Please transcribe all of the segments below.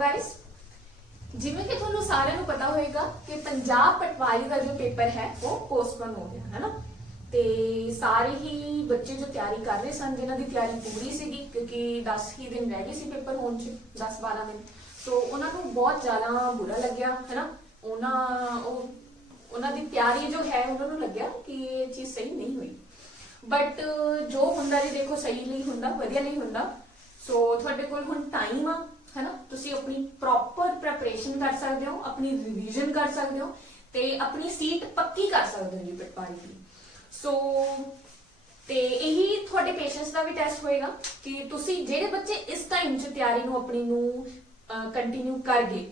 Guys, जिवें कि तुहानू सारिਆਂ ਨੂੰ पता होएगा कि पंजाब पटवारी का जो पेपर है वो पोस्टपोन हो गया है ना। ते सारे ही बच्चे जो तैयारी कर रहे सन, जिन्हां दी तैयारी पूरी सीगी क्योंकि 10 ही दिन रह गए सी पेपर होण च, 10-12 दिन, तो उन्हां नू बहुत ज़्यादा बुरा लग्या है ना। उन्हां दी तैयारी जो है उन्हां नू लग्या कि ये चीज़ सही नहीं हुई, बट जो हुंदा जी देखो सही नहीं हुंदा, वधिया नहीं हुंदा। सो तुहाडे कोल हुण टाइम आ है ना, तुसी अपनी प्रॉपर प्रैपरेशन कर सकते हो, अपनी रिवीजन कर सकते हो ते अपनी सीट पक्की कर सकते हो जी पटवारी की। सो ते यही तुहाडे पेशेंस का भी टेस्ट होएगा कि तुसी जेडे बच्चे इस टाइम च तैयारी नू अपनी नू कंटिन्यू कर गए,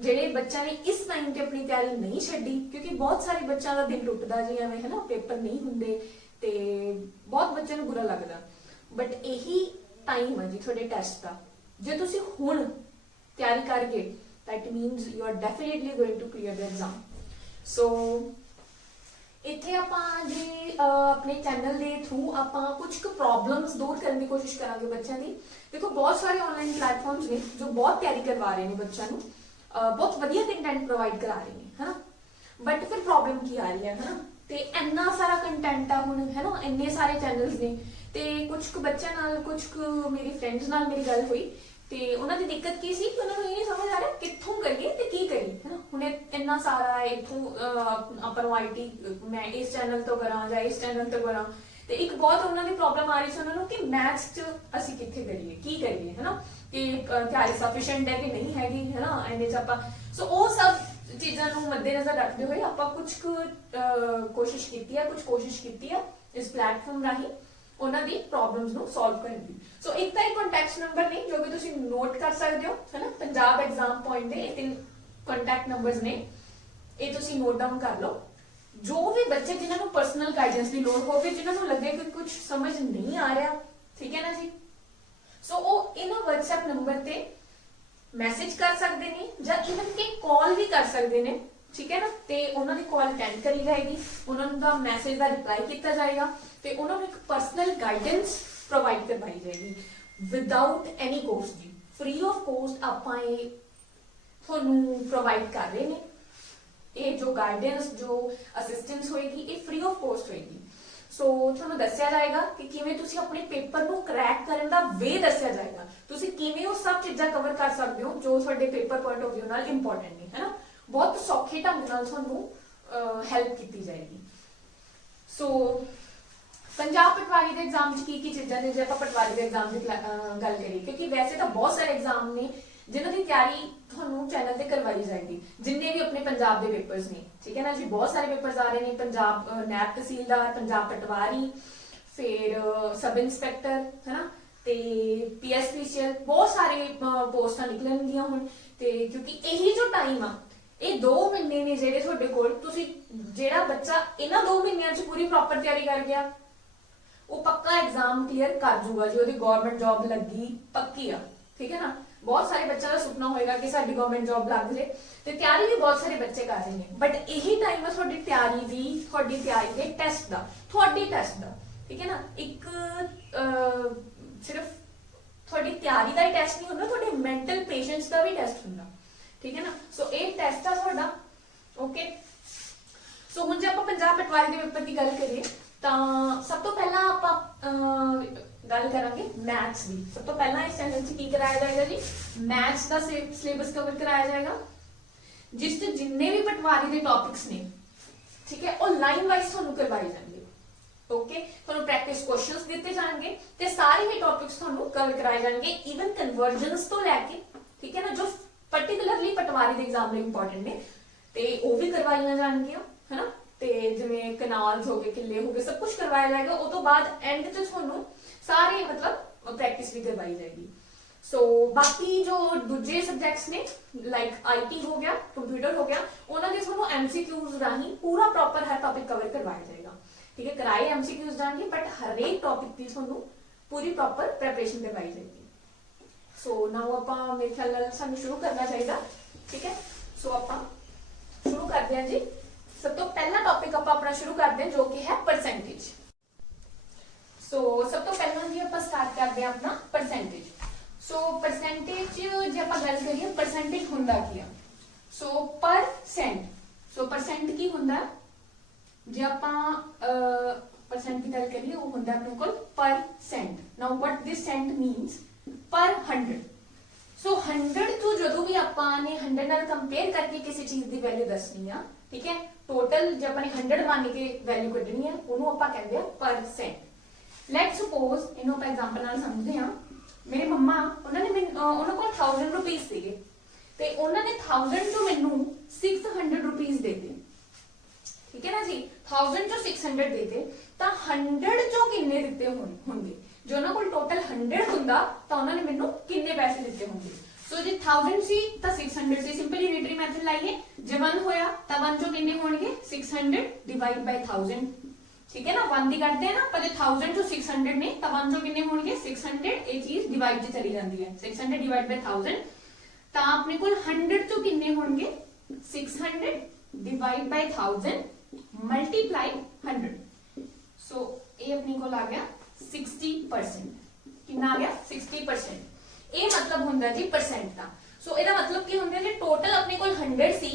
जेडे बच्चों ने इस टाइम ते अपनी तैयारी नहीं छड्डी, क्योंकि बहुत सारे बच्चों का दिल टुटदा जी एवें है ना, पेपर नहीं हुंदे ते बहुत बच्चों नू बुरा लगदा। बट यही टाइम है जी तुहाडे टेस्ट का। जे तुसी हुण तैयारी कर गए, that means you are definitely going to clear the exam. So इत्थे आपां जी अपने चैनल के थ्रू आपां कुछ प्रॉब्लम्स दूर करने की कोशिश करांगे बच्चों की। देखो बहुत सारे ऑनलाइन प्लेटफॉर्म्स ने जो बहुत तैयारी करवा रहे हैं बच्चों को, बहुत वधिया कंटेंट प्रोवाइड करा रहे हैं है ना। बट फिर प्रॉब्लम की आ रही है ना, ते इन्ना सारा कंटेंट आ हुण है ना, इन्ने सारे चैनल्स ने, ते कुछ बच्चों नाल कुछ मेरी फ्रेंड्स नाल मेरी गल हुई ते उन्हां दी दिक्कत की सी कि उन्हां नूं ये नहीं समझ आ रहा कित्थों करिए ते की करिए है ना। हुण इन्ना सारा इत्थों आपां नूं आईटी मैं इस चैनल तो करां जां इस चैनल तो करां, ते एक बहुत उन्हां दी प्रॉब्लम आ रही सी उन्हां नूं कि मैथ्स च असीं कित्थे करिए की करिए है ना, कि तैयारी सफिशिएंट है कि नहीं हैगी है ना इहदे च आपां। सो वो सब चीज़ां नूं मद्देनज़र रखते हुए आपां कुछ कोशिश कीती है, कुछ कोशिश कीती है इस प्लेटफॉर्म राही उन्हां दी प्रॉब्लम्स नूं सॉल्व करन दी। सो एक तां कॉन्टैक्ट नंबर ने जो कि तुसीं नोट कर सकते हो है ना, पंजाब एग्जाम पॉइंट दे 3 कॉन्टैक्ट नंबर्स ने, ये तुसीं नोट डाउन कर लो। जो भी बच्चे जिन्हां नूं पर्सनल गाइडेंस की लोड़ होवे, जिन्हां नूं लगे कि कुछ समझ नहीं आ रहा, ठीक है ना जी, सो वो इन्हां WhatsApp नंबर ते मैसेज कर सकते हैं या इवन के कॉल भी कर सकते हैं, ठीक है ना। ते उन्होंने कॉल अटेंड करी जाएगी, उन्होंने मैसेज का रिप्लाई किया जाएगा, तो उन्होंने एक पर्सनल गाइडेंस प्रोवाइड करवाई जाएगी विदाउट एनी कॉस्ट जी, फ्री ऑफ कॉस्ट आपां थोनू प्रोवाइड कर रहे हैं। ये जो गाइडेंस जो असिस्टेंस होएगी ये फ्री ऑफ कॉस्ट होएगी। सो थोनू दस्या जाएगा कि किवें तुसीं अपने पेपर नू क्रैक करन दा वे दस्या जाएगा, तुसीं किवें वो सब चीज़ां कवर कर सकते हो जो तुहाडे पेपर पॉइंट ऑफ व्यू नाल इंपॉर्टेंट ने है ना। बहुत सौखे ढंग नाल तुहानू हेल्प की जाएगी। सो पंजाब पटवारी के एग्जाम की चीज़ां ने, जो आपां पटवारी के एग्जाम की गल करिए, क्योंकि वैसे तो बहुत सारे एग्जाम ने जिन्हों की तैयारी तुहानू चैनल पर करवाई जाएगी, जिन्ने भी अपने पंजाब के पेपर्स ने, ठीक है ना जी। बहुत सारे पेपर्स आ रहे हैं, पंजाब नैब तहसीलदार, पंजाब पटवारी, फिर सब इंस्पैक्टर है ना, ते PSPCL, बहुत सारे पोस्टां निकलणगियां हुण। ते क्योंकि यही जो टाइम आ, ये 2 महीने ने जेडे तुहाडे कोल, तुसीं जेड़ा बच्चा इन्हां 2 महीनों च पूरी प्रॉपर तैयारी कर गया वो पक्का एग्जाम क्लीयर कर जूगा जी, वो गवर्नमेंट जॉब लगी पक्की आ, ठीक है ना। बहुत सारे बच्चों का सुपना होएगा कि साडी गवर्नमेंट जॉब लग जाए, तो तैयारी भी बहुत सारे बच्चे कर रहे हैं। बट यही टाइम है तुहाडी तैयारी दी, तुहाडी तैयारी के टेस्ट दा, तुहाडी टेस्ट दा, ठीक है ना। एक सिर्फ तुहाडी तैयारी का ही टेस्ट नहीं होंदा, तुहाडे मैंटल पेशेंस का भी टेस्ट होंदा, ठीक है ना। सो एक टेस्ट है तुहाडा, ओके। सो हुण जे आपां पंजाब पटवारी के पेपर की गल करिए तां सब तो पहला आपां गल करांगे मैथ्स की। सब तो पहला इस चैनल च की कराया जाएगा जी, मैथ्स का सिलेबस कवर कराया जाएगा, जिस जिन्ने भी पटवारी के टॉपिक्स ने, ठीक है, वो लाइन वाइज तुहानू करवाए जाएंगे, ओके। तुहानू प्रैक्टिस क्वेश्चंस दिते जाएंगे ते सारे ही टॉपिक्स तुहानू कवर कराए जाएंगे, इवन कन्वर्जन्स तो लैके, ठीक है ना, जो पर्टिकुलरली पटवारी के एग्जाम में इंपॉर्टेंट ने, ते वो भी करवाइया जाएंगियां है ना। ते जिवें कनाल्स हो गए, किले हो गए, सब कुछ करवाया जाएगा। उस तो बाद एंड च तुहानू सारे मतलब प्रैक्टिस भी करवाई जाएगी। सो बाकी जो दूजे सब्जेक्ट्स ने लाइक IT हो गया, कंप्यूटर हो गया, उन्होंने तुहानू MCQs राही पूरा प्रॉपर हर टॉपिक कवर करवाया जाएगा, ठीक है। कराए MCQs जाएंगे, बट हर एक टॉपिक की तुहानू पूरी प्रॉपर प्रिपरेशन करवाई जाएगी। सो नाउ आपां मेरे ख्याल नाल सानू शुरू करना चाहिए, ठीक है। सो आपां शुरू करते हैं जी। सब तो पहला टॉपिक आपां अपना शुरू करते हैं जो कि है परसेंटेज। सो सब तो पहला जी आपां स्टार्ट करते हैं अपना परसेंटेज। सो परसेंटेज जे आपां गल करिए परसेंटेज हुंदा की आ, सो परसेंट, सो परसेंट की हुंदा जे आपां परसेंट की गल करिए वो हुंदा अपने कोल percent. Now what this cent means per 100। सो 100 तो जो भी आपने 100 नाल कंपेयर करके किसी चीज की वैल्यू दसनी आ, ठीक है, टोटल जो आपने 100 मान के वैल्यू कढनी है उन्होंने आप कहते हैं परसेंट। लेट्स सपोज इन्हों आप एग्जांपल नाल समझते हैं, मेरे मम्मा उन्होंने को 1000 रुपीज सीगे ते उन्होंने 1000 चो मैनू 600 रुपीज देते, ठीक है ना जी, 1000 चो 600 देते तो 100 चो किन्ने दिते होंगे, जो उन्होंने को टोटल 100 हुंदा तो उन्होंने मैनू किन्ने पैसे दिते होंगे। सो जे 1000 सी तो 600 सी, सिंपली रीटरी मेथड लाइए, जे 1 होया तो 1 चो किन्ने होणगे 600 डिवाइड बाय 1000, ठीक है ना, 1 दी करते हैं ना, पर 1000 चो 600 ने तो 1 चो किन्ने होणगे 600, ये चीज डिवाइड जी चली जाती है, 600 डिवाइड बाय 1000 तो अपने को 100 चो किन्ने होणगे 600 डिवाइड बाय 1000 मल्टीप्लाई 100। सो ये अपने को आ गया 60%, कितना आ गया 60%। ये मतलब हुंदा जी परसेंट का। सो ਇਹਦਾ मतलब ਕੀ ਹੁੰਦਾ ਜੇ टोटल अपने को 100 सी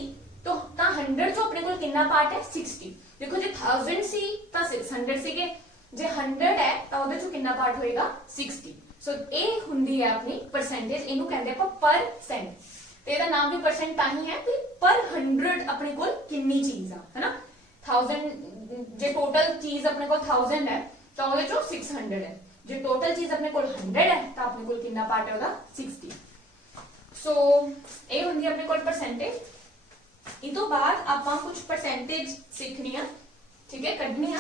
तो 100 चो अपने को कितना पार्ट है 60। देखो जे 1000 सी तो 600 सीगे, जे 100 है तो ਉਹਦੇ ਚੋਂ कितना पार्ट होएगा 60। सो ये हुंदी है अपनी परसेंटेज, ਇਹਨੂੰ ਕਹਿੰਦੇ ਆਪਾਂ परसेंट ਤੇ ਇਹਦਾ ਨਾਮ ਵੀ परसेंट ਤਾਂ ਹੀ ਹੈ ਕਿ पर 100 अपने को कितनी चीज है ना, 1000 जे टोटल चीज अपने को 1000 है तो ਉਹਦੇ ਚੋਂ 600 है, जे टोटल चीज अपने को 100 है तो अपने को कितना पार्ट है ਉਹਦਾ 60। सो ये हुंदी अपने को परसेंटेज। इस तो बाद आपां कुछ परसेंटेज सीखनी है, ठीक है, कढनी है,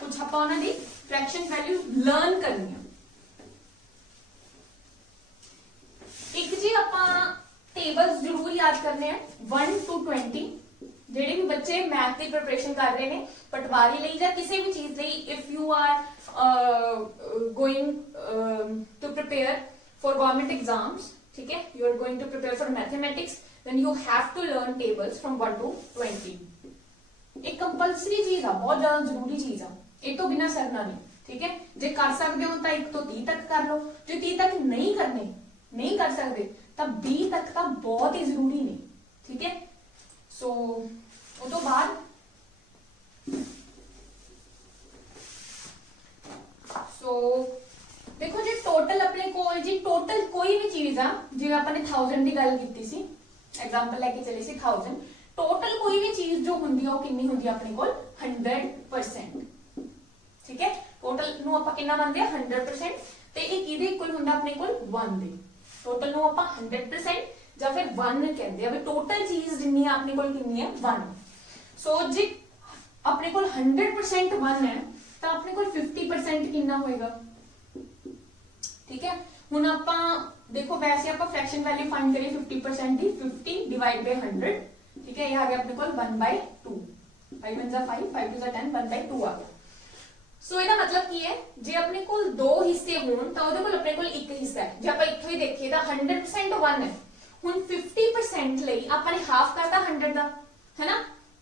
कुछ आपां उन्हां दी फ्रैक्शन वैल्यू लर्न करनी है। एक जी आपां टेबल्स जरूर याद करने हैं 1 to 20। ਜਿਹੜੇ ਵੀ ਬੱਚੇ ਮੈਥ ਦੀ प्रिपरेशन कर रहे हैं पटवारी ਲਈ ਜਾਂ ਕਿਸੇ ਵੀ ਚੀਜ਼ ਲਈ, if you are going to prepare for government exams, ठीक है, you are going to prepare for mathematics, then you have to learn tables from 1 to 20। एक कंपलसरी चीज आ, बहुत ज्यादा जरूरी चीज आ, एक तो बिना सरना नहीं, ठीक है, जे कर सकते हो तो 1 तो 30 तक कर लो, जो 30 तक नहीं करने नहीं कर सकते तब 20 तक का बहुत ही जरूरी नहीं, ठीक है। सो उस तो बाद देखो जी टोटल अपने को जी टोटल कोई भी चीज आ, जिवें अपने 1000 की गल कीती सी, एग्जांपल लेके चले सी 1000, टोटल कोई भी चीज जो हुंदी है वो कितनी हुंदी है अपने को 100%, ठीक है, टोटल नु आपां कितना मानदे हैं 100%, ते ये किदे इक्वल हुंदा अपने को 1 दे, टोटल नु आपां 100% ਜਾਂ ਫਿਰ 1 ਕਹਿੰਦੇ ਆ ਵੀ ਟੋਟਲ ਚੀਜ਼ ਜਿੰਨੀ ਆ ਆਪਣੇ ਕੋਲ ਕਿੰਨੀ ਹੈ 1। ਸੋ ਜੇ ਆਪਣੇ ਕੋਲ 100% 1 ਹੈ ਤਾਂ ਆਪਣੇ ਕੋਲ 50% ਕਿੰਨਾ ਹੋਏਗਾ, ਠੀਕ ਹੈ। ਹੁਣ ਆਪਾਂ ਦੇਖੋ ਵੈਸੇ ਆਪਾਂ ਫ੍ਰੈਕਸ਼ਨ ਵੈਲਿਊ ਫਾਈਂਡ ਕਰੀਏ 50% ਦੀ, 50 डिवाइड बाय 100, ठीक है, ये आ गया अपने को 1/2, 5 1 5 5 2 10 1/2 आ गया। सो ਇਹਦਾ मतलब ਕੀ ਹੈ, ਜੇ ਆਪਣੇ ਕੋਲ ਦੋ ਹਿੱਸੇ ਹੋਣ ਤਾਂ ਉਹਦੇ ਕੋਲ ਆਪਣੇ ਕੋਲ ਇੱਕ ਹਿੱਸਾ ਹੈ। ਜੇ ਆਪਾਂ ਇੱਥੋਂ ਹੀ ਦੇਖੀਏ ਤਾਂ 100% 1 ਹੈ, ਹੁਣ 50% ਲਈ ਆਪਾਂ ਨੇ ਹਾਫ ਕਰਤਾ 100 ਦਾ, है ना,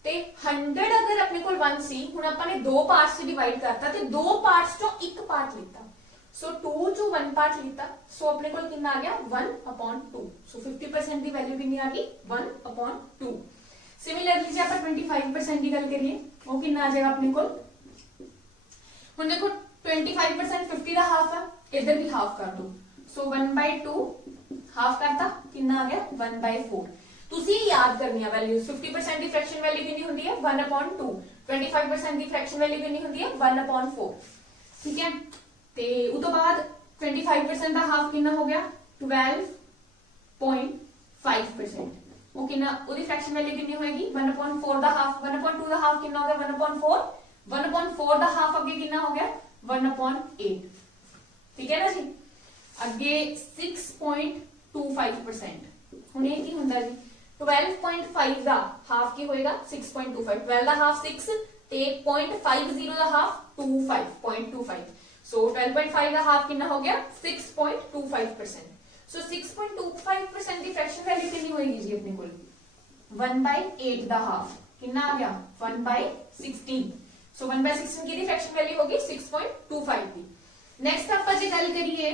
ਤੇ 100 ਅਗਰ ਆਪਣੇ ਕੋਲ 1 ਸੀ, ਹੁਣ ਆਪਾਂ ਨੇ ਦੋ ਪਾਰਟਸ ਚ ਡਿਵਾਈਡ ਕਰਤਾ ਤੇ ਦੋ ਪਾਰਟਸ ਚੋਂ ਇੱਕ ਪਾਰਟ ਲਿੱਤਾ, ਸੋ 2 ਚੋਂ 1 ਪਾਰਟ ਲਿੱਤਾ, ਸੋ ਆਪਣੇ ਕੋਲ ਕਿੰਨਾ ਆ ਗਿਆ 1/2। ਸੋ 50% ਦੀ ਵੈਲਿਊ ਕਿੰਨੀ ਆ ਗਈ 1/2। ਸਿਮਿਲਰਲੀ ਜੇ ਆਪਾਂ 25% ਦੀ ਗੱਲ ਕਰੀਏ ਉਹ ਕਿੰਨਾ ਆ ਜਾਏਗਾ ਆਪਣੇ ਕੋਲ, ਹੁਣ ਦੇਖੋ 25% 50 ਦਾ ਹਾਫ ਹੈ, इधर भी हाफ कर दो, सो 1/2 हाफ करता कितना आ गया 1/4। तुसी याद करनी है वैल्यूज, 50% ਦੀ फ्रैक्शन वैल्यू कितनी होती है 1/2, 25% ਦੀ फ्रैक्शन वैल्यू कितनी होती है 1/4, ठीक है। ते उस तो बाद 25% ਦਾ हाफ कितना हो गया 12.5%, वो कितना ਉਹਦੀ फ्रैक्शन वैल्यू कितनी होएगी 1/4 ਦਾ हाफ, 1/2 ਦਾ हाफ कितना हो गया 1/4, 1/4 ਦਾ हाफ अगे कितना हो गया 1/8, ठीक है ना जी। अगे 6.25%, ਹੁਣ ਇਹ ਕੀ ਹੁੰਦਾ ਜੀ 12.5 ਦਾ ਹਾਫ ਕੀ ਹੋਏਗਾ 6.25, 12 ਦਾ ਹਾਫ 6 ਤੇ 0.50 ਦਾ ਹਾਫ 25.25, ਸੋ 12.5 ਦਾ ਹਾਫ ਕਿੰਨਾ ਹੋ ਗਿਆ 6.25%। ਸੋ 6.25% ਦੀ ਫ੍ਰੈਕਸ਼ਨ ਵੈਲਿਊ ਕਿੰਨੀ ਹੋਏਗੀ ਜੀ ਆਪਣੇ ਕੋਲ 1/8 ਦਾ ਹਾਫ ਕਿੰਨਾ ਆ ਗਿਆ 1/16, ਸੋ 1/16 की फ्रैक्शन वैल्यू होगी 6.25 ਦੀ। नेक्स्ट ਆਪਾਂ ਜੇ ਗੱਲ ਕਰੀਏ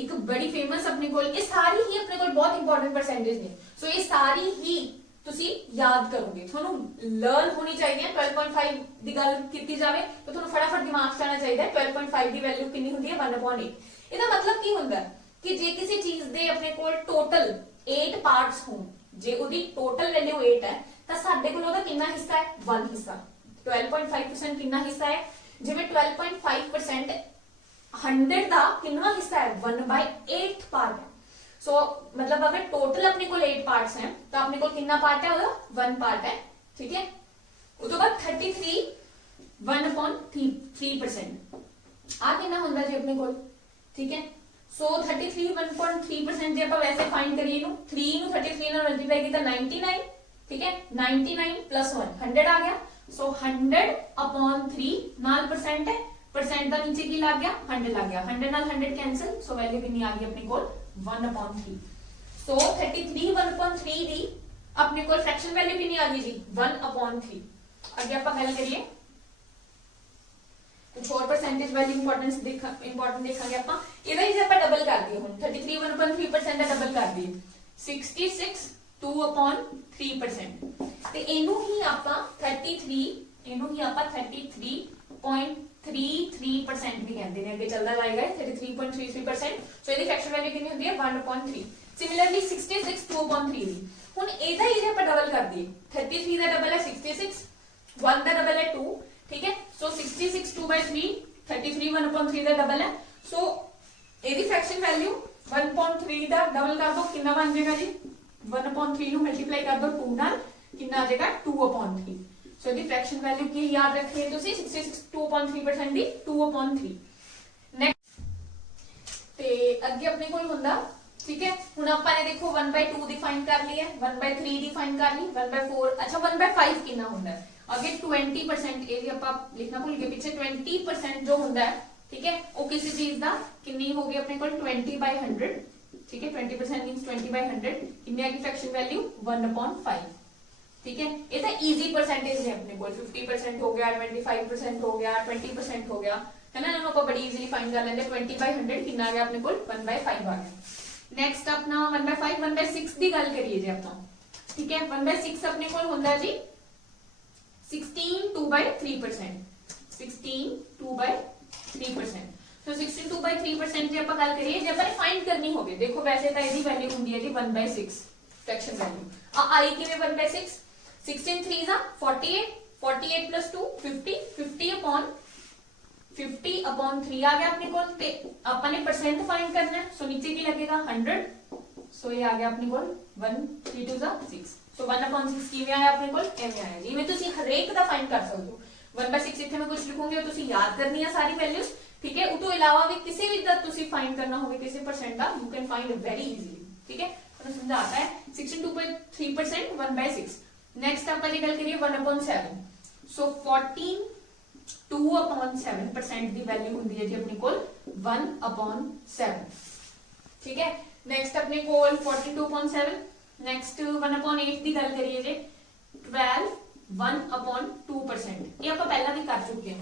एक बड़ी फेमस अपने कोल ये सारी ही अपने कोल बहुत इंपॉर्टेंट परसेंटेज ने। सो ये सारी ही ਤੁਸੀਂ याद करोगे, ਤੁਹਾਨੂੰ लर्न होनी चाहिए। 12.5 ਦੀ ਗੱਲ ਕੀਤੀ ਜਾਵੇ ਤਾਂ ਤੁਹਾਨੂੰ ਫਟਾਫਟ ਦਿਮਾਗ 'ਚ ਆਣਾ ਚਾਹੀਦਾ ਹੈ 12.5 ਦੀ ਵੈਲਿਊ ਕਿੰਨੀ ਹੁੰਦੀ ਹੈ 1/8। ਇਹਦਾ ਮਤਲਬ ਕੀ ਹੁੰਦਾ ਕਿ ਜੇ ਕਿਸੇ ਚੀਜ਼ ਦੇ ਆਪਣੇ ਕੋਲ ਟੋਟਲ 8 ਪਾਰਟਸ ਹੋਣ, ਜੇ ਉਹਦੀ ਟੋਟਲ ਵੈਲਿਊ 8 ਹੈ ਤਾਂ ਸਾਡੇ ਕੋਲ ਉਹਦਾ ਕਿੰਨਾ ਹਿੱਸਾ ਹੈ 1 ਹਿੱਸਾ। 12.5% ਕਿੰਨਾ ਹਿੱਸਾ ਹੈ, ਜਿਵੇਂ 12.5% 100 ਦਾ ਕਿੰਨਾ ਹਿੱਸਾ ਹੈ 1/8 ਪਾर्ट है। सो मतलब अगर टोटल अपने को 8 पार्ट्स हैं तो अपने को कितना पार्ट है 1 पार्ट है, ठीक है। उसके बाद 33 1/3% आ कितना ਹੁੰਦਾ जी अपने को, ठीक है। सो 33 1/3% ਜੇ ਆਪਾਂ ਵੈਸੇ ਫਾਈਂਡ ਕਰੀਏ ਇਹਨੂੰ 3 ਨੂੰ 33 ਨਾਲ ਮਲਟੀਪਲਾਈ ਕੀਤਾ 99, ठीक है। 99 + 1 100 ਆ ਗਿਆ। सो 100/3 ਨਾਲ परसेंट है, परसेंट ਦਾ ਨੀਚੇ ਕੀ ਲੱਗ ਗਿਆ 100 ਲੱਗ ਗਿਆ, 100 ਨਾਲ 100 ਕੈਨਸਲ। ਸੋ ਵੈਲਿਊ ਕਿੰਨੀ ਆ ਗਈ ਆਪਣੇ ਕੋਲ 1/3। सो 33 1/3 ਦੀ अपने को फ्रैक्शन वैल्यू कितनी आ गई जी 1/3। आगे आप गल करिए कुछ और परसेंटेज वैल्यू इंपॉर्टेंट देखांगे आप। ਇਹਦਾ ਹੀ ਜੇ ਆਪਾਂ ਡਬਲ ਕਰ ਦਈਏ ਹੁਣ 33 1/3% ਦਾ ਡਬਲ ਕਰ ਦਈਏ 66 2/3% ਤੇ ਇਹਨੂੰ ਹੀ ਆਪਾਂ 33.33% ਵੀ ਕਹਿੰਦੇ ਨੇ, ਅੱਗੇ ਚੱਲਦਾ ਜਾਏਗਾ 33.33%। ਸੋ ਇਹਦੀ ਫ੍ਰੈਕਸ਼ਨ ਵੈਲਿਊ ਕਿੰਨੀ ਹੁੰਦੀ ਹੈ 1/3। ਸਿਮਿਲਰਲੀ 66 2/3 ਦੀ ਹੁਣ ਇਹਦਾ ਹੀ ਜੇ ਆਪਾਂ ਡਬਲ ਕਰ ਦਈਏ 33 ਦਾ ਡਬਲ ਹੈ 66, 1 ਦਾ ਡਬਲ ਹੈ 2, ठीक है। सो 66 2/3, 33 1/3 ਦਾ ਡਬਲ ਹੈ। ਸੋ ਇਹਦੀ ਫ੍ਰੈਕਸ਼ਨ ਵੈਲਿਊ 1/3 ਦਾ ਡਬਲ ਕਰ ਦੋ ਕਿੰਨਾ ਬਣ ਜਾਏਗਾ ਜੀ 1/3 ਨੂੰ ਮਲਟੀਪਲਾਈ ਕਰ ਦੋ 2 ਨਾਲ ਕਿੰਨਾ ਆ ਜਾਏਗਾ 2/3। ਸੋ ਇਹਦੀ ਫ੍ਰੈਕਸ਼ਨ ਵੈਲਿਊ ਕੀ ਯਾਦ ਰੱਖਣੀ ਹੈ ਤੁਸੀਂ 66 2/3% ਦੀ 2/3। ਨੈਕਸਟ ਤੇ ਅੱਗੇ ਆਪਣੇ ਕੋਲ ਹੁੰਦਾ, ठीक है। ਹੁਣ ਆਪਾਂ ਨੇ ਦੇਖੋ 1/2 ਡਿਫਾਈਨ ਕਰ ਲਈ ਹੈ, 1/3 ਡਿਫਾइन कर ली, 1/4 अच्छा 1/5 ਕਿੰਨਾ ਹੁੰਦਾ ਹੈ आगे 20%। ये भी ਆਪਾਂ ਲਿਖਣਾ ਭੁੱਲ ਗਏ ਪਿੱਛੇ 20% जो ਹੁੰਦਾ है, ठीक है। वो किसी चीज ਦਾ ਕਿੰਨੀ ਹੋ ਗਈ ਆਪਣੇ ਕੋਲ 20/100, ठीक है। 20% मींस 20/100 ਕਿੰਨੀ ਆ ਗਈ ਫ੍ਰੈਕਸ਼ਨ ਵੈਲਿਊ 1/5, ठीक है। ਇਹ ਤਾਂ ਈਜ਼ੀ ਪਰਸੈਂਟੇਜ ਨੇ ਆਪਣੇ ਕੋਲ 50% ਹੋ ਗਿਆ 25% ਹੋ ਗਿਆ 20% ਹੋ ਗਿਆ ਹੈ ਨਾ, ਇਹਨਾਂ ਨੂੰ ਆਪਾਂ ਬੜੀ ਈਜ਼ੀਲੀ ਫਾਈਂਡ ਕਰ ਲੈਂਦੇ। 20/100 ਕਿੰਨਾ ਆ ਗਿਆ ਆਪਣੇ ਕੋਲ 1/5 ਆ ਗਿਆ। ਨੈਕਸਟ ਆਪਣਾ 1/5 1/6 ਦੀ ਗੱਲ ਕਰੀਏ ਜੇ ਆਪਾਂ, ठीक है। 1/6 ਆਪਣੇ ਕੋਲ ਹੁੰਦਾ ਜੀ 16 2/3%, 16 2/3%। ਸੋ 16 2/3% ਜੇ ਆਪਾਂ ਗੱਲ ਕਰੀਏ, ਜੇ ਆਪਾਂ ਨੇ ਫਾਈਂਡ ਕਰਨੀ ਹੋਵੇ, ਦੇਖੋ ਵੈਸੇ ਤਾਂ ਇਹਦੀ ਵੈਲਿਊ ਹੁੰਦੀ ਹੈ ਜੀ 1/6 ਫ੍ਰੈਕਸ਼ਨ ਵੈਲਿਊ। ਆ ਆਈ ਕਿਵੇਂ 1/6 16 3s 48, 48 + 2 50, 50/3 ਆ ਗਿਆ ਆਪਣੇ ਕੋਲ ਤੇ ਆਪਾਂ ਨੇ ਪਰਸੈਂਟ ਫਾਈਂਡ ਕਰਨਾ ਹੈ। ਸੋ ਨੀਚੇ ਕੀ ਲੱਗੇਗਾ 100। ਸੋ ਇਹ ਆ ਗਿਆ ਆਪਣੇ ਕੋਲ 1 3 2 6। ਸੋ 1/6 ਕਿਵੇਂ ਆਇਆ ਆਪਣੇ ਕੋਲ ਐਵੇਂ ਆਇਆ। ਜਿਵੇਂ ਤੁਸੀਂ ਹਰੇਕ ਦਾ ਫਾਈਂਡ ਕਰ ਸਕਦੇ ਹੋ 1/6 ਇੱਥੇ ਮੈਂ ਕੁਝ ਲਿਖੂੰਗੀ ਉਹ ਤੁਸੀਂ ਯਾਦ ਕਰਨੀ ਹੈ ਸਾਰੀ ਵੈਲਿਊਜ਼, ਠੀਕ ਹੈ। ਉਸ ਤੋਂ ਇਲਾਵਾ ਵੀ ਕਿਸੇ ਵੀ ਦਾ ਤੁਸੀਂ ਫਾਈਂਡ ਕਰਨਾ ਹੋਵੇ ਕਿਸੇ percent the you can find very easily, ਠੀਕ ਹੈ। ਤੁਹਾਨੂੰ ਸਮਝਾਤਾ ਹੈ 62.3% 1/6। ਨੈਕਸਟ ਆਪਾਂ ਜੇ ਗੱਲ ਕਰੀਏ 1/7। ਸੋ 14 2/7% ਦੀ ਵੈਲਿਊ ਹੁੰਦੀ ਹੈ ਜੀ ਆਪਣੇ ਕੋਲ 1/7, ਠੀਕ ਹੈ। ਨੈਕਸਟ ਆਪਣੇ ਕੋਲ 42.7। ਨੈਕਸਟ 1/8 ਦੀ ਗੱਲ ਕਰੀਏ ਜੇ 12 1/2%। ਇਹ ਆਪਾਂ ਪਹਿਲਾਂ ਵੀ ਕਰ ਚੁੱਕੇ ਹਾਂ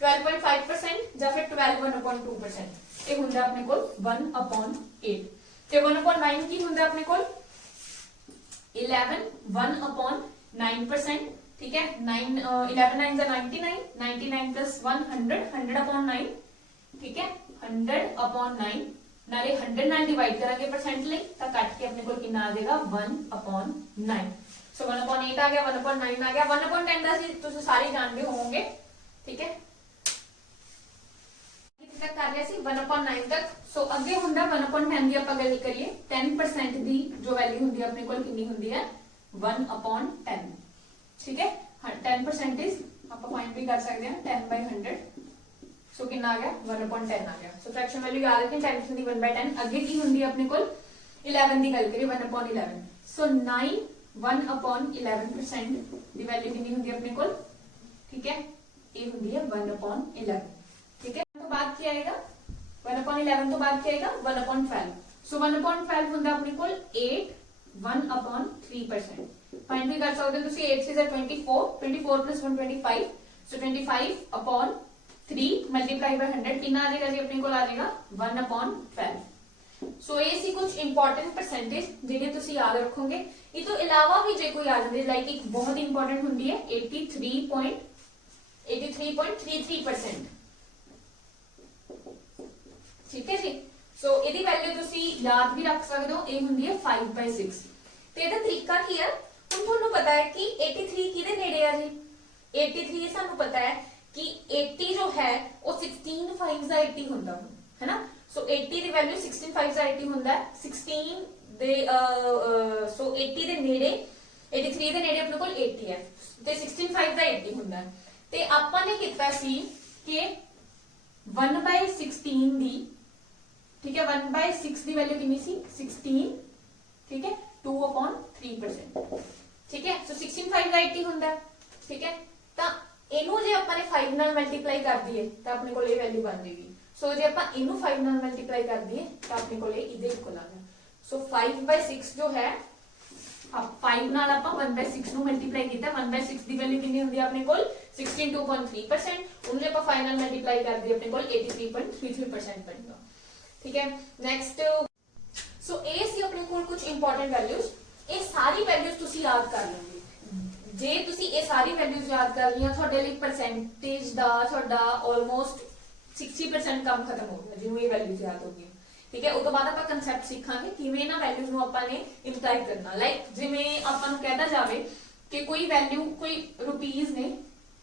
12.5% ਜਾਂ ਫਿਰ 12 1/2%। ਇਹ ਹੁੰਦਾ ਆਪਣੇ ਕੋਲ 1/8 ਤੇ 1/9 ਕੀ ਹੁੰਦਾ ਆਪਣੇ ਕੋਲ 11 1/9%, ठीक है। 11 9s 99, 99 + 100 100/9, ठीक है। 100/9 ਨਾਲੇ 100 ਨਾਲ ਡਿਵਾਈਡ ਕਰਾਂਗੇ ਪਰਸੈਂਟ ਲਈ ਤਾਂ ਕੱਟ ਕੇ ਆਪਣੇ ਕੋਲ ਕਿੰਨਾ ਆ ਜਾਏਗਾ 1/9। ਸੋ 1/8 ਆ ਗਿਆ 1/9 ਆ ਗਿਆ 1/10 ਦਾ ਸੀ ਤੁਸੀਂ ਸਾਰੇ ਜਾਣਦੇ ਹੋਵੋਗੇ, ਠੀਕ ਹੈ। ਕਿੱਥੇ ਤੱਕ ਕਰ ਲਿਆ ਸੀ 1/9 ਤੱਕ। ਸੋ ਅੱਗੇ ਹੁੰਦਾ 1/10 ਦੀ ਆਪਾਂ ਗੱਲ ਕਰੀਏ 10% ਦੀ ਜੋ ਵੈਲਿਊ ਹੁੰਦੀ ਹੈ ਆਪਣੇ ਕੋਲ ਕਿੰਨੀ ਹੁੰਦੀ ਹੈ 1/10, ठीक है। 10% ਆਪਾਂ ਫਾਈਂਡ ਵੀ ਕਰ ਸਕਦੇ ਹਾਂ 10/100। ਸੋ ਕਿੰਨਾ ਆ ਗਿਆ 1/10 ਆ ਗਿਆ। ਸੋ ਫ੍ਰੈਕਸ਼ਨ ਵੈਲਿਊ ਯਾਦ ਰੱਖਣੀ 10% ਦੀ 1/10। ਅੱਗੇ ਕੀ ਹੁੰਦੀ ਹੈ ਆਪਣੇ ਕੋਲ 11 ਦੀ ਗੱਲ ਕਰੀਏ 1/11। ਸੋ 9 1/11% ਦੀ ਵੈਲਿਊ ਕਿੰਨੀ ਹੁੰਦੀ ਹੈ ਆਪਣੇ ਕੋਲ, ਠੀਕ ਹੈ। ਇਹ ਹੁੰਦੀ ਹੈ 1/11, ਠੀਕ ਹੈ। ਤੋਂ ਬਾਅਦ ਕੀ ਆਏਗਾ 1/11 ਤੋਂ ਬਾਅਦ ਕੀ ਆਏਗਾ 1/12। ਸੋ 1/12 ਹੁੰਦਾ ਆਪਣੇ ਕੋਲ 8 1/3%। फाइंड भी कर सकते हो ਤੁਸੀਂ 8 से 24 24 + 1 25। सो 25/3 मल्टीप्लाई बाय 100 कितना आ जाएगा जी अपने को आ जाएगा 1/12। इंपॉर्टेंट परसेंटेज ਜਿਹੜੇ ਤੁਸੀਂ याद रखोगे। ਇਹ ਤੋਂ ਇਲਾਵਾ ਵੀ ਜੇ ਕੋਈ ਆ ਜਾਂਦੇ ਲਾਈਕ ਇੱਕ ਬਹੁਤ ਇੰਪੋਰਟੈਂਟ ਹੁੰਦੀ ਹੈ 83.33%। ਠੀਕ ਹੈ ਜੀ। ਸੋ ਇਹਦੀ ਵੈਲਿਊ ਤੁਸੀਂ ਯਾਦ ਵੀ ਰੱਖ ਸਕਦੇ ਹੋ, ਇਹ ਹੁੰਦੀ ਹੈ 5/6। ਤੇ ਇਹਦਾ ਤਰੀਕਾ ਕੀ ਹੈ, ਹੁਣ ਤੁਹਾਨੂੰ ਪਤਾ ਹੈ ਕਿ 83 ਕਿਹਦੇ ਨੇੜੇ ਆ ਜੀ। 83 ਸਾਨੂੰ ਪਤਾ ਹੈ कि 80 जो है वो 16 5 ਦਾ 80 ਹੁੰਦਾ ਹੈ ਨਾ। ਸੋ 80 ਦੀ ਵੈਲਿਊ 16 5 ਦਾ 80 ਹੁੰਦਾ ਹੈ। 16 ਦੇ ਸੋ 80 ਦੇ ਨੇੜੇ 83 ਦੇ ਨੇੜੇ ਆਪਣੇ ਕੋਲ 80 ਹੈ ਤੇ 16 5 ਦਾ 80 ਹੁੰਦਾ ਹੈ। ਤੇ ਆਪਾਂ ਨੇ ਕੀਤਾ ਸੀ ਕਿ 1/16 ਦੀ, ਠੀਕ ਹੈ, 1/6 ਦੀ ਵੈਲਿਊ ਕਿੰਨੀ ਸੀ 16, ਠੀਕ ਹੈ, 2/3%, ਠੀਕ ਹੈ। ਸੋ 16 5 ਦਾ 80 ਹੁੰਦਾ ਹੈ, ਠੀਕ ਹੈ। ਤਾਂ ਇਹਨੂੰ ਜੇ ਆਪਾਂ ਨੇ 5 ਨਾਲ ਮਲਟੀਪਲਾਈ ਕਰ ਦਈਏ ਤਾਂ ਆਪਣੇ ਕੋਲ ਇਹ ਵੈਲਿਊ ਬਣ ਜਾਏਗੀ। ਸੋ ਜੇ ਆਪਾਂ ਇਹਨੂੰ 5 ਨਾਲ ਮਲਟੀਪਲਾਈ ਕਰ ਦਈਏ ਤਾਂ ਆਪਣੇ ਕੋਲ ਇਹਦੇ ਇਕੁਅਲ ਆ ਗਿਆ। ਸੋ 5/6 ਜੋ ਹੈ, 5 ਨਾਲ ਆਪਾਂ 1/6 ਨੂੰ ਮਲਟੀਪਲਾਈ ਕੀਤਾ, 1/6 ਦੀ ਵੈਲਿਊ ਕਿੰਨੀ ਹੁੰਦੀ ਹੈ ਆਪਣੇ ਕੋਲ 62.3%। ਉਹਨੂੰ ਜੇ ਆਪਾਂ 5 ਨਾਲ ਮਲਟੀਪਲਾਈ ਕਰ ਦਈਏ ਆਪਣੇ ਕੋਲ 83.33% ਬਣੇਗਾ, ਠੀਕ ਹੈ। ਨੈਕਸਟ, ਸੋ ਇਹ ਸੀ ਆਪਣੇ ਕੋਲ ਕੁਝ ਇੰਪੋਰਟੈਂਟ ਵੈਲਿਊਜ਼। ਇਹ ਸਾਰੀ ਵੈਲਿਊਜ਼ ਤੁਸੀਂ ਯਾਦ ਕਰ ਲਓਗੇ। ਜੇ ਤੁਸੀਂ ਇਹ ਸਾਰੀ ਵੈਲਿਊਜ਼ ਯਾਦ ਕਰ ਲਈਆਂ, ਤੁਹਾਡੇ ਲਈ ਪਰਸੈਂਟੇਜ ਦਾ ਤੁਹਾਡਾ ਆਲਮੋਸਟ 60% ਕੰਮ ਖਤਮ ਹੋ ਗਿਆ ਜਿਵੇਂ ਇਹ ਵੈਲਿਊਜ਼ ਯਾਦ ਹੋ ਗਈਆਂ, ਠੀਕ ਹੈ। ਉਸ ਤੋਂ ਬਾਅਦ ਆਪਾਂ ਕਨਸੈਪਟ ਸਿੱਖਾਂਗੇ ਕਿਵੇਂ ਇਹਨਾਂ ਵੈਲਿਊਜ਼ ਨੂੰ ਆਪਾਂ ਨੇ ਇੰਪਲਾਈ ਕਰਨਾ। ਲਾਈਕ ਜਿਵੇਂ ਆਪਾਂ ਨੂੰ ਕਹਿਦਾ ਜਾਵੇ ਕਿ ਕੋਈ ਵੈਲਿਊ, ਕੋਈ ਰੁਪੀਜ਼ ਨੇ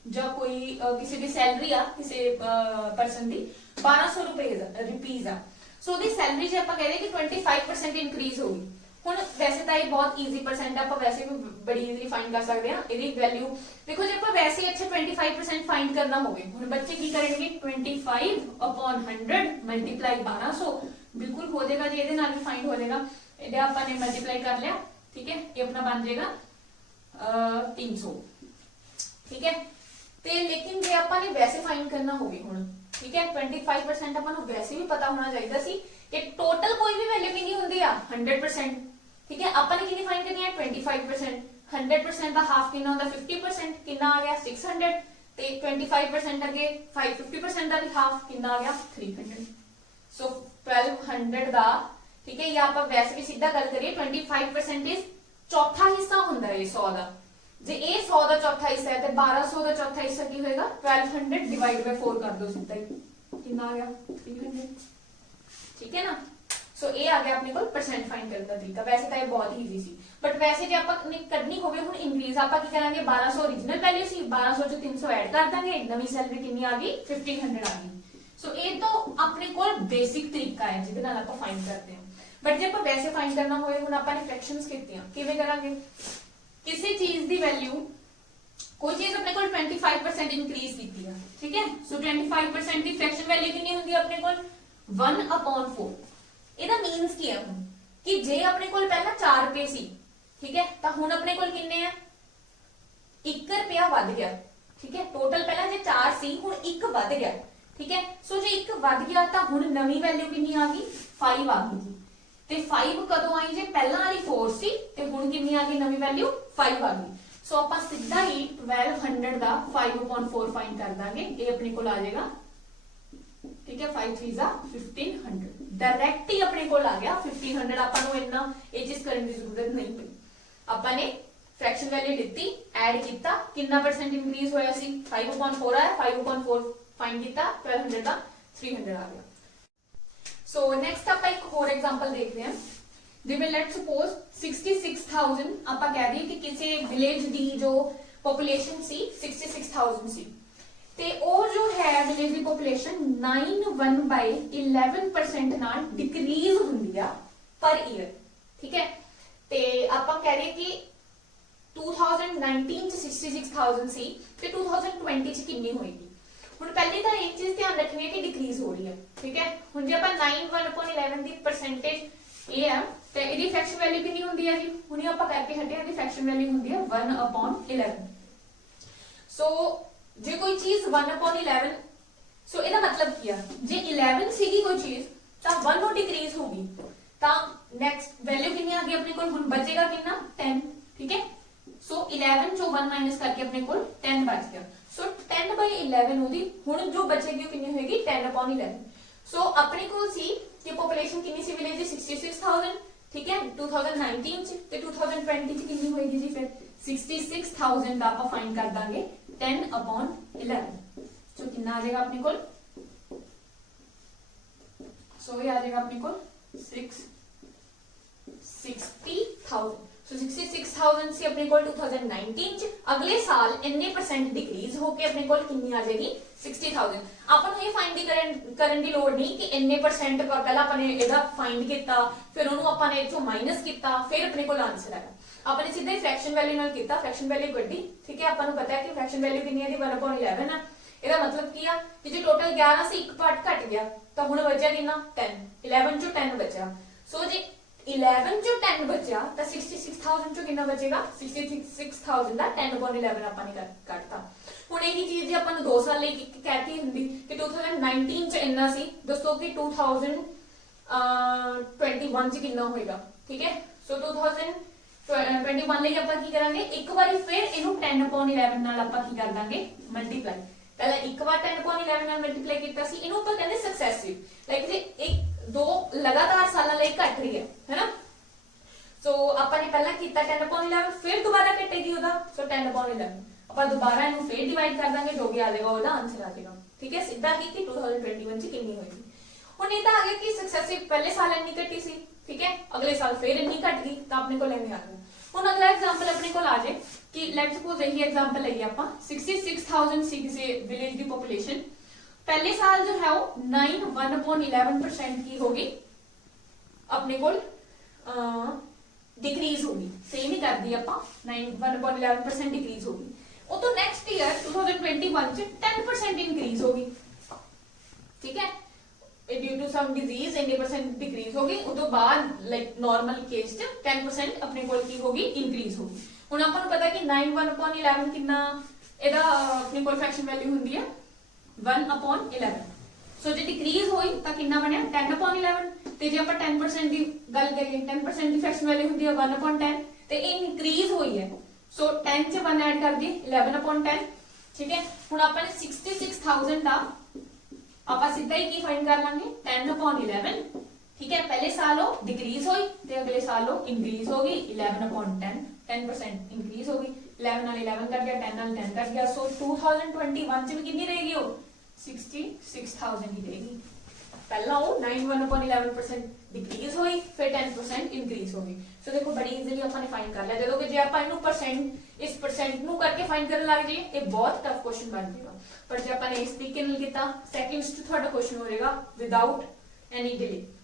ਜਾਂ ਕੋਈ ਕਿਸੇ ਦੀ ਸੈਲਰੀ ਆ, ਕਿਸੇ ਪਰਸਨ ਦੀ 1200 ਰੁਪੀਜ਼ ਆ। ਸੋ ਉਹਦੀ ਸੈਲਰੀ ਜੇ ਆਪਾਂ ਕਹਦੇ ਕਿ 25% ਇਨਕਰੀਜ਼ ਹੋ ਗਈ। ਹੁਣ ਵੈਸੇ ਤਾਂ ਇਹ ਬਹੁਤ ਈਜ਼ੀ ਪਰਸੈਂਟ ਆਪਾਂ ਵੈਸੇ ਵੀ ਬੜੀ ਈਜ਼ੀਲੀ ਫਾਈਂਡ ਕਰ ਸਕਦੇ ਹਾਂ। ਇਹਦੀ ਵੈਲਿਊ ਦੇਖੋ, ਜੇ ਆਪਾਂ ਵੈਸੇ ਅੱਛਾ 25% ਫਾਈਂਡ ਕਰਨਾ ਹੋਵੇ, ਹੁਣ ਬੱਚੇ ਕੀ ਕਰਨਗੇ 25/100 ਮਲਟੀਪਲਾਈ 1200 ਬਿਲਕੁਲ ਹੋ ਜਾਏਗਾ ਜੀ, ਇਹਦੇ ਨਾਲ ਵੀ ਫਾਈਂਡ ਹੋ ਜਾਏਗਾ। ਇਹਦੇ ਆਪਾਂ ਨੇ ਮਲਟੀਪਲਾਈ ਕਰ ਲਿਆ, ਠੀਕ ਹੈ, ਇਹ ਆਪਣਾ ਬਣ ਜਾਏਗਾ 300, ਠੀਕ ਹੈ। ਤੇ ਲੇਕਿਨ ਜੇ ਆਪਾਂ ਨੇ ਵੈਸੇ ਫਾਈਂਡ ਕਰਨਾ ਹੋਵੇ ਹੁਣ, ਠੀਕ ਹੈ, 25% ਆਪਾਂ ਨੂੰ ਵੈਸੇ ਵੀ ਪਤਾ ਹੋਣਾ ਚਾਹੀਦਾ ਸੀ ਕਿ ਟੋਟਲ ਕੋਈ ਵੀ ਵੈਲਿਊ ਕਿੰਨੀ ਹੁੰਦੀ ਆ 100%, ਠੀਕ ਹੈ। ਆਪਾਂ ਨੇ ਕਿੰਨੀ ਫਾਈਂਡ ਕਰਨੀ ਹੈ 25%। 100% ਦਾ ਹਾਫ ਕਿੰਨਾ ਹੁੰਦਾ 50%, ਕਿੰਨਾ ਆ ਗਿਆ 600। ਤੇ 25% ਅੱਗੇ 50% ਦਾ ਵੀ ਹਾਫ ਕਿੰਨਾ ਆ ਗਿਆ 300। ਸੋ 1200 ਦਾ, ਠੀਕ ਹੈ, ਜਾਂ ਆਪਾਂ ਵੈਸੇ ਵੀ ਸਿੱਧਾ ਗੱਲ ਕਰੀਏ 25% ਇਜ਼ ਚੌਥਾ ਹਿੱਸਾ ਹੁੰਦਾ ਹੈ 100 ਦਾ। ਜੇ ਇਹ 100 ਦਾ ਚੌਥਾ ਹਿੱਸਾ ਹੈ ਤੇ 1200 ਦਾ ਚੌਥਾ ਹਿੱਸਾ ਕੀ ਹੋਏਗਾ 1200 ਡਿਵਾਈਡ ਬਾਈ 4 ਕਰ ਦੋ ਸਿੱਧਾ ਹੀ, ਕਿੰਨਾ ਆ ਗਿਆ 300, ਠੀਕ ਹੈ ਨਾ। ਸੋ ਇਹ ਆ ਗਿਆ ਆਪਣੇ ਕੋਲ ਪਰਸੈਂਟ ਫਾਈਂਡ ਕਰਨ ਦਾ ਤਰੀਕਾ। ਵੈਸੇ ਤਾਂ ਇਹ ਬਹੁਤ ਹੀ ਈਜ਼ੀ ਸੀ, ਬਟ ਵੈਸੇ ਜੇ ਆਪਾਂ ਨੇ ਕੱਢਣੀ ਹੋਵੇ ਹੁਣ ਇਨਕਰੀਜ਼, ਆਪਾਂ ਕੀ ਕਰਾਂਗੇ 1200 ओरिजिनल ਵੈਲਿਊ ਸੀ, 1200 ਚ 300 ਐਡ ਕਰ ਦਾਂਗੇ, ਨਵੀਂ ਸੈਲਰੀ ਕਿੰਨੀ ਆ ਗਈ 1500 ਆ ਗਈ। ਸੋ ਇਹ ਤਾਂ ਆਪਣੇ ਕੋਲ ਬੇਸਿਕ ਤਰੀਕਾ ਹੈ ਜਿਹਦੇ ਨਾਲ ਆਪਾਂ ਫਾਈਂਡ ਕਰਦੇ ਹਾਂ। ਬਟ ਜੇ ਆਪਾਂ ਵੈਸੇ ਫਾਈਂਡ ਕਰਨਾ ਹੋਵੇ, ਹੁਣ ਆਪਾਂ ਨੇ ਫ੍ਰੈਕਸ਼ਨਸ ਕੀਤੀਆਂ, ਕਿਵੇਂ ਕਰਾਂਗੇ, ਕਿਸੇ ਚੀਜ਼ ਦੀ ਵੈਲਿਊ, ਕੋਈ ਚੀਜ਼ ਆਪਣੇ ਕੋਲ 25% ਇਨਕਰੀਜ਼ ਕੀਤੀ ਆ, ਠੀਕ ਹੈ। ਸੋ 25% ਦੀ ਫ੍ਰੈਕਸ਼ਨ ਵੈਲਿਊ ਕਿੰਨੀ ਹੁੰਦੀ ਹੈ ਆਪਣੇ ਕੋਲ 1/4। ਇਹਦਾ ਮੀਨਸ ਕੀ ਹੈ ਹੁਣ ਕਿ ਜੇ ਆਪਣੇ ਕੋਲ ਪਹਿਲਾਂ 4 ਰੁਪਏ ਸੀ, ਠੀਕ ਹੈ, ਤਾਂ ਹੁਣ ਆਪਣੇ ਕੋਲ ਕਿੰਨੇ ਆ 1 ਰੁਪਿਆ ਵੱਧ ਗਿਆ, ਠੀਕ ਹੈ। ਟੋਟਲ ਪਹਿਲਾਂ ਜੇ 4 ਸੀ, ਹੁਣ 1 ਵੱਧ ਗਿਆ, ਠੀਕ ਹੈ। ਸੋ ਜੇ 1 ਵੱਧ ਗਿਆ ਤਾਂ ਹੁਣ ਨਵੀਂ ਵੈਲਿਊ ਕਿੰਨੀ ਆ ਗਈ 5 ਆ ਗਈ ਜੀ। ਤੇ 5 ਕਦੋਂ ਆਈ, ਜੇ ਪਹਿਲਾਂ ਵਾਲੀ 4 ਸੀ ਤੇ ਹੁਣ ਕਿੰਨੀ ਆ ਗਈ ਨਵੀਂ ਵੈਲਿਊ 5 ਆ ਗਈ। ਸੋ ਆਪਾਂ ਸਿੱਧਾ ਹੀ 1200 ਦਾ 5/4 ਫਾਈਂਡ ਕਰ ਦਾਂਗੇ, ਇਹ ਆਪਣੇ ਕੋਲ ਆ ਜਾਏਗਾ, ਠੀਕ ਹੈ। 5 3 1500 डायरेक्ट ही अपने को आ गया 1500। ਆਪਾਂ ਨੂੰ ਇੰਨਾ ਇਹ ਚੀਜ਼ ਕਰਨ ਦੀ ਜ਼ਰੂਰਤ ਨਹੀਂ ਪਈ। ਆਪਾਂ ਨੇ ਫ੍ਰੈਕਸ਼ਨ ਵੈਲਿਊ ਲਿੱਤੀ, ਐਡ ਕੀਤਾ, ਕਿੰਨਾ ਪਰਸੈਂਟ ਇਨਕਰੀਜ਼ ਹੋਇਆ ਸੀ 5/4 ਆਇਆ, 5/4 ਫਾਈਂਡ ਕੀਤਾ, 1200 ਦਾ 300 ਆ ਗਿਆ। ਸੋ ਨੈਕਸਟ ਆਪਾਂ ਇੱਕ ਹੋਰ ਐਗਜ਼ਾਮਪਲ ਦੇਖਦੇ ਹਾਂ। ਜਿਵੇਂ ਲੈਟਸ ਸਪੋਜ਼ 66000 ਆਪਾਂ ਕਹਿ ਦਈਏ ਕਿ ਕਿਸੇ ਵਿਲੇਜ ਦੀ ਜੋ ਪੋਪੂਲੇਸ਼ਨ ਸੀ 66000 ਸੀ, ਤੇ ਉਹ ਜੋ ਹੈ ਵਿਲੇਜ ਦੀ ਪੋਪੂਲੇਸ਼ਨ 9/11% ਨਾਲ ਡਿਕਰੀਜ਼ ਹੁੰਦੀ ਆ ਪਰ ਈਅਰ, ਠੀਕ ਹੈ। ਤੇ ਆਪਾਂ ਕਹਿ ਰਹੇ ਕਿ 2019 ਚ 66000 ਸੀ ਤੇ 2020 ਚ ਕਿੰਨੀ ਹੋਏਗੀ। ਹੁਣ ਪਹਿਲੇ ਤਾਂ ਇੱਕ ਚੀਜ਼ ਧਿਆਨ ਰੱਖਣੀ ਹੈ ਕਿ ਡਿਕਰੀਜ਼ ਹੋ ਰਹੀ ਹੈ, ਠੀਕ ਹੈ। ਹੁਣ ਜੇ ਆਪਾਂ 9/1/11 ਦੀ ਪਰਸੈਂਟੇਜ ਇਹ ਆ ਤੇ ਇਹਦੀ ਫ੍ਰੈਕਸ਼ਨ ਵੈਲਿਊ ਕਿੰਨੀ ਹੁੰਦੀ ਹੈ ਜੀ, ਹੁਣੇ ਆਪਾਂ ਕਰਕੇ ਹਟੇ, ਇਹਦੀ ਫ੍ਰੈਕਸ਼ਨ ਵੈਲਿਊ ਹੁੰਦੀ ਹੈ 1/11। ਸੋ ਜੇ ਕੋਈ ਚੀਜ਼ 1/11, ਸੋ ਇਹਦਾ ਮਤਲਬ ਕੀ ਆ, ਜੇ 11 ਸੀਗੀ ਕੋਈ ਚੀਜ਼ ਤਾਂ 1 ਉਹ ਡਿਕਰੀਜ਼ ਹੋਗੀ, ਤਾਂ ਨੈਕਸਟ ਵੈਲਿਊ ਕਿੰਨੀ ਆ ਗਈ ਆਪਣੇ ਕੋਲ, ਹੁਣ ਬਚੇਗਾ ਕਿੰਨਾ 10, ਠੀਕ ਹੈ। ਸੋ 11 ਚੋਂ 1 ਮਾਈਨਸ ਕਰਕੇ ਆਪਣੇ ਕੋਲ 10 ਬਚ ਗਿਆ। ਸੋ 10/11 ਉਹਦੀ ਹੁਣ ਜੋ ਬਚੇਗੀ ਉਹ ਕਿੰਨੀ ਹੋਏਗੀ 10/11। ਸੋ ਆਪਣੇ ਕੋਲ ਸੀ ਕਿ ਪੋਪੂਲੇਸ਼ਨ ਕਿੰਨੀ ਸੀ ਵਿਲੇਜ ਦੀ 66000 ठीक है 2019 च ते 2020 च कितनी होएगी जी फिर 66,000 ਦਾ ਆਪਾਂ फाइंड कर दांगे 10/11 सो कितना आ जाएगा अपने को सो ये आ जाएगा अपने को 60,000 सो 66,000 से अपने को 2019 च अगले साल इन्ने परसेंट डिक्रीज होके अपने को कितनी आ जाएगी 60,000 अपन ये फाइंड करन दी लोड़ नहीं कि इन्ने परसेंट पहला अपने एदा फाइंड किया फिर उन्होंने अपन इथों माइनस किया फिर अपने को आंसर आया अपने सीधे फ्रैक्शन वैल्यू नाल किया फ्रैक्शन वैल्यू कड्डी ठीक है अपन पता है कि फ्रैक्शन वैल्यू कितनी है 1/11 है ਇਹਦਾ मतलब ਕੀ ਆ ਕਿ ਜੇ ਟੋਟਲ 11 ਸੀ ਇੱਕ ਪਾਰਟ ਘਟ ਗਿਆ ਤਾਂ ਹੁਣ ਬਚਿਆ ਕਿੰਨਾ 10 11 ਚੋਂ 10 ਬਚਿਆ ਸੋ ਜੇ 11 ਚੋਂ 10 ਬਚਿਆ ਤਾਂ 66,000 ਚੋਂ ਕਿੰਨਾ ਬਚੇਗਾ 66,000 ਦਾ 10/11 ਆਪਾਂ ਨੇ ਕੱਟਤਾ ਹੁਣ ਇਹੀ ਚੀਜ਼ ਜੇ ਆਪਾਂ ਨੂੰ 2 ਸਾਲ ਲਈ ਕਹਿਤੀ ਹੁੰਦੀ ਕਿ 2019 ਚ ਇੰਨਾ ਸੀ ਦੱਸੋ ਕਿ 2021 ਚ ਕਿੰਨਾ ਹੋਏਗਾ ਠੀਕ ਹੈ ਸੋ 2021 ਲਈ ਆਪਾਂ ਕੀ ਕਰਾਂਗੇ ਇੱਕ ਵਾਰੀ ਫਿਰ ਇਹਨੂੰ 10/11 ਨਾਲ ਆਪਾਂ ਕੀ ਕਰ ਦਾਂਗੇ ਮਲਟੀਪਲਾਈ पहले एक बार 10/11 ਨਾਲ ਮਲਟੀਪਲਾਈ ਕੀਤਾ ਸੀ ਇਹਨੂੰ ਆਪਾਂ ਕਹਿੰਦੇ ਸਕਸੈਸਿਵ ਲਾਈਕ ਜੇ ਇੱਕ ਦੋ ਲਗਾਤਾਰ ਸਾਲਾਂ ਲਈ ਘਟ ਰਹੀ ਹੈ ਨਾ ਸੋ ਆਪਾਂ ਨੇ ਪਹਿਲਾਂ ਕੀਤਾ 10/11 ਫਿਰ ਦੁਬਾਰਾ ਘਟੇਗੀ ਉਹਦਾ ਸੋ 10/11 ਆਪਾਂ ਦੁਬਾਰਾ ਇਹਨੂੰ ਫਿਰ ਡਿਵਾਈਡ ਕਰ ਦਾਂਗੇ ਜੋ ਵੀ ਆ ਜਾਏਗਾ ਉਹਦਾ ਆਨਸਰ ਆ ਜਾਏਗਾ ਠੀਕ ਹੈ ਸਿੱਧਾ ਹੀ ਕਿ 2021 ਚ ਕਿੰਨੀ ਹੋਏਗੀ ਹੁਣ ਇਹ ਤਾਂ ਆ ਗਿਆ ਕਿ ਸਕਸੈਸਿਵ ਪਹਿਲੇ ਸਾਲ ਇੰਨੀ ਘਟੀ ਸੀ ਠੀਕ ਹੈ ਅਗਲੇ ਸਾਲ ਫਿਰ ਇੰਨੀ ਘਟ ਗਈ ਤਾਂ ਆਪਣੇ ਕੋਲ ਐਵੇਂ ਆ ਗਿਆ ਹੁਣ ਅਗਲਾ ਐਗਜ਼ਾਮਪਲ ਆਪਣੇ ਕੋਲ ਆ ਜਾਏ कि लेट्स सपोज यही एग्जांपल लइए ਆਪਾਂ 66,000 ਸੀ ਕਿਸੇ ਵਿਲੇਜ ਦੀ ਪੋਪੂਲੇਸ਼ਨ पहले साल जो है वो 9.1% की होगी अपने को डिक्रीज होगी सेम ही कर दी ਆਪਾਂ 9.1% डिक्रीज होगी ਉਹ ਤੋਂ नेक्स्ट ईयर 2021 ਚ 10% इंक्रीज होगी ठीक है due to some disease 10% decrease होगी ਉਹ ਤੋਂ ਬਾਅਦ लाइक नॉर्मल केस ਚ 10% अपने को की होगी इंक्रीज होगी ਹੁਣ ਆਪਾਂ ਨੂੰ ਪਤਾ ਕਿ 9/11 ਕਿੰਨਾ ਇਹਦਾ ਆਪਣੀ ਕੋਲ ਫ੍ਰੈਕਸ਼ਨ ਵੈਲਿਊ ਹੁੰਦੀ ਹੈ 1/11 ਸੋ ਜੇ ਡਿਕਰੀਜ਼ ਹੋਈ ਤਾਂ ਕਿੰਨਾ ਬਣਿਆ 10/11 ਤੇ ਜੇ ਆਪਾਂ 10% ਦੀ ਗੱਲ ਕਰੀਏ 10% ਦੀ ਫ੍ਰੈਕਸ਼ਨ ਵੈਲਿਊ ਹੁੰਦੀ ਹੈ 1/10 ਤੇ ਇਹ ਇਨਕਰੀਜ਼ ਹੋਈ ਹੈ ਸੋ 10 ਚ 1 ਐਡ ਕਰ ਦਈਏ 11/10 ਠੀਕ ਹੈ ਹੁਣ ਆਪਾਂ ਨੇ 66,000 ਦਾ ਆਪਾਂ ਸਿੱਧਾ ਹੀ ਕੀ ਫਾਈਂਡ ਕਰ ਲਾਂਗੇ 10/11 ठीक है पहले साल वो डिक्रीज हुई ते अगले साल वो इंक्रीज होगी 11/10 10% इंक्रीज होगी 11 नाल 11 कट गया 10 नाल 10 कट गया सो 2021 च भी कितनी रहेगी वो 66,000 ही रहेगी पहला वो 9/11% डिक्रीज हुई फिर 10% इंक्रीज होगी सो देखो बड़ी इजीली अपन ने फाइंड कर लिया जदों कि जे अपन इनु परसेंट इस परसेंट नु करके फाइंड करन लग जाइए ये बहुत टफ क्वेश्चन बन जाएगा पर जे अपन ने इस तरीके नाल कीता सेकंड्स च ਤੁਹਾਡਾ क्वेश्चन हो जाएगा विदाउट एनी डिले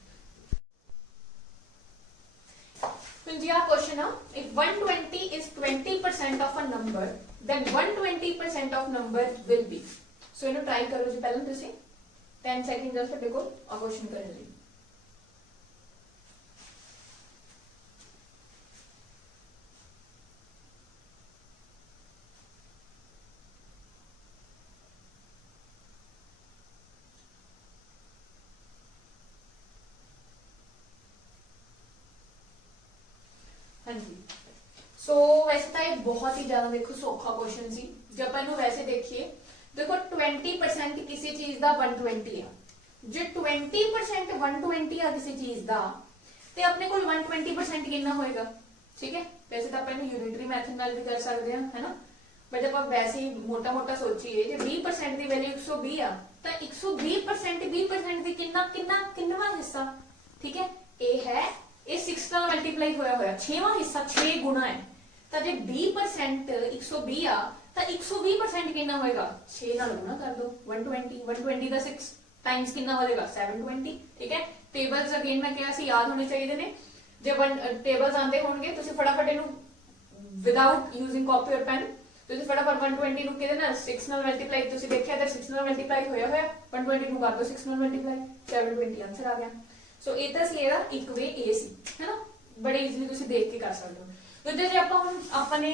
जी question if 120 is 20% of a number then 120% of number will be so इन्हें ट्राई करो जी पहले तुसी 10 सेकंड जस्ट देखो आ क्वेश्चन करने लिए हाँ जी सो वैसे तो ये बहुत ही ज्यादा देखो सौखा क्वेश्चन सी जब अपन वैसे देखिए देखो 20% किसी चीज का 120 है जो 20% 120 है किसी चीज का ते अपने को 120% कितना होएगा ठीक है वैसे तो अपन यूनिटरी मैथड नाल भी कर सकते हैं है ना बट जब आप वैसे ही मोटा मोटा सोचिए जे 20% की वैल्यू 120 आ तो 120% 20% की कितना कितना किन्नवा हिस्सा ठीक है ए है ये 6 ਨਾਲ ਮਲਟੀਪਲਾਈ ਹੋਇਆ ਹੋਇਆ 6ਵਾਂ ਹਿੱਸਾ 6 ਗੁਣਾ ਹੈ ਤਾਂ ਜੇ 20% 120 ਆ ਤਾਂ 120% ਕਿੰਨਾ ਹੋਏਗਾ 6 ਨਾਲ ਗੁਣਾ ਕਰ ਦੋ 120 ਦਾ 6 ਟਾਈਮਸ ਕਿੰਨਾ ਹੋ ਜਾਏਗਾ 720 ਠੀਕ ਹੈ ਟੇਬਲਸ ਅਗੇਨ ਮੈਂ ਕਿਹਾ ਸੀ ਯਾਦ ਹੋਣੇ ਚਾਹੀਦੇ ਨੇ ਜਬ ਟੇਬਲਸ ਆਂਦੇ ਹੋਣਗੇ ਤੁਸੀਂ ਫਟਾਫਟ ਇਹਨੂੰ ਵਿਦਆਊਟ ਯੂਜ਼ਿੰਗ ਕਾਪੀ ਔਰ ਪੈਨ ਤੁਸੀਂ ਫਟਾਫਟ 120 ਨੂੰ ਕਿਹਦੇ ਨਾਲ 6 ਨਾਲ ਮਲਟੀਪਲਾਈ ਤੁਸੀਂ ਦੇਖਿਆ ਤਾਂ 6 ਨਾਲ ਮਲਟੀਪਲਾਈ ਹੋਇਆ ਹੋਇਆ 120 ਨੂੰ ਕਰ ਦੋ 6 ਨਾਲ ਮਲਟੀਪਲਾਈ 720 ਆਨਸਰ ਆ ਗਿਆ ਸੋ ਇਹ ਤਾਂ ਸੀ ਇਹਦਾ ਇੱਕ ਵੇ ਇਹ ਸੀ ਹੈਨਾ ਬੜੇ ਈਜ਼ੀਲੀ ਤੁਸੀਂ ਦੇਖ ਕੇ ਕਰ ਸਕਦੇ ਹੋ ਦੂਜੇ ਜੇ ਆਪਾਂ ਹੁਣ ਆਪਾਂ ਨੇ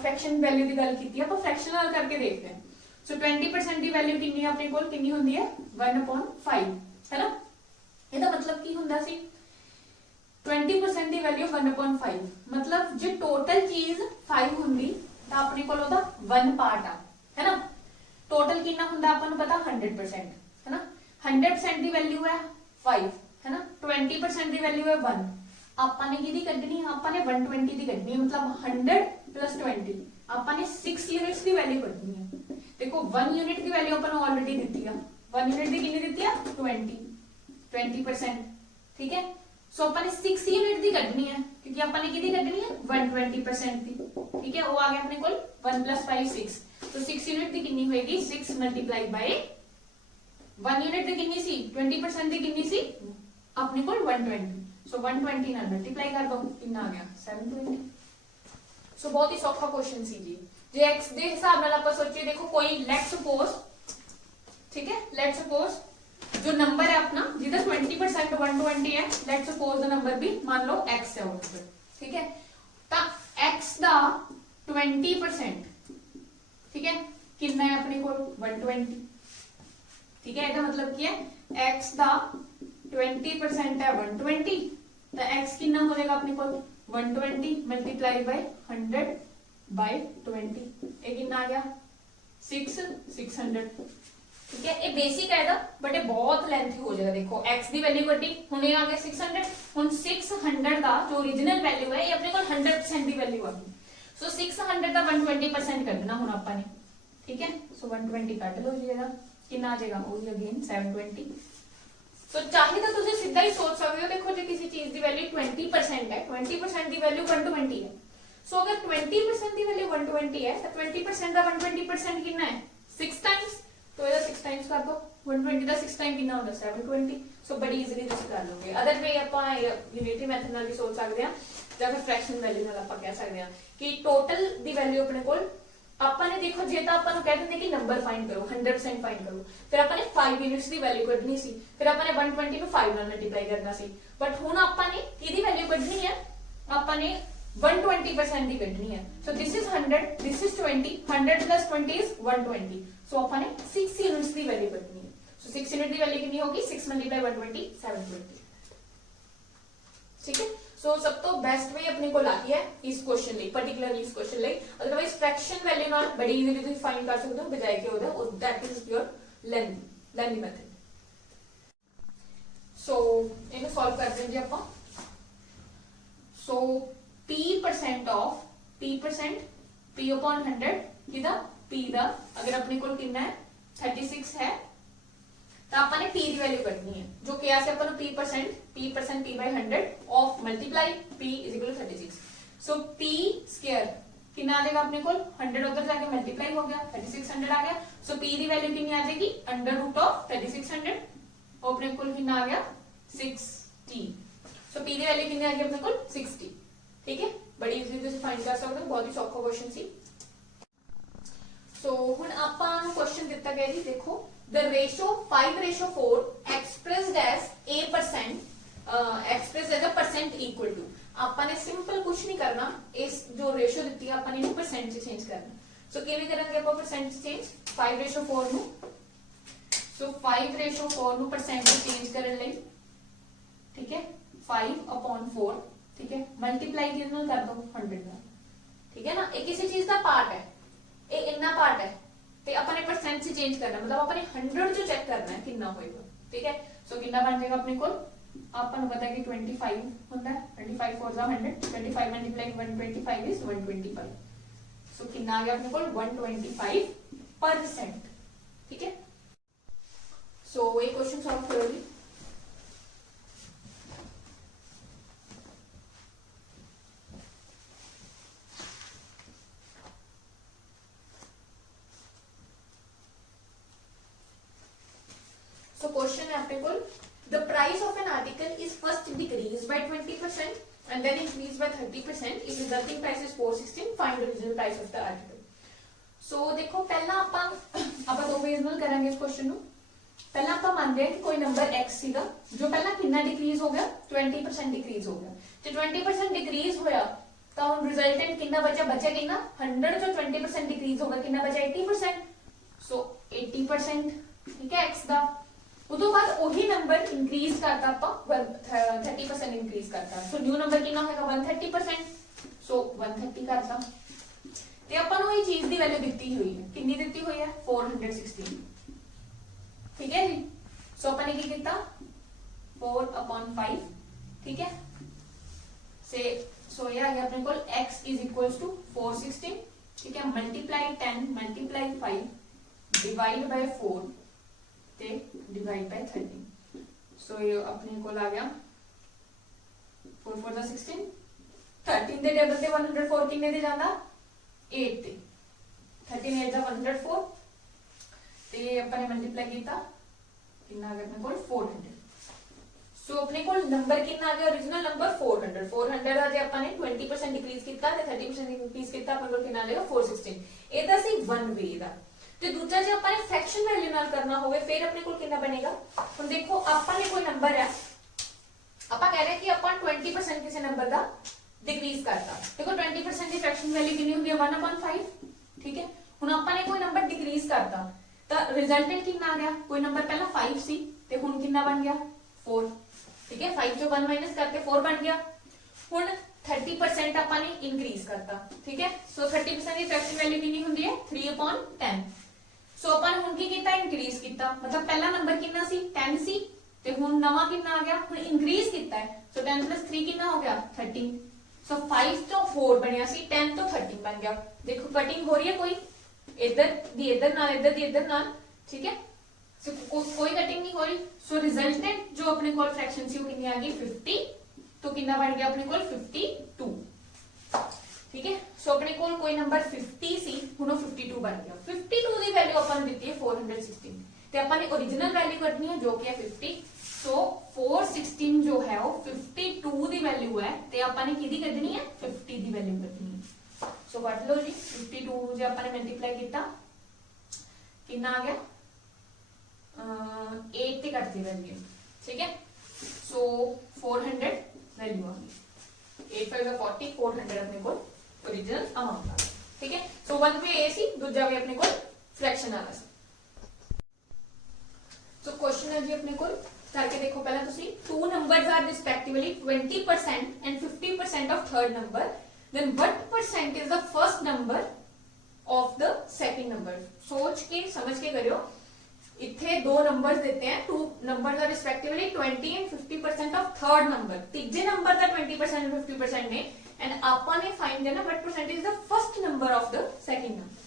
ਫ੍ਰੈਕਸ਼ਨ ਵੈਲਿਊ ਦੀ ਗੱਲ ਕੀਤੀ ਆਪਾਂ ਫ੍ਰੈਕਸ਼ਨਲ ਕਰਕੇ ਦੇਖਦੇ ਹਾਂ ਸੋ 20% ਦੀ ਵੈਲਿਊ ਕਿੰਨੀ ਹੈ ਆਪਣੇ ਕੋਲ ਕਿੰਨੀ ਹੁੰਦੀ ਹੈ 1/5 ਹੈਨਾ ਇਹਦਾ ਮਤਲਬ ਕੀ ਹੁੰਦਾ ਸੀ 20% ਦੀ ਵੈਲਿਊ 1/5 ਮਤਲਬ ਜੇ ਟੋਟਲ ਚੀਜ਼ 5 ਹੁੰਦੀ ਤਾਂ ਆਪਣੇ ਕੋਲ ਉਹਦਾ 1 ਪਾਰਟ ਆ ਹੈਨਾ ਟੋਟਲ ਕਿੰਨਾ ਹੁੰਦਾ ਆਪਾਂ ਨੂੰ ਪਤਾ 100% ਹੈਨਾ 100% ਦੀ ਵੈਲਿਊ ਹੈ 5 है ना 20% की वैल्यू है 1 ਆਪਾਂ ਨੇ ਕਿਹਦੀ ਕੱਢਣੀ ਹੈ, ਆਪਾਂ ਨੇ 120 ਦੀ ਕੱਢਣੀ ਹੈ, मतलब 100 प्लस 20 ਆਪਾਂ ਨੇ 6 यूनिट्स ਦੀ वैल्यू ਕੱਢਣੀ ਹੈ। देखो 1 यूनिट ਦੀ वैल्यू ਆਪਾਂ ਨੂੰ ਆਲरेडी ਦਿੱਤੀ ਆ, 1 यूनिट ਦੀ ਕਿੰਨੀ ਦਿੱਤੀ ਆ 20%, ठीक है। सो ਆਪਾਂ ਨੇ 6 यूनिट ਦੀ ਕੱਢਣੀ ਹੈ, क्योंकि ਆਪਾਂ ਨੇ ਕਿਹਦੀ ਕੱਢਣੀ ਹੈ 120% ਦੀ, ठीक है। ਉਹ ਆ ਗਿਆ ਆਪਣੇ ਕੋਲ 1 + 5 6, तो 6 यूनिट ਦੀ ਕਿੰਨੀ ਹੋਏਗੀ 6 × 1 यूनिट ਦੀ ਕਿੰਨੀ ਸੀ 20% ਦੀ ਕਿੰਨੀ ਸੀ ਆਪਣੇ ਕੋਲ 120, सो 120 ਨਾਲ ਮਲਟੀਪਲਾਈ ਕਰ ਦੋ, ਕਿੰਨਾ ਆ ਗਿਆ 720। सो बहुत ही सौखा क्वेश्चन सी जी। जे x ਦੇ ਹਿਸਾਬ ਨਾਲ ਆਪਾਂ ਸੋਚੀਏ, ਦੇਖੋ ਕੋਈ लेट्स सपोज, ठीक है, लेट्स सपोज जो नंबर है अपना जिधर 20% 120 है, लेट्स सपोज द नंबर भी मान लो x है उधर, ठीक है। ता x ਦਾ 20%, ठीक है, कितना है अपने को 120, ठीक है। ਇਹਦਾ मतलब ਕੀ है x ਦਾ 20% है 120, तो x कितना हो जाएगा अपने को 120 मल्टीप्लाई बाय 100 बाय 20, ये कितना आ गया 600, ठीक है। ये बेसिक है बट ये बहुत लेंथी हो जाएगा। देखो x की वैल्यू कटी, हुण ये आ गया 600, हुण 600 का जो ओरिजिनल वैल्यू है ये अपने को 100% की वैल्यू आ गई, सो 600 का 120% कटना हुण आपां ने, ठीक है। सो 120 कट लो जी, कितना आ जाएगा वही अगेन 720। तो चाहे तो तुम सीधा ही सोच सकते हो, देखो जो किसी चीज की वैल्यू 20% है, 20% की वैल्यू 120 है, सो अगर 20% की वैल्यू 120 है तो 20% का 120% कितना है 6 टाइम्स, तो ਇਹਦਾ 6 टाइम्स कर दो, 120 ਦਾ 6 टाइम कितना ਹੁੰਦਾ 720। सो बड़ी इजीली ਤੁਸੀਂ ਕਰ ਲੋਗੇ। अदर वे ਆਪਾਂ यूनिटी मेथड ਨਾਲ ਵੀ ਸੋਚ ਸਕਦੇ ਹਾਂ, ਜਾਂ ਫਿਰ ਫ੍ਰੈਕਸ਼ਨ ਵੈਲਿਊ ਨਾਲ ਆਪਾਂ ਕਹਿ ਸਕਦੇ ਹਾਂ ਕਿ ਟੋਟਲ ਦੀ ਵੈਲਿਊ ਆਪਣੇ ਕੋਲ ਆਪਾਂ ਨੇ, ਦੇਖੋ ਜੇ ਤਾਂ ਆਪਾਂ ਨੂੰ ਕਹਿ ਦਿੰਦੇ ਕਿ ਨੰਬਰ ਫਾਈਂਡ ਕਰੋ 100% ਫਾਈਂਡ ਕਰੋ, ਫਿਰ ਆਪਾਂ ਨੇ 5 ਯੂਨਿਟਸ ਦੀ ਵੈਲਿਊ ਕੱਢਣੀ ਸੀ, ਫਿਰ ਆਪਾਂ ਨੇ 120 ਨੂੰ 5 ਨਾਲ ਮਲਟੀਪਲਾਈ ਕਰਨਾ ਸੀ, ਬਟ ਹੁਣ ਆਪਾਂ ਨੇ ਕਿਹਦੀ ਵੈਲਿਊ ਕੱਢਣੀ ਹੈ, ਆਪਾਂ ਨੇ 120% ਦੀ ਕੱਢਣੀ ਹੈ। So this is 100, this is 20, 100 + 20 is 120, so ਆਪਾਂ ਨੇ 6 ਯੂਨਿਟਸ ਦੀ ਵੈਲਿਊ ਕੱਢਣੀ ਹੈ। ਸੋ 6 ਯੂਨਿਟ ਦੀ ਵੈਲਿਊ ਕਿੰਨੀ ਹੋਗੀ 6 × 120 720, ठीक है। सो सब तो बेस्ट वे अपने को आती है इस क्वेश्चन ਲਈ, पर्टिकुलरली इस क्वेश्चन ਲਈ। अदरवाइज फ्रैक्शन वैल्यू ਨਾਲ बड़ी इजीली ਤੁਸੀਂ फाइंड कर सकते हो, बजाय के ਉਹਦਾ that is your lengthy method. So ਇਹਨੂੰ ਸੋल्व ਕਰਦੇ ਹਾਂ ਜੀ ਆਪਾਂ। सो p% ऑफ p% p/100 ਕਿਦਾ p ਦਾ, अगर अपने को कितना है 36 है तो आपने p की वैल्यू कटनी है, जो किया से अपन p% p/100 of multiply p = 36। So p square कितना आ जाएगा अपने को 100 उधर जाके मल्टीप्लाई हो गया 3600 आ गया, सो p की वैल्यू कितनी आ जाएगी √3600, और अपने को कितना आ गया 60। सो p की वैल्यू कितनी आ गई अपने को 60, ठीक है। बड़ी इजीली ਤੁਸੀਂ फाइंड कर सकते हो, बहुत ही सौखा क्वेश्चन सी। सो हुण ਆਪਾਂ ਨੂੰ क्वेश्चन ਦਿੱਤਾ ਗਿਆ ਜੀ, देखो the ratio 5:4 expressed as a%, expressed as a percent equal to, ਆਪਾਂ ਨੇ ਸਿੰਪਲ ਕੁਝ ਨਹੀਂ ਕਰਨਾ, ਇਸ ਜੋ ਰੇਸ਼ੋ ਦਿੱਤੀ ਹੈ ਆਪਾਂ ਨੇ ਇਹਨੂੰ percent ਚ ਚੇਂਜ ਕਰਨਾ। ਸੋ ਕਿਵੇਂ ਕਰਾਂਗੇ ਆਪਾਂ percent ਚ ਚੇਂਜ 5:4 ਨੂੰ, ਸੋ 5:4 ਨੂੰ percent ਚ ਚੇਂਜ ਕਰਨ ਲਈ, ठीक है, 5/4, ठीक है, मल्टीप्लाई किस ਨਾਲ कर दो 100 ਨਾਲ, ठीक है ना। ये किसी चीज का पार्ट है, ये इतना पार्ट है, ਤੇ ਆਪਣੇ परसेंट से चेंज करना, मतलब अपने 100 जो चेक करना है कितना होएगा, ठीक है। सो कितना बन जाएगा अपने को, आपको पता है कि 25 होता है, 25 4 जा 100, 25 मल्टीप्लाई 125 इज 125, सो कितना आ गया अपने को 125%, ठीक है। सो ये क्वेश्चन सॉल्व करो जी। So question है अपने को, the price of an article is first decreased by 20% and then increased by 30%, if resulting price is 416, find the original price of the article। So देखो पहला ਆਪਾਂ दो वेज ਨਾਲ ਕਰਾਂਗੇ ਇਸ क्वेश्चन ਨੂੰ। ਪਹਿਲਾਂ ਆਪਾਂ ਮੰਨਦੇ ਹਾਂ ਕਿ ਕੋਈ ਨੰਬਰ x ਸੀਗਾ ਜੋ ਪਹਿਲਾਂ ਕਿੰਨਾ ਡਿਕਰੀਜ਼ ਹੋ ਗਿਆ 20% ਡਿਕਰੀਜ਼ ਹੋ ਗਿਆ, ਤੇ 20% ਡਿਕਰੀਜ਼ ਹੋਇਆ ਤਾਂ ਹੁਣ ਰਿਜ਼ਲਟੈਂਟ ਕਿੰਨਾ ਬਚਿਆ ਕਿੰਨਾ 100 ਚੋਂ 20% ਡਿਕਰੀਜ਼ ਹੋਗਾ, ਕਿੰਨਾ ਬਚਿਆ 80%, ਸੋ 80%, ठीक है, x ਦਾ। उतो बाद वही नंबर इंक्रीज करता ਆਪਾਂ 30% इंक्रीज करता, सो न्यू नंबर कितना होगा 130%, सो 130 करता, ਤੇ ਆਪਾਂ ਨੂੰ ਇਹ ਚੀਜ਼ ਦੀ ਵੈਲਿਊ ਦਿੱਤੀ ਹੋਈ ਹੈ, ਕਿੰਨੀ ਦਿੱਤੀ ਹੋਈ ਹੈ 416, ठीक है जी। सो अपन ने क्या किया 4/5, ठीक है, से सो ये आ गया अपने को x इज इक्वल्स टू 416, ठीक है, मल्टीप्लाई 10 मल्टीप्लाई 5 डिवाइड बाय 4 ते डिवाइड बाय 13। सो ये अपने को आ गया 4 4 16, 13 ਦੇ ਟੇਬਲ ਤੇ 104 ਕਿੰਨੇ ਦੇ ਜਾਂਦਾ 8 ਤੇ, 13 8 ਦਾ 104 ਤੇ ਆਪਾਂ ਨੇ ਮਲਟੀਪਲਾਈ ਕੀਤਾ ਕਿੰਨਾ ਆ ਗਿਆ ਆਪਣੇ ਕੋਲ 400। ਸੋ ਆਪਣੇ ਕੋਲ ਨੰਬਰ ਕਿੰਨਾ ਆ ਗਿਆ ओरिजिनल ਨੰਬਰ 400। 400 ਦਾ ਜੇ ਆਪਾਂ ਨੇ 20% ਡਿਕਰੀਜ਼ ਕੀਤਾ ਤੇ 30% ਇੰਕਰੀਜ਼ ਕੀਤਾ ਆਪਣੇ ਕੋਲ ਕਿੰਨਾ ਆਏਗਾ 416। ਇਹਦਾ ਸੀ ਵਨ ਵੇ ਦਾ। ਤੇ ਦੂਜਾ ਜੇ ਆਪਾਂ ਨੇ ਫ੍ਰੈਕਸ਼ਨ ਵੈਲਿਊ ਨਾਲ ਕਰਨਾ ਹੋਵੇ ਫਿਰ ਆਪਣੇ ਕੋਲ ਕਿੰਨਾ ਬਣੇਗਾ। ਹੁਣ ਦੇਖੋ ਆਪਾਂ ਨੇ ਕੋਈ ਨੰਬਰ ਹੈ, ਆਪਾਂ ਕਹਿ ਰਹੇ ਕਿ ਆਪਾਂ 20% ਕਿਸੇ ਨੰਬਰ ਦਾ डिक्रीज करता, देखो 20% की फ्रैक्शन वैल्यू कितनी होती है 1/5, ठीक है। हुन ਆਪਾਂ ਨੇ ਕੋਈ ਨੰਬਰ डिक्रीज करता ਤਾਂ ਰਿਜ਼ਲਟੈਂਟ ਕਿੰਨਾ ਆ ਗਿਆ, ਕੋਈ ਨੰਬਰ ਪਹਿਲਾਂ 5 ਸੀ ਤੇ ਹੁਣ ਕਿੰਨਾ ਬਣ ਗਿਆ 4, ठीक है। 5 ਚੋਂ 1 ਮਾਈਨਸ करके 4 ਬਣ ਗਿਆ। ਹੁਣ 30% ਆਪਾਂ ਨੇ इंक्रीज करता, ठीक है। सो 30% ਦੀ फ्रैक्शन वैल्यू ਕਿੰਨੀ ਹੁੰਦੀ ਹੈ 3/10। ਸੋ ਆਪਾਂ ਨੇ ਹੁਣ ਕੀ ਕੀਤਾ इंक्रीज ਕੀਤਾ, मतलब ਪਹਿਲਾ ਨੰਬਰ ਕਿੰਨਾ ਸੀ 10 ਸੀ ਤੇ ਹੁਣ ਨਵਾਂ ਕਿੰਨਾ ਆ ਗਿਆ, ਹੁਣ इंक्रीज ਕੀਤਾ ਹੈ। सो 10 + 3 ਕਿੰਨਾ ਹੋ ਗਿਆ 13। सो 5 तो 4 बनया सी, 10 तो 13 बन गया। देखो कटिंग हो रही है, कोई इधर दी इधर नाल, इधर दी इधर नाल, ठीक है। सो कोई कटिंग नहीं हो रही। सो रिजल्टेंट जो अपने कोल फ्रैक्शन सी वो कितनी आ गई 50, तो कितना बन गया अपने कोल 52, ठीक है। सो अपने कोल कोई नंबर 50 सी, हुन 52 बन गया। 52 दी वैल्यू अपन ने दित्ती है 416 ते अपन ने ओरिजिनल वैल्यू कटनी है जो कि है 50। सो 416 जो है वो 52 दी वैल्यू है ते अपन ने किदी कढनी है 50 दी वैल्यू कढनी है। सो कट लो जी 52 जे अपन ने मल्टीप्लाई किया कितना आ गया 8 ते कटती वैल्यू, ठीक है। सो 400 वैल्यू आ गई, 8 5 40, 400 अपने को ओरिजिनल अमाउंट आ गया, ठीक है। सो वन वे ए सी, दूजा वे अपने को फ्रैक्शन वाला सी। सो क्वेश्चन है जी अपने को करके देखो पहला तुसी, two numbers are respectively 20% and 50% of third number, then what percent is the first number of the second number। सोच के समझ के करियो। इथे दो नंबर्स देते हैं, two numbers are respectively 20 and 50% of third number, तीजे नंबर दा 20% and 50% ने, and आपा ने फाइंड करना what percent is the first number of the second number।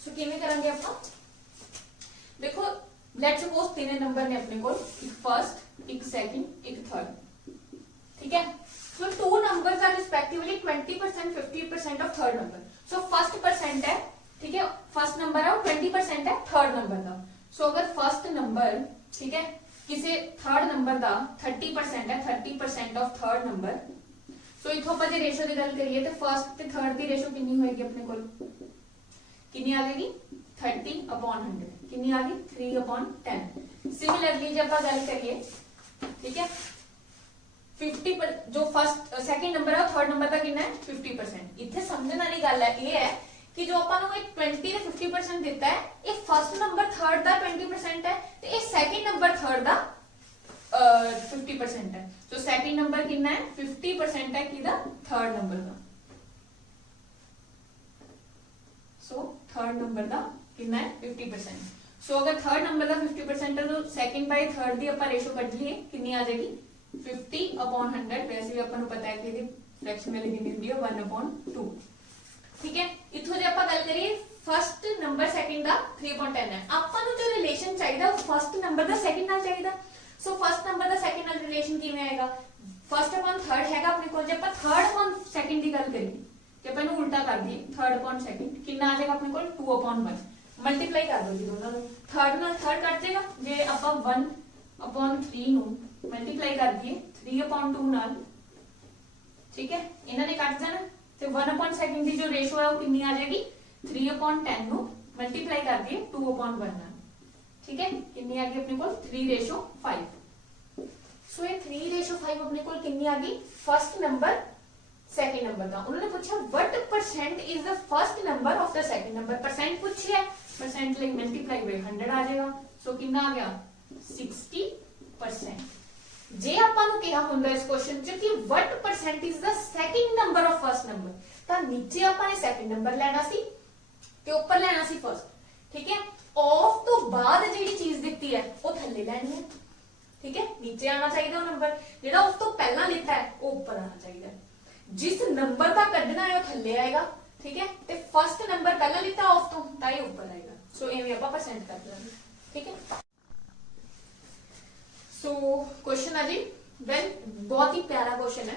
सो किवें करांगे ਆਪਾਂ देखो लेट्स सपोज तीन नंबर ने अपने को, एक फर्स्ट एक सेकंड एक थर्ड, ठीक है। So two numbers are respectively 20% 50% of third number. So first percent है, ठीक है, फर्स्ट नंबर है और 20% है थर्ड नंबर का। सो अगर फर्स्ट नंबर, ठीक है, किसी थर्ड नंबर का 30% है, 30% ऑफ थर्ड नंबर। सो इथों ਆਪਾਂ ਜੇ ਰੇਸ਼ੋ ਦੀ ਗੱਲ ਕਰੀਏ ਤੇ ਫਰਸਟ ਤੇ ਥਰਡ ਦੀ ਰੇਸ਼ੋ ਕਿੰਨੀ ਹੋਏਗੀ ਆਪਣੇ ਕੋਲ, कितनी आ जाएगी 30/100, कितनी आ गई 3/10। सिमिलरली जब आप गल करिए, ठीक है, 50 पर जो फर्स्ट सेकंड नंबर है थर्ड नंबर का कितना है 50%। इथे समझने वाली गल है ये है कि जो अपन को 20 ਤੇ 50% ਦਿੱਤਾ ਹੈ, ਇਹ ਫਰਸਟ ਨੰਬਰ ਥਰਡ ਦਾ 20% ਹੈ ਤੇ ਇਹ ਸੈਕੰਡ ਨੰਬਰ ਥਰਡ ਦਾ 50% है। तो सेकंड नंबर कितना है 50% है किदा थर्ड नंबर का। सो थर्ड नंबर का कितना है 50%। सो अगर थर्ड नंबर का 50% है तो second by third the upon ratio cut लिए कितनी आ जाएगी 50/100। वैसे भी अपन को पता है कि ये फ्रैक्शन वैल्यू कितनी होती है 1/2, ठीक है। इथों जे अपन गल करिए फर्स्ट नंबर सेकंड का 3/10 है, अपन को जो रिलेशन चाहिए फर्स्ट नंबर का सेकंड नाल चाहिए। सो फर्स्ट नंबर का सेकंड नाल रिलेशन किवें आएगा, फर्स्ट अपॉन थर्ड हैगा अपने को, जे अपन थर्ड अपॉन सेकंड की गल करिए कि अपन उल्टा कर दिए थर्ड अपॉन सेकंड कितना आ जाएगा अपने को 2/1। मल्टीप्लाई कर दो जी दोनों को, थर्ड नाल थर्ड कट जाएगा। जे अपन 1/3 नु मल्टीप्लाई कर दिए 3/2 नाल, ठीक है, इन्हां ने कट जाना ते 1/2 की जो रेशो है वो कितनी आ जाएगी 3/10 नु मल्टीप्लाई कर दिए 2/1 नाल, ठीक है, कितनी आ गई अपने को 3/5। सो ये 3/5 अपने को कितनी आ गई फर्स्ट नंबर सेकंड नंबर का। उन्होंने पूछा what percent is the first number of the second number, percent पूछी है, परसेंट लाइक मल्टीप्लाई बाय 100 आ जाएगा। सो कितना आ गया 60%। जे ਆਪਾਂ ਨੂੰ ਕਿਹਾ ਹੁੰਦਾ ਇਸ ਕੁਐਸਚਨ ਚ ਕਿ what percent is the second number of first number, ਤਾਂ ਨੀਚੇ ਆਪਾਂ ਨੇ सेकंड नंबर ਲੈਣਾ ਸੀ ਤੇ ਉੱਪਰ ਲੈਣਾ ਸੀ ਫਸਟ, ਠੀਕ ਹੈ। ਆਫ ਤੋਂ ਬਾਅਦ ਜਿਹੜੀ ਚੀਜ਼ ਦਿੱਤੀ ਹੈ ਉਹ ਥੱਲੇ ਲੈਣੀ ਹੈ, ਠੀਕ ਹੈ। ਨੀਚੇ ਆਣਾ ਚਾਹੀਦਾ ਉਹ ਨੰਬਰ, ਜਿਹੜਾ ਉਸ ਤੋਂ ਪਹਿਲਾਂ ਲਿਖਿਆ ਹੈ ਉਹ ਉੱਪਰ ਆਣਾ ਚਾਹੀਦਾ। ਜਿਸ ਨੰਬਰ ਦਾ ਕੱਢਣਾ ਹੈ ਉਹ ਥੱਲੇ ਆਏਗਾ, ਠੀਕ ਹੈ, ਤੇ ਫਸਟ ਨੰਬਰ ਪਹਿਲਾਂ ਲਿਖਤਾ ਆਫ ਤੋਂ ਤਾਂ ਇਹ ਉੱਪਰ ਆਏਗਾ। ਸੋ ਐਵੇਂ ਆਪਾਂ ਪਰਸੈਂਟ ਕਰ ਦਾਂਗੇ, ਠੀਕ ਹੈ। सो क्वेश्चन है जी, when बहुत ही प्यारा क्वेश्चन है,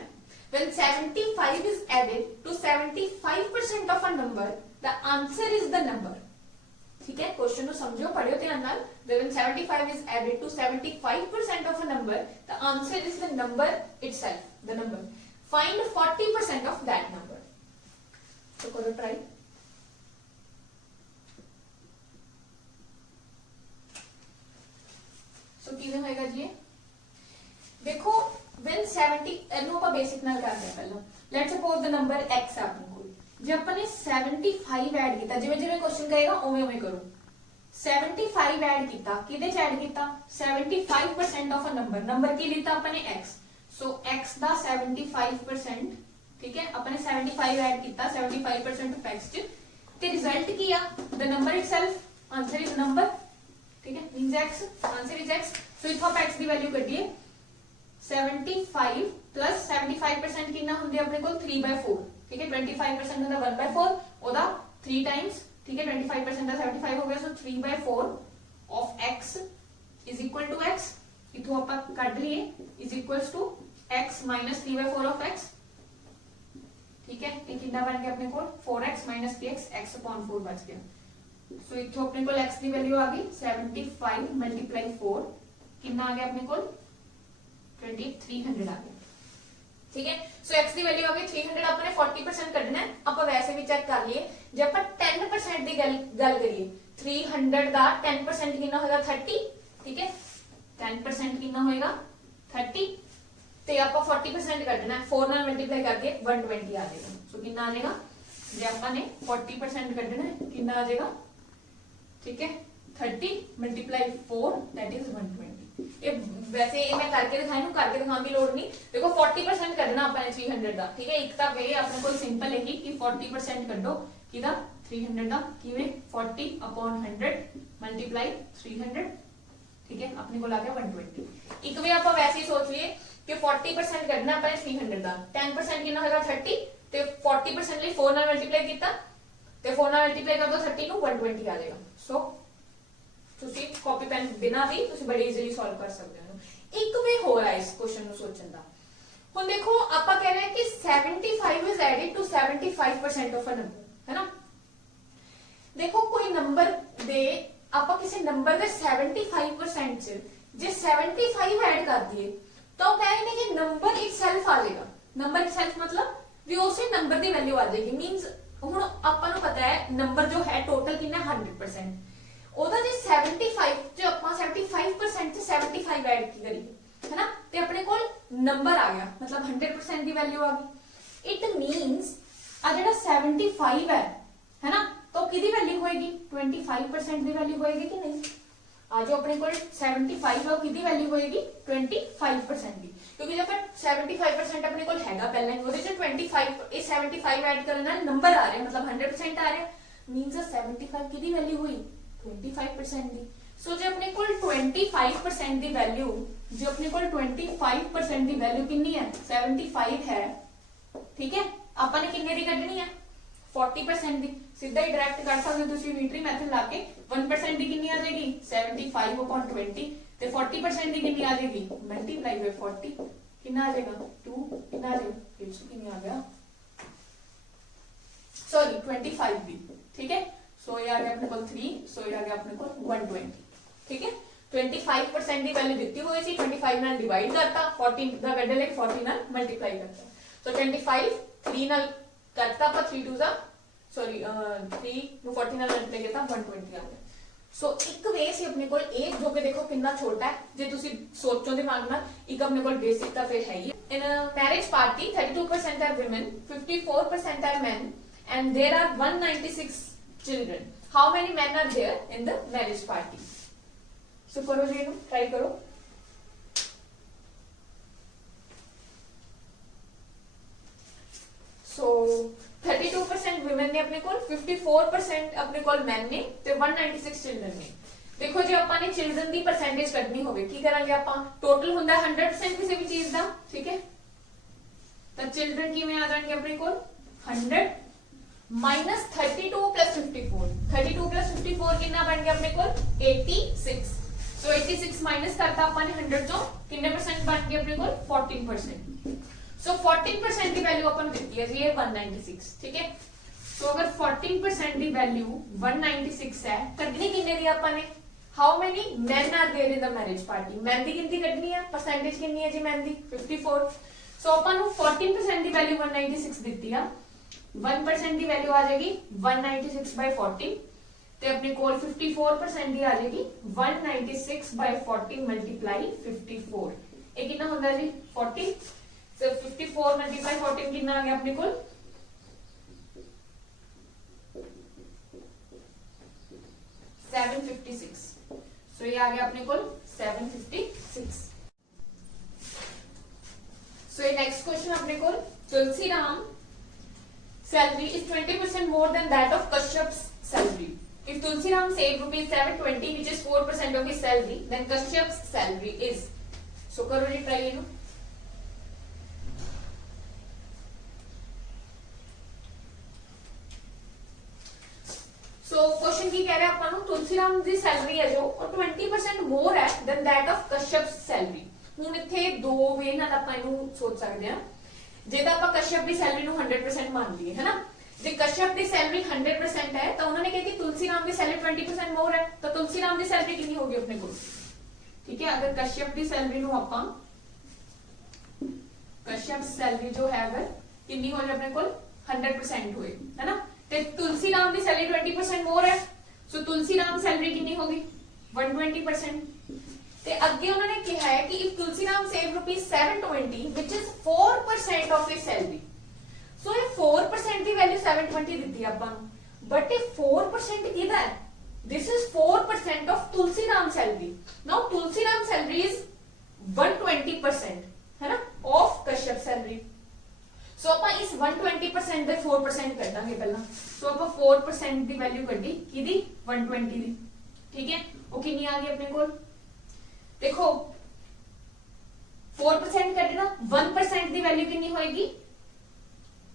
when 75 is added to 75% of a number, the answer is the number, ठीक है। क्वेश्चन को समझो, पढ़ियो ध्यान नाल। when 75 is added to 75% of a number, the answer is the number itself, the number. Find 40% of that number. तो करो try. सो किवें होएगा जी, देखो when 70 ਇਹਨੂੰ ਆਪਾਂ ਬੇਸਿਕ ਨਾਲ ਕਰਦੇ ਹਾਂ ਪਹਿਲਾਂ। Let's suppose the number x ਆ ਆਪਣੇ ਕੋਲ, ਜੇ ਆਪਾਂ ਨੇ 75 ਐਡ ਕੀਤਾ, ਜਿਵੇਂ ਜਿਵੇਂ ਕੁਐਸਚਨ ਕਹੇਗਾ ਉਵੇਂ ਉਵੇਂ ਕਰੋ। 75 ਐਡ ਕੀਤਾ, ਕਿਹਦੇ ਚ ਐਡ ਕੀਤਾ? 75% ਆਫ ਅ ਨੰਬਰ, ਨੰਬਰ ਕੀ ਲਿੱਤਾ ਆਪਾਂ ਨੇ x, ਸੋ x ਦਾ 75%, ਠੀਕ ਹੈ। ਆਪਾਂ ਨੇ 75 ਐਡ ਕੀਤਾ 75% ਆਫ x ਚ, ਤੇ ਰਿਜ਼ਲਟ ਕੀ ਆ? ਦ number itself, answer is number, ठीक है, means x, answer is x। so इथों आप x की वैल्यू कढिए, 75 plus 75% कितना हुंदी अपने कोल 3/4, ठीक है। 25% हुंदा 1/4, ओदा 3 टाइम्स, ठीक है। 25% दा 75 हो गया, सो 3/4 of x is equal to x। इथों आप कढ लिए is equals to x minus 3/4 of x, ठीक है। ये कितना बन गया अपने कोल 4x minus 3x, x upon 4 बच गया। सो इथों अपने कोल x की वैल्यू आ गई 75 मल्टीप्लाई 4, कितना आ गया अपने कोल 2300 आ गया, ठीक है। सो x की वैल्यू आ गई 300। अपने 40% कढना है, ਆਪਾਂ वैसे भी चेक कर लिए। ਜੇ ਆਪਾਂ 10% ਦੀ ਗੱਲ ਕਰੀਏ, 300 ਦਾ 10% ਕਿੰਨਾ ਹੋਏਗਾ 30, ठीक है। 10% कितना होएगा 30, ਤੇ ਆਪਾਂ 40% ਕੱਢਣਾ ਹੈ, 4 ਨਾਲ ਮਲਟੀਪਲਾਈ ਕਰਕੇ 120 ਆ ਜਾਏਗਾ। ਸੋ ਕਿੰਨਾ ਆ ਜਾਏਗਾ, ਜੇ ਆਪਾਂ ਨੇ 40% ਕੱਢਣਾ ਹੈ ਕਿੰਨਾ ਆ ਜਾਏਗਾ, ठीक है। 30 मल्टीप्लाई 4 दैट इज 120। ये वैसे मैं करके दिखाई, करके दिखाने की लोड़ नहीं। देखो 40% कढना आपने 300 का, ठीक है। एक तो वे अपने को सिंपल है कि 40% कढो किदा 300 का, किवें 40 अपॉन 100 मल्टीप्लाई 300, ठीक है। अपने को आ गया 120। एक वे आप वैसे ही सोच लिए कि 40% कढना अपने 300 का, 10% कितना होगा 30, ते 40% लिए 4 नाल मल्टीप्लाई किया, ਤੇ 4 ਨਾਲ ਮਲਟੀਪਲਾਈ ਕਰ ਦੋ 30 ਨੂੰ 120 ਆ ਜਾਏਗਾ। ਸੋ ਤੁਸੀਂ ਕਾਪੀ ਪੈਨ ਬਿਨਾ ਵੀ ਤੁਸੀਂ ਬੜੀ ਈਜ਼ੀਲੀ ਸੋਲਵ ਕਰ ਸਕਦੇ ਹੋ। ਇੱਕ ਵੇ ਹੋਰ ਹੈ ਇਸ ਕੁਐਸਚਨ ਨੂੰ ਸੋਚਣ ਦਾ। ਹੁਣ ਦੇਖੋ ਆਪਾਂ ਕਹਿ ਰਹੇ ਹਾਂ ਕਿ 75 is added to 75% of a number, ਹੈ ਨਾ। ਦੇਖੋ ਕੋਈ ਨੰਬਰ ਦੇ ਆਪਾਂ ਕਿਸੇ ਨੰਬਰ ਦੇ 75% ਚ ਜੇ 75 ਐਡ ਕਰ ਦਈਏ ਤਾਂ ਉਹ ਕਹ ਰਹੇ ਨੇ ਕਿ ਨੰਬਰ ਇਟਸੈਲਫ ਆ ਜਾਏਗਾ। ਨੰਬਰ ਇਟਸੈਲਫ मतलब ਵੀ ਉਸੇ ਨੰਬਰ ਦੀ ਵੈਲਿਊ ਆ ਜਾਏਗੀ। ਮੀਨਸ ਹੁਣ ਆਪਾਂ ਨੂੰ ਪਤਾ ਹੈ ਨੰਬਰ ਜੋ ਹੈ ਟੋਟਲ ਕਿੰਨਾ 100%, ਉਹਦਾ ਜੇ 75 ਜੋ ਆਪਾਂ 75% ਚ 75 ਐਡ ਕੀ ਕਰੀਏ, ਹੈ ਨਾ, ਤੇ ਆਪਣੇ ਕੋਲ ਨੰਬਰ ਆ ਗਿਆ, ਮਤਲਬ 100% ਦੀ ਵੈਲਿਊ ਆ ਗਈ। ਇਟ ਮੀਨਸ ਆ ਜਿਹੜਾ 75 ਹੈ ਨਾ, ਤਾਂ ਕਿਹਦੀ ਵੈਲਿਊ ਹੋਏਗੀ 25% ਦੀ ਵੈਲਿਊ ਹੋਏਗੀ ਕਿ ਨਹੀਂ। ਆ ਜੋ ਆਪਣੇ ਕੋਲ 75 ਹੈ ਉਹ ਕਿਹਦੀ ਵੈਲਿਊ ਹੋਏਗੀ 25% ਦੀ, क्योंकि जब 75% अपने को हैगा पहले ਉਹਦੇ ਚ 25 ਇਹ 75 ਐਡ ਕਰਨ ਨਾਲ ਨੰਬਰ ਆ ਰਿਹਾ, मतलब 100% ਆ ਰਿਹਾ। ਮੀਨਸ 75 ਕਿਹਦੀ ਵੈਲਿਊ ਹੋਈ 25% ਦੀ। ਸੋ ਜੇ ਆਪਣੇ ਕੋਲ 25% ਦੀ ਵੈਲਿਊ, ਜੇ ਆਪਣੇ ਕੋਲ 25% ਦੀ ਵੈਲਿਊ ਕਿੰਨੀ ਹੈ 75 ਹੈ, ਠੀਕ ਹੈ। ਆਪਾਂ ਨੇ ਕਿੰਨੇ ਦੀ ਕੱਢਣੀ ਹੈ 40% ਦੀ। ਸਿੱਧਾ ਹੀ ਡਾਇਰੈਕਟ ਕਰ ਸਕਦੇ ਹੋ ਤੁਸੀਂ ਯੂਨਿਟਰੀ ਮੈਥਡ ਲਾ ਕੇ। 1% ਦੀ ਕਿੰਨੀ ਆ ਜਾਏਗੀ 75/20 ਤੇ 40% ਦੀ ਕਿੰਨੀ ਆ ਜਾਏਗੀ ਮਲਟੀਪਲਾਈ ਬਾਈ 40, ਕਿੰਨਾ ਆ ਜਾਏਗਾ 2, ਕਿੰਨਾ ਆ ਜਾਏਗਾ ਇਸ ਕਿੰਨੀ ਆ ਗਿਆ सॉरी 25 भी, ठीक है। सो ये आ गया अपने को 3, सो ये आ गया अपने को 120, ठीक है। 25% ਦੀ ਵੈਲਿਊ ਦਿੱਤੀ ਹੋਈ ਸੀ, 25 ਨਾਲ ਡਿਵਾਈਡ ਕਰਤਾ, 40 ਦਾ ਕੱਢ ਲੈ 40 ਨਾਲ ਮਲਟੀਪਲਾਈ ਕਰਤਾ। ਸੋ 25 3 ਨਾਲ ਕਰਤਾ ਆਪਾਂ 3 2 ਦਾ ਸॉरी 3 ਨੂੰ 40 ਨਾਲ ਮਲਟੀਪਲਾਈ ਕਰਤਾ 120 ਆ ਗਿਆ। सो एक वे से अपने को एक जो कि देखो कितना छोटा है, जे तुसी सोचो दिमाग नाल, एक अपने को बेसिक तो फिर है ही। In a marriage party 32% are women, 54% are men, and there are 196 children. How many men are there in the marriage party? So करो जी इनको ट्राई करो। So 32% women ने अपने कोल, 54% अपने कोल men ने ਤੇ 196 children ਨੇ। देखो जो ਆਪਾਂ ਨੇ children ਦੀ percentage ਕੱਢਣੀ ਹੋਵੇ ਕੀ ਕਰਾਂਗੇ ਆਪਾਂ, ਟੋਟਲ ਹੁੰਦਾ 100% ਕਿਸੇ ਵੀ ਚੀਜ਼ ਦਾ, ਠੀਕ ਹੈ, ਤਾਂ children ਕਿਵੇਂ ਆ ਜਾਣਗੇ ਆਪਣੇ ਕੋਲ 100 minus 32 plus 54, 32 plus 54 ਕਿੰਨਾ ਬਣ ਗਿਆ ਆਪਣੇ ਕੋਲ 86। ਸੋ 86 ਮਾਈਨਸ ਕਰਤਾ ਆਪਾਂ ਨੇ 100 ਚੋਂ, ਕਿੰਨੇ ਪਰਸੈਂਟ ਬਣ ਗਏ ਆਪਣੇ ਕੋਲ 14%। ਸੋ 14% ਦੀ ਵੈਲਿਊ ਆਪਾਂ ਨੂੰ ਦਿੱਤੀ ਹੈ ਜੀ ਇਹ 196, ਠੀਕ ਹੈ। ਸੋ ਅਗਰ 14% ਦੀ ਵੈਲਿਊ 196 ਹੈ, ਕੱਢਣੀ ਕਿੰਨੇ ਦੀ ਆਪਾਂ ਨੇ, how many men are there in the marriage party, men ਦੀ ਗਿਣਤੀ ਕੱਢਣੀ ਹੈ, ਪਰਸੈਂਟੇਜ ਕਿੰਨੀ ਹੈ ਜੀ men ਦੀ 54। ਸੋ ਆਪਾਂ ਨੂੰ 14% ਦੀ ਵੈਲਿਊ 196 ਦਿੱਤੀ ਆ, 1% ਦੀ ਵੈਲਿਊ ਆ ਜਾਏਗੀ 196/14 ਤੇ ਆਪਣੇ ਕੋਲ 54% ਦੀ ਆ ਜਾਏਗੀ 196/14 ਮਲਟੀਪਲਾਈ 54। ਇਹ ਕਿੰਨਾ ਹੁੰਦਾ ਜੀ 40। ਸੋ 54 ਮਲਟੀਪਲਾਈ 14 ਕਿੰਨਾ ਆ ਗਿਆ ਆਪਣੇ ਕੋਲ 756। ਸੋ ਇਹ ਆ ਗਿਆ ਆਪਣੇ ਕੋਲ 756। ਸੋ ਇਹ ਨੈਕਸਟ ਕੁਐਸਚਨ ਆਪਣੇ ਕੋਲ, ਤੁਲਸੀ Ram salary is 20% more than that of Kashyap's salary. If Tulsi Ram saved rupees 720, which is 4% of his salary, then Kashyap's salary is. So karo ji try you. So question ਕੀ ਕਹਿ ਰਿਹਾ ਆਪਾਂ ਨੂੰ, ਤੁਲਸੀ ਰਾਮ ਦੀ salary ਹੈ ਜੋ ਉਹ 20% more ਹੈ than that of Kashyap's salary। ਹੁਣ ਇੱਥੇ ਦੋ ਵੇ ਨਾਲ ਆਪਾਂ ਇਹਨੂੰ ਸੋਚ ਸਕਦੇ ਹਾਂ। ਜੇ ਤਾਂ ਆਪਾਂ ਕਸ਼ਯਪ ਦੀ ਸੈਲਰੀ ਨੂੰ 100% ਮੰਨ ਲਈਏ ਹੈ ਨਾ, ਜੇ ਕਸ਼ਯਪ ਦੀ ਸੈਲਰੀ 100% ਹੈ ਤਾਂ ਉਹਨਾਂ ਨੇ ਕਿਹਾ ਕਿ ਤੁਲਸੀ ਰਾਮ ਦੀ ਸੈਲਰੀ 20% ਮੋਰ ਹੈ, ਤਾਂ ਤੁਲਸੀ ਰਾਮ ਦੀ ਸੈਲਰੀ ਕਿੰਨੀ ਹੋਗੀ ਆਪਣੇ ਕੋਲ, ਠੀਕ ਹੈ। ਅਗਰ ਕਸ਼ਯਪ ਦੀ ਸੈਲਰੀ ਨੂੰ ਆਪਾਂ, ਕਸ਼ਯਪ ਸੈਲਰੀ ਜੋ ਹੈ ਅਗਰ ਕਿੰਨੀ ਹੋ ਜਾਏ ਆਪਣੇ ਕੋਲ 100% ਹੋਏ ਹੈ ਨਾ, ਤੇ ਤੁਲਸੀ ਰਾਮ ਦੀ ਸੈਲਰੀ 20% ਮੋਰ ਹੈ, ਸੋ ਤੁਲਸੀ ਰਾਮ ਸੈਲਰੀ ਕਿੰਨੀ ਹੋਗੀ 120%। ਤੇ ਅੱਗੇ ਉਹਨਾਂ ਨੇ ਕਿਹਾ ਹੈ ਕਿ if Tulsi Ram save rupees 720 which is 4% of his salary, ਸੋ ਇਹ 4% ਦੀ ਵੈਲਿਊ 720 ਦਿੱਤੀ ਆਪਾਂ ਨੂੰ, ਬਟ ਇਹ 4% ਕਿਹਦਾ ਹੈ, this is 4% of Tulsi Ram salary। now Tulsi Ram salary is 120% ਹੈ ਨਾ of ਕਸ਼ਯਪ salary। ਸੋ ਆਪਾਂ ਇਸ 120% ਦੇ 4% ਕੱਢਾਂਗੇ ਪਹਿਲਾਂ। ਸੋ ਆਪਾਂ 4% ਦੀ ਵੈਲਿਊ ਕੱਢੀ ਕਿਹਦੀ 120 ਦੀ, ਠੀਕ ਹੈ। ਉਹ ਕਿੰਨੀ ਆ ਗਈ ਆਪਣੇ ਕੋਲ, देखो 4% ਕੱਢਣਾ, 1% ਦੀ ਵੈਲਿਊ ਕਿੰਨੀ ਹੋਏਗੀ,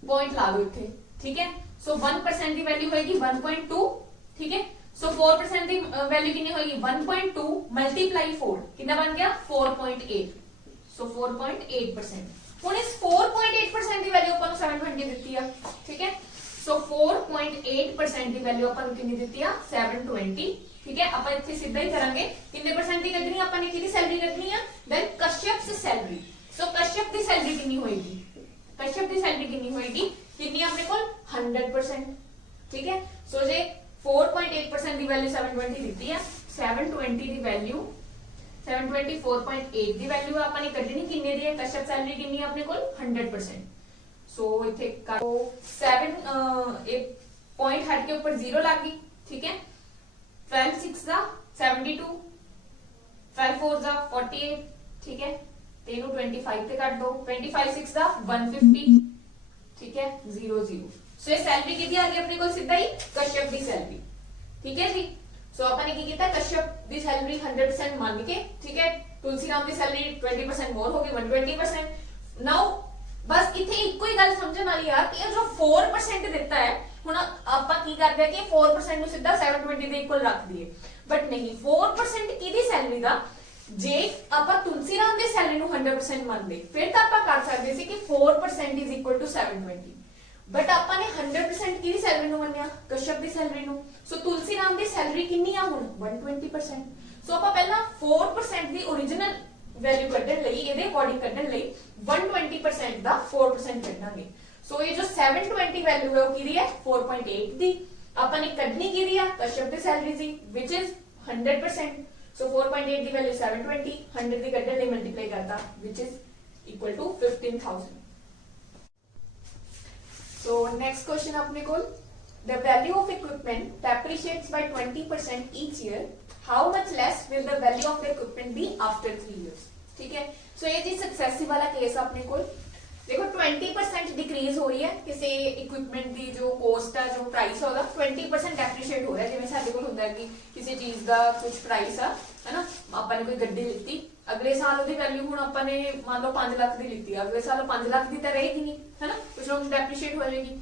ਪੁਆਇੰਟ ਲਾ ਲਓ ਇੱਥੇ, ਠੀਕ ਹੈ। ਸੋ 1% ਦੀ ਵੈਲਿਊ ਹੋਏਗੀ 1.2, ਠੀਕ ਹੈ। ਸੋ 4% ਦੀ ਵੈਲਿਊ ਕਿੰਨੀ ਹੋਏਗੀ 1.2 ਮਲਟੀਪਲਾਈ 4 ਕਿੰਨਾ ਬਣ ਗਿਆ 4.8। ਸੋ 4.8%। ਹੁਣ ਇਸ 4.8% ਦੀ ਵੈਲਿਊ ਆਪਾਂ ਨੂੰ 720 ਦਿੱਤੀ ਆ, ਠੀਕ ਹੈ। ਸੋ 4.8% ਦੀ ਵੈਲਿਊ ਆਪਾਂ ਨੂੰ ਕਿੰਨੀ ਦਿੱਤੀ ਆ 720, ठीक है। ਆਪਾਂ ਇੱਥੇ ਸਿੱਧਾ ਹੀ ਕਰਾਂਗੇ, ਕਿੰਨੇ ਪਰਸੈਂਟ ਦੀ ਕੱਢਣੀ ਆਪਾਂ ਨੇ, ਕਿਹਦੀ ਸੈਲਰੀ ਕੱਢਣੀ ਆ, ਦੈਨ ਕਸ਼ਯਪ's ਸੈਲਰੀ। ਸੋ ਕਸ਼ਯਪ ਦੀ ਸੈਲਰੀ ਕਿੰਨੀ ਹੋਏਗੀ, ਕਸ਼ਯਪ ਦੀ ਸੈਲਰੀ ਕਿੰਨੀ ਹੋਏਗੀ, ਕਿੰਨੀ ਆਪਣੇ ਕੋਲ 100%, ਠੀਕ ਹੈ। ਸੋ ਜੇ 4.8% ਦੀ ਵੈਲਿਊ 720 ਦਿੱਤੀ ਆ, 720 ਦੀ ਵੈਲਿਊ 720 4.8 ਦੀ ਵੈਲਿਊ ਆਪਾਂ ਨੇ ਕੱਢਣੀ ਕਿੰਨੇ ਦੀ ਹੈ, ਕਸ਼ਯਪ ਸੈਲਰੀ ਕਿੰਨੀ ਹੈ ਆਪਣੇ ਕੋਲ 100%। ਸੋ ਇੱਥੇ 7 ਇਹ ਪੁਆਇੰਟ ਹਟ ਕੇ ਉੱਪਰ 0 ਲੱਗ ਗਈ, ਠੀਕ ਹੈ। 12 6 ਦਾ 72, 12 4 ਦਾ 48, ਠੀਕ ਹੈ। ਤੇ ਇਹਨੂੰ 25 ਤੇ ਕੱਟ ਦੋ, 25 6 ਦਾ 150, ਠੀਕ ਹੈ 0 0। ਸੋ ਇਹ ਸੈਲਰੀ ਕਿਹਦੀ ਆ ਗਈ ਆਪਣੇ ਕੋਲ ਸਿੱਧਾ ਹੀ ਕਸ਼ਯਪ ਦੀ ਸੈਲਰੀ, ਠੀਕ ਹੈ ਜੀ। ਸੋ ਆਪਾਂ ਨੇ ਕੀ ਕੀਤਾ, ਕਸ਼ਯਪ ਦੀ ਸੈਲਰੀ 100% ਮੰਨ ਕੇ, ਠੀਕ ਹੈ, ਤੁਲਸੀ ਰਾਮ ਦੀ ਸੈਲਰੀ 20% ਮੋਰ ਹੋ ਗਈ 120%। ਨਾਓ ਬਸ ਇੱਥੇ ਇੱਕੋ ਹੀ ਗੱਲ ਸਮਝਣ ਵਾਲੀ ਆ ਕਿ ਇਹ ਜੋ 4% ਦਿੱਤਾ ਹੈ, ਹੁਣ ਆਪਾਂ ਕੀ ਕਰਦੇ ਆ ਕਿ 4% ਨੂੰ ਸਿੱਧਾ 720 ਦੇ ਇਕੁਅਲ ਰੱਖ ਦਈਏ, ਬਟ ਨਹੀਂ 4% ਕਿਹਦੀ ਸੈਲਰੀ ਦਾ, ਜੇ ਆਪਾਂ ਤੁਲਸੀ ਰਾਮ ਦੀ ਸੈਲਰੀ ਨੂੰ 100% ਮੰਨਦੇ ਫਿਰ ਤਾਂ ਆਪਾਂ ਕਰ ਸਕਦੇ ਸੀ ਕਿ 4% is equal to 720, ਬਟ ਆਪਾਂ ਨੇ 100% ਕਿਹਦੀ ਸੈਲਰੀ ਨੂੰ ਮੰਨਿਆ, ਕਸ਼ਯਪ ਦੀ ਸੈਲਰੀ ਨੂੰ। ਸੋ ਤੁਲਸੀ ਰਾਮ ਦੀ ਸੈਲਰੀ ਕਿੰਨੀ ਆ ਹੁਣ 120%। ਸੋ ਆਪਾਂ ਪਹਿਲਾਂ 4% ਦੀ ओरिजिनल ਵੈਲਿਊ ਕੱਢਣ ਲਈ, ਇਹਦੇ ਅਕੋਰਡਿੰਗ ਕੱਢਣ ਲਈ 120% ਦਾ 4% ਕੱਢਾਂਗੇ। ਸੋ ਇਹ ਜੋ 720 ਵੈਲਿਊ ਹੈ ਉਹ ਕਿਹਦੀ ਹੈ 4.8 ਦੀ, ਆਪਾਂ ਨੇ ਕੱਢਣੀ ਕਿਹਦੀ ਆ ਕਸ਼ਯਪ ਦੀ salary C which is 100%। So 4.8 the value 720, 100 ਦੀ ਕੱਢਣ ਲਈ ਮਲਟੀਪਲਾਈ ਕਰਤਾ which is equal to 15,000। So next question अपने को, the value of equipment depreciates by 20% each year, how much less will the value of the equipment be after 3 years। ठीक है। So ये जी successive वाला case अपने को, देखो 20% डिक्रीज हो रही है किसी इक्विपमेंट की जो कॉस्ट है जो प्राइस है 20% डेप्रीशिएट हो रहा है। जिवें साडे कोल हुंदा है कि किसी चीज का कुछ प्राइस है ना, आपां ने कोई गड्डी लित्ती, अगले साल ਉਹਦੀ वैल्यू हुण आपां ने मान लो 5 लाख दी लित्ती, अगले साल 5 लाख दी तो रहेगी नहीं, है ना, कुछ लोग डेप्रीशिएट हो जाएगी।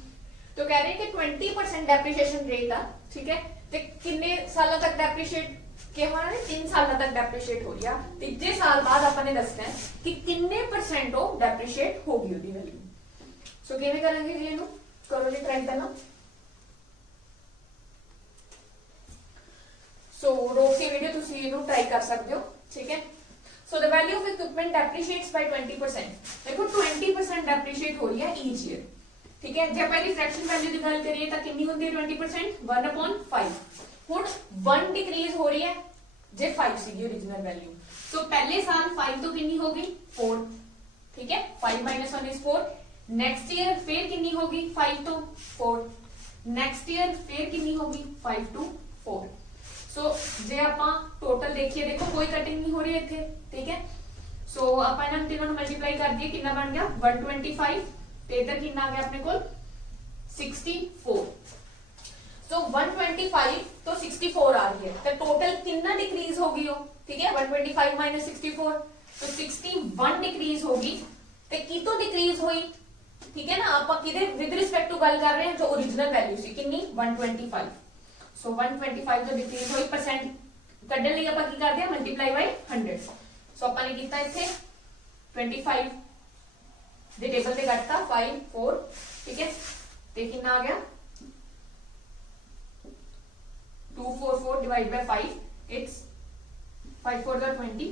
तो कह रहे हैं कि 20% डेप्रीशिएशन रेट है, ठीक है। तो कितने सालों तक डेप्रीशिएट कि हमारे 3 साल तक डेप्रीशिएट हो गया, तीजे साल बाद आपने दसना है कि कितने परसेंट वो डेप्रीशिएट होगी ਉਹਦੀ वैल्यू। सो किवें करेंगे जी, ਇਹਨੂੰ करो जी ट्राई करना। सो रोक के वीडियो तुसी ਇਹਨੂੰ ट्राई कर सकते हो, ठीक है। So the value of equipment depreciates by 20%। देखो 20% डेप्रीशिएट हो रही है ईच ईयर, ठीक है। जे पहली फ्रैक्शन वैल्यू की गल करिए तो कितनी होती है 20%, 1/5। हुण 1 डिक्रीज हो रही है जे 5 सी ओरिजिनल वैल्यू, तो पहले साल 5 तो कितनी होगी 4, ठीक है। 5 - 1 इज 4। नेक्स्ट ईयर फिर कितनी होगी 5 तो 4, नेक्स्ट ईयर फिर कितनी होगी 5 to 4। सो जे आपां टोटल देखिए, देखो कोई कटिंग नहीं हो रही है इत्थे, ठीक है। सो आपां इन्हां तीनों नूं मल्टीप्लाई कर दिए, कितना बन गया 125 ते इधर कितना आ गया अपने कोल 64। सो 125 तो 64 आ रही है, तो टोटल कितना डिक्रीज होगी वो, ठीक है। 125 - 64 तो 61 डिक्रीज होगी। तो की तो डिक्रीज हुई, ठीक है ना, आप किदे विद रिस्पेक्ट टू गल कर रहे हैं जो ओरिजिनल वैल्यू सी कितनी 125। सो 125 तो डिक्रीज हुई, परसेंट कढण लई आपां की करदे हां मल्टीप्लाई बाय 100। सो आपां ने कीता इत्थे 25 दे टेबल ते कटता 5 4, ठीक है। ते कितना आ गया 244 divided by 5, it's 5 4 20,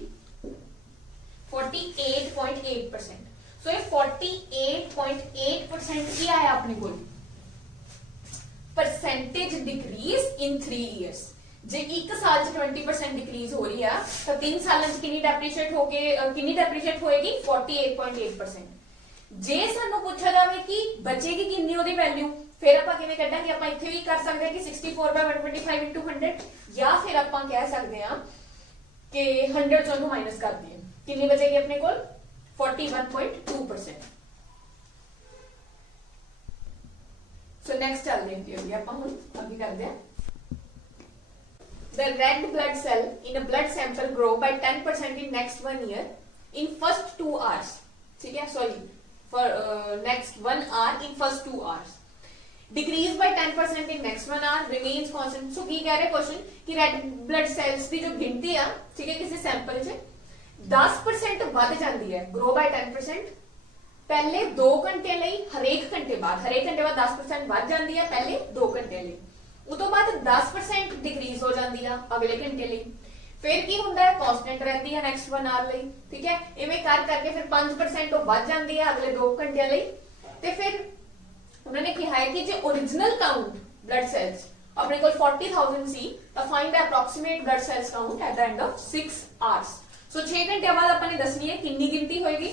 48.8%। so ये 48.8% की आया अपने को परसेंटेज डिक्रीज इन 3 years। जे एक साल च 20% डिक्रीज हो रही है तो 3 साल च कितनी डेप्रीशिएट होके कितनी डेप्रीशिएट होएगी 48.8%। जे सानू पूछा जावे कि बचेगी कितनी ओदी वैल्यू, फिर आपां किवें कढांगे, आपां इत्थे भी कर सकदे कि 64/125 into 100, या फिर आपां कह सकदे हां कि 100 चों नूं माइनस कर दिए, कितनी बचेगी अपने कोल 41.2%। सो नेक्स्ट चल देंगे अभी आपां हुण अभी करदे हां। The red blood cell in a blood sample grow by 10% in next 1 year in first 2 hours, ठीक है, sorry for next 1 hour in first 2 hours, decrease by 10% in next 1 hour, remains constant। सो की कह रहे क्वेश्चन कि red blood cells की जो गिनती है, ठीक है, किसी सैंपल से 10% बढ़ जाती है, ग्रो बाय 10%। पहले 2 घंटे ਲਈ हरेक घंटे बाद 10% बढ़ जाती है पहले 2 घंटे ਲਈ, उतो बाद 10% डिक्रीज हो जाती है अगले घंटे ਲਈ, फिर की होता है कांस्टेंट रहती है नेक्स्ट 1 आवर ਲਈ, ठीक है। इवें कर करके फिर 5% तो बढ़ जाती है अगले 2 घंटे ਲਈ। ते फिर उन्होंने कहा है कि जो ओरिजिनल काउंट ब्लड सेल्स अपने को 40,000 सी, तो find the approximate blood cells count at the end of 6 hours. So 6 घंटे बाद आपने दसनी है कितनी गिनती होएगी।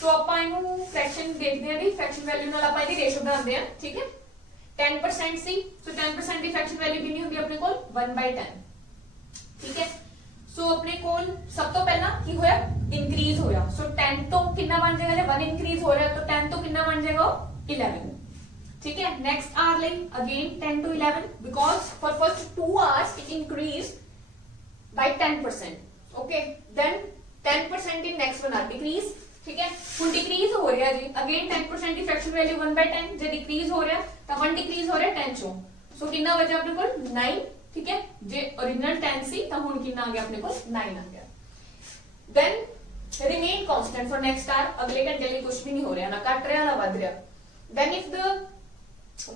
तो आपां इहनूं फ्रैक्शन देखते हैं जी, फ्रैक्शन वैल्यू नाल आपां इहदी रेशो बनाते हैं, ठीक है। 10% सी, सो 10% की फ्रैक्शन वैल्यू कितनी होगी अपने कोल 1/10, ठीक है। सो अपने कोल सब तो पहला की होया इंक्रीज होया, सो 10 तो कितना बन जाएगा, जब 1 इंक्रीज हो रहा है तो 10 तो कितना बन जाएगा 11, ठीक है। Next hour like again 10 to 11 because for first 2 hours it increase by 10%, okay. Then 10% in next 1 hour decrease, ठीक है। हुन डिक्रीज हो रहा है जी, अगेन 10% की फ्रैक्शन वैल्यू 1/10, जे डिक्रीज हो रहा है तो 1 डिक्रीज हो रहा है 10 चों, सो कितना बचा अपने कोल 9, ठीक है। जे ओरिजिनल 10 सी तो हुन कितना आ गया अपने कोल 9 आ गया। Then remain constant for next hour, अगले घंटे लिए कुछ भी नहीं हो रहा, ना घट रहा ना बढ़ रहा। Then if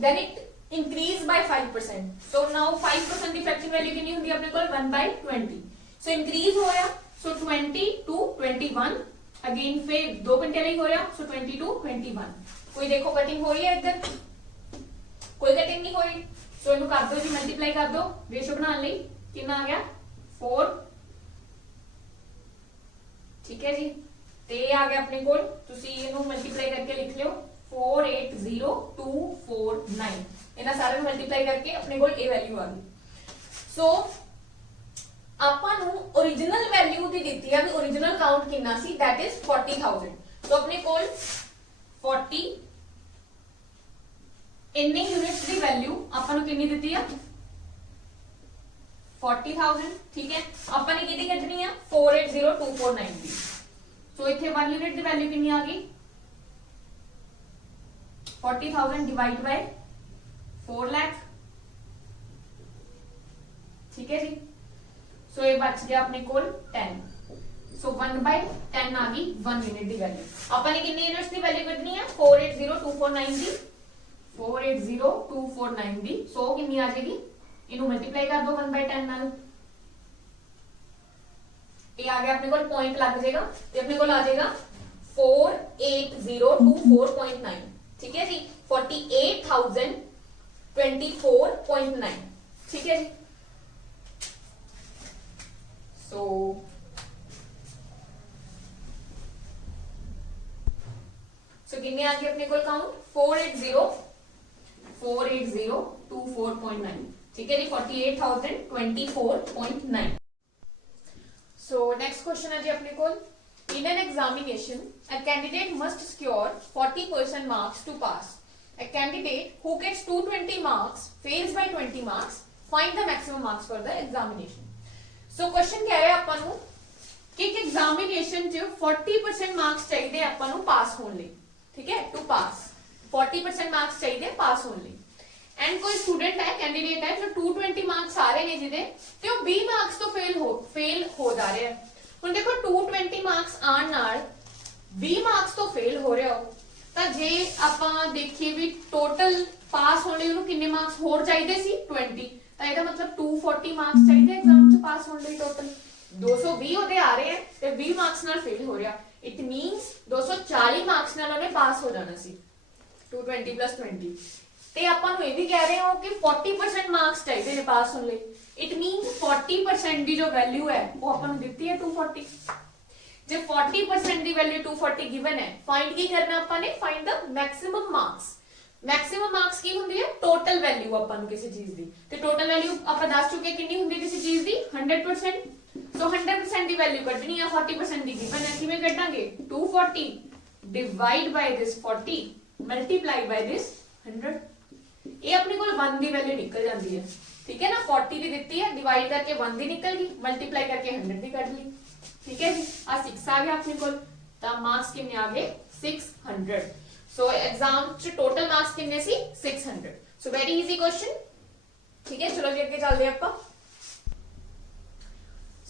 then it increase by 5%, so now 5% की फ्रैक्शन वैल्यू कितनी होती है अपने कोल 1/20, सो इंक्रीज हो रहा, सो 20 to 21, अगेन फिर 2 घंटे लिए हो रहा, सो 20 to 21। कोई देखो कटिंग हो रही है इधर, कोई कटिंग नहीं हो रही, सो इनको कर दो जी मल्टीप्लाई कर दो, रेशो बनाने लिए कितना आ गया 4, ठीक है जी। ते आ गया अपने कोल, तुसी इनको मल्टीप्लाई करके लिख लियो 480249, इन्हां सारे नूं मल्टीप्लाई करके अपने कोल ए वैल्यू आ गई। सो आपां नूं ओरिजिनल वैल्यू दी दित्ती है, ओरिजिनल काउंट कितना सी, दैट इज 40,000। तो अपने कोल 40 इन्नी यूनिट्स की वैल्यू अपन कितनी दी है 40,000 ठीक है अपन ने कितनी कटनी है 480249 सो इथे 1 यूनिट की वैल्यू कितनी आ गई 40,000 डिवाइड बाय 4 लाख ठीक है जी सो ये बच गया अपने को 10 सो 1/10 आ गई 1 यूनिट की वैल्यू अपन ने कितनी यूनिट्स की वैल्यू कटनी है 480249 दी 480249 दी सो कितनी आ जाएगी इनू मल्टीप्लाई कर दो 1/10 नाल ये आ गया अपने को पॉइंट लग जाएगा ते अपने को आ जाएगा 48024.9 ठीक है जी 48,024.9 ठीक है जी सो कितने आ गए अपने को काउंट 48024.9 ठीक है जी 48,024.9 सो नेक्स्ट क्वेश्चन है जी अपने को in an examination a candidate must secure 40% marks to pass a candidate who gets 220 marks fails by 20 marks find the maximum marks for the examination so question कह रहे अपन नु कि एक एग्जामिनेशन च 40% मार्क्स चाहिए अपन नु पास होने लिए ठीक है टू पास 40% मार्क्स चाहिए पास होने एंड कोई स्टूडेंट है कैंडिडेट है जो 220 मार्क्स आ रहे हैं जिदे ते वो 20 मार्क्स तो फेल हो जा रहे हैं हुण देखो 220 मार्क्स आने नाल 20 मार्क्स तो फेल हो रहे हो तां जे आपां देखिए भी टोटल पास होने ਨੂੰ कितने मार्क्स होर चाहिए सी 20 तां ਇਹਦਾ मतलब 240 मार्क्स चाहिए एग्जाम च पास होने ਲਈ टोटल 220 ਉਹਦੇ आ रहे हैं ते 20 मार्क्स नाल फेल हो रहा इट मींस 240 मार्क्स नाल ਉਹਨੇ पास हो जाना सी 220 + 20 ਤੇ ਆਪਾਂ ਨੂੰ ਇਹ ਵੀ ਕਹਿ ਰਹੇ ਹਾਂ ਕਿ 40% ਮਾਰਕਸ ਚਾਹੀਦੇ ਨੇ ਪਾਸ ਹੋਣ ਲਈ ਇਟ ਮੀਨਸ 40% ਦੀ ਜੋ ਵੈਲਿਊ ਹੈ ਉਹ ਆਪਾਂ ਨੂੰ ਦਿੱਤੀ ਹੈ 240 ਜੇ 40% ਦੀ ਵੈਲਿਊ 240 ਗਿਵਨ ਹੈ ਫਾਈਂਡ ਕੀ ਕਰਨਾ ਆਪਾਂ ਨੇ ਫਾਈਂਡ ਦ ਮੈਕਸਿਮਮ ਮਾਰਕਸ ਕੀ ਹੁੰਦੀ ਹੈ ਟੋਟਲ ਵੈਲਿਊ ਆਪਾਂ ਨੂੰ ਕਿਸੇ ਚੀਜ਼ ਦੀ ਤੇ ਟੋਟਲ ਵੈਲਿਊ ਆਪਾਂ ਦੱਸ ਚੁੱਕੇ ਕਿੰਨੀ ਹੁੰਦੀ ਕਿਸੇ ਚੀਜ਼ ਦੀ 100% ਸੋ 100% ਦੀ ਵੈਲਿਊ ਕੱਢਣੀ ਹੈ 40% ਦੀ ਗਿਵਨ ਹੈ ਕਿਵੇਂ ਕੱਢਾਂਗੇ 240 ਡਿਵਾਈਡ ਬਾਈ ਦਿਸ 40 ਮਲਟੀਪਲਾਈ ਬਾਈ ਦਿਸ 100 ये अपने को 1 की वैल्यू निकल जाती है ठीक है ना 40 की दी है डिवाइड करके 1 की निकल गई मल्टीप्लाई करके 100 की कट ली ठीक है जी आ 6 आ गया अपने को मार्क्स कितने आ गए 600 सो एग्जाम च टोटल मार्क्स कितने सी 600 सो वेरी इजी क्वेश्चन ठीक है चलो जी अगे चलते हैं आप